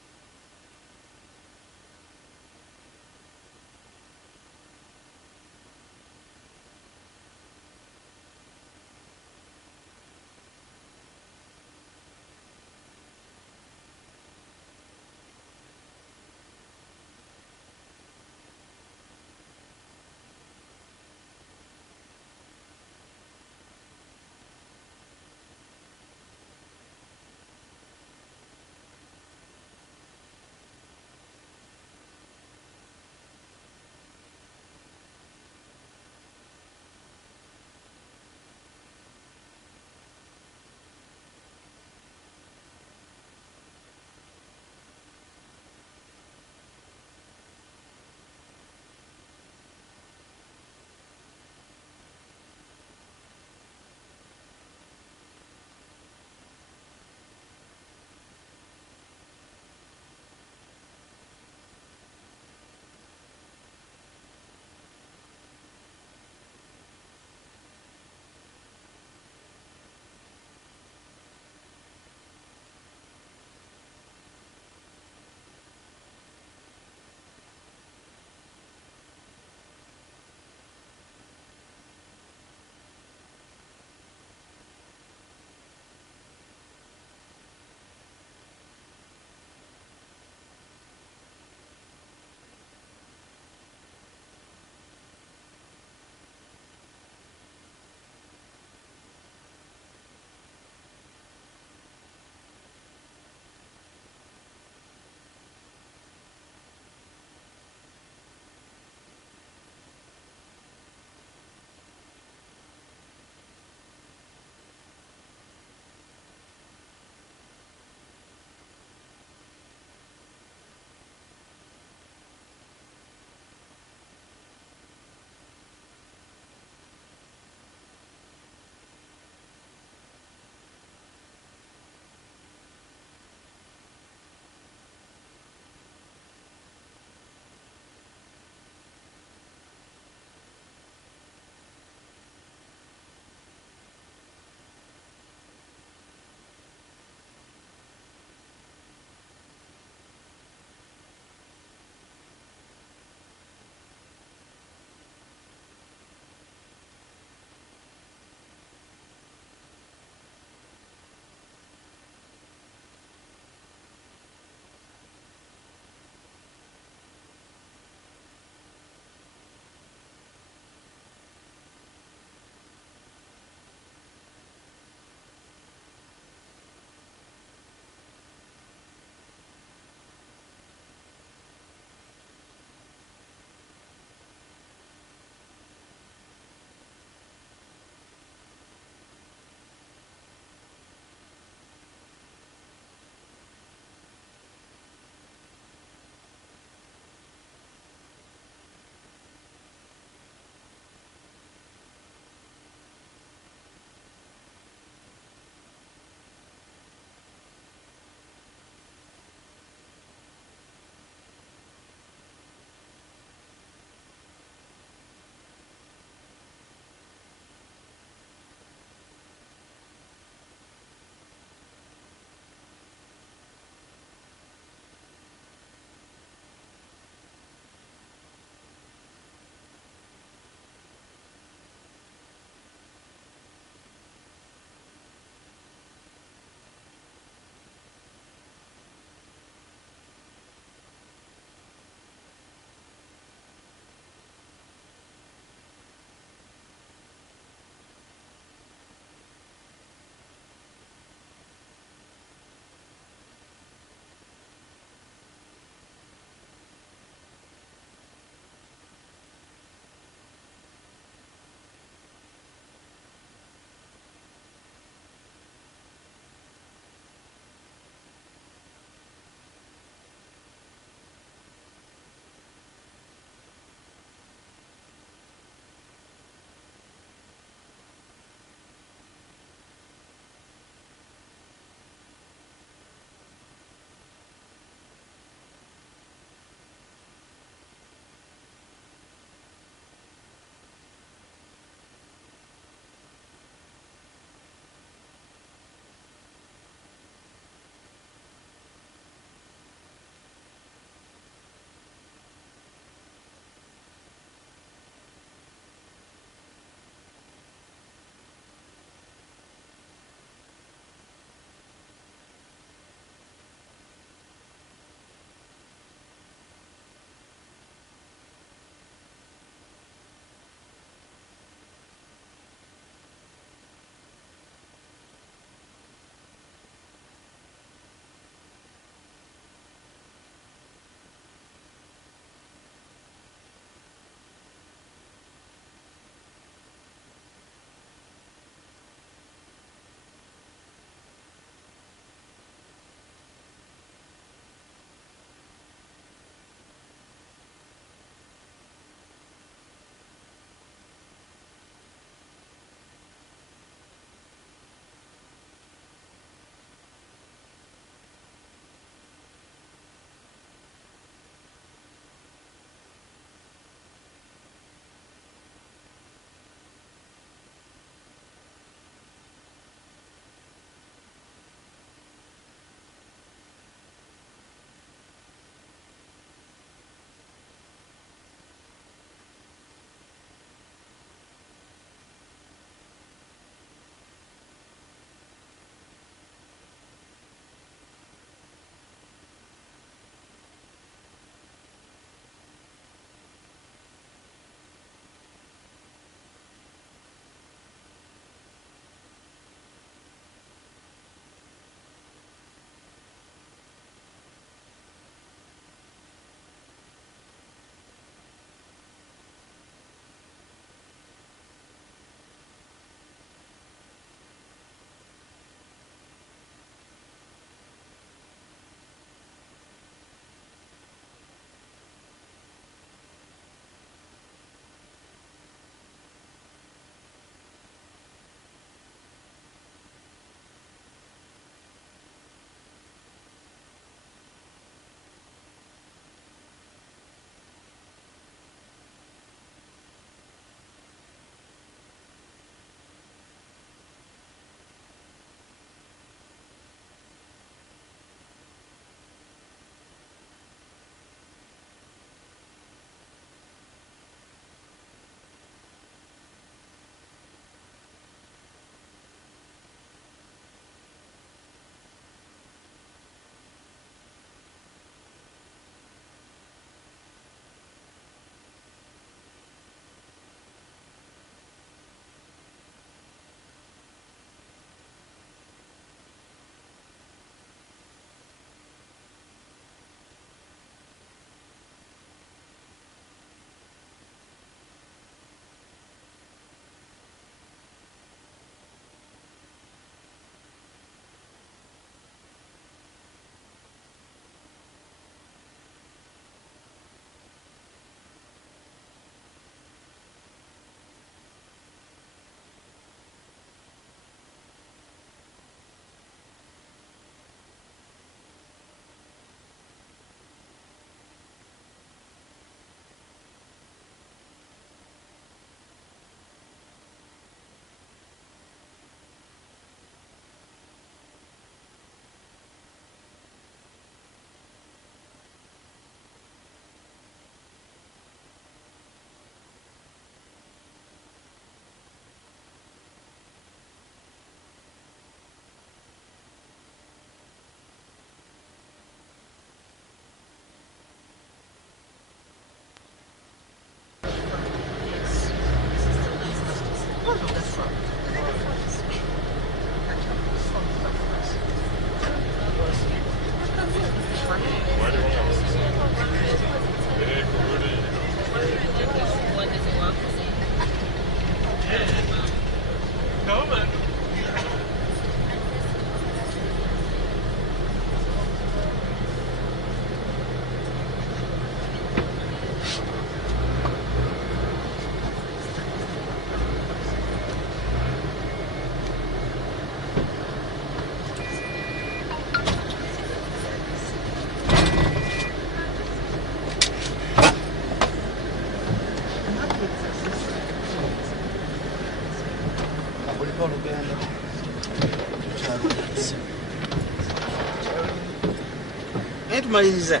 Tumaliriza.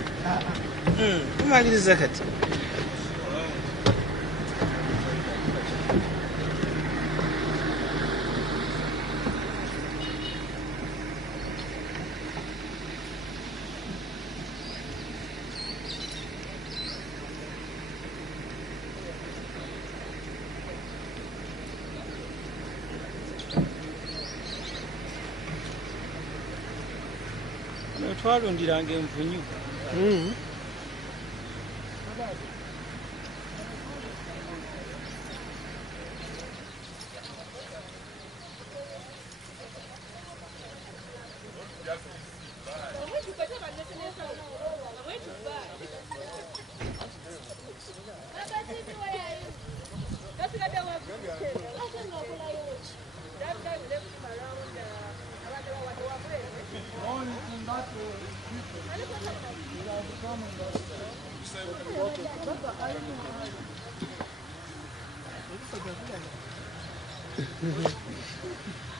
Tumaliriza kati. Twalundiranga envunyu.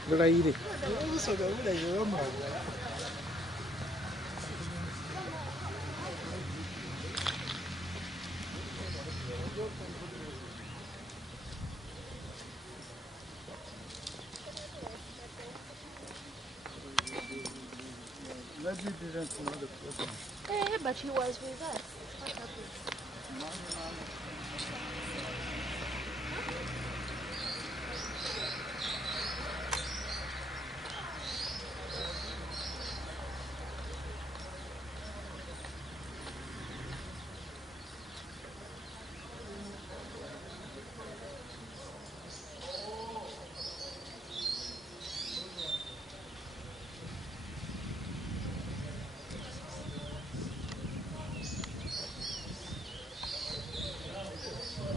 Bulaire. Maybe he didn't know the person. But he was with us. What happened?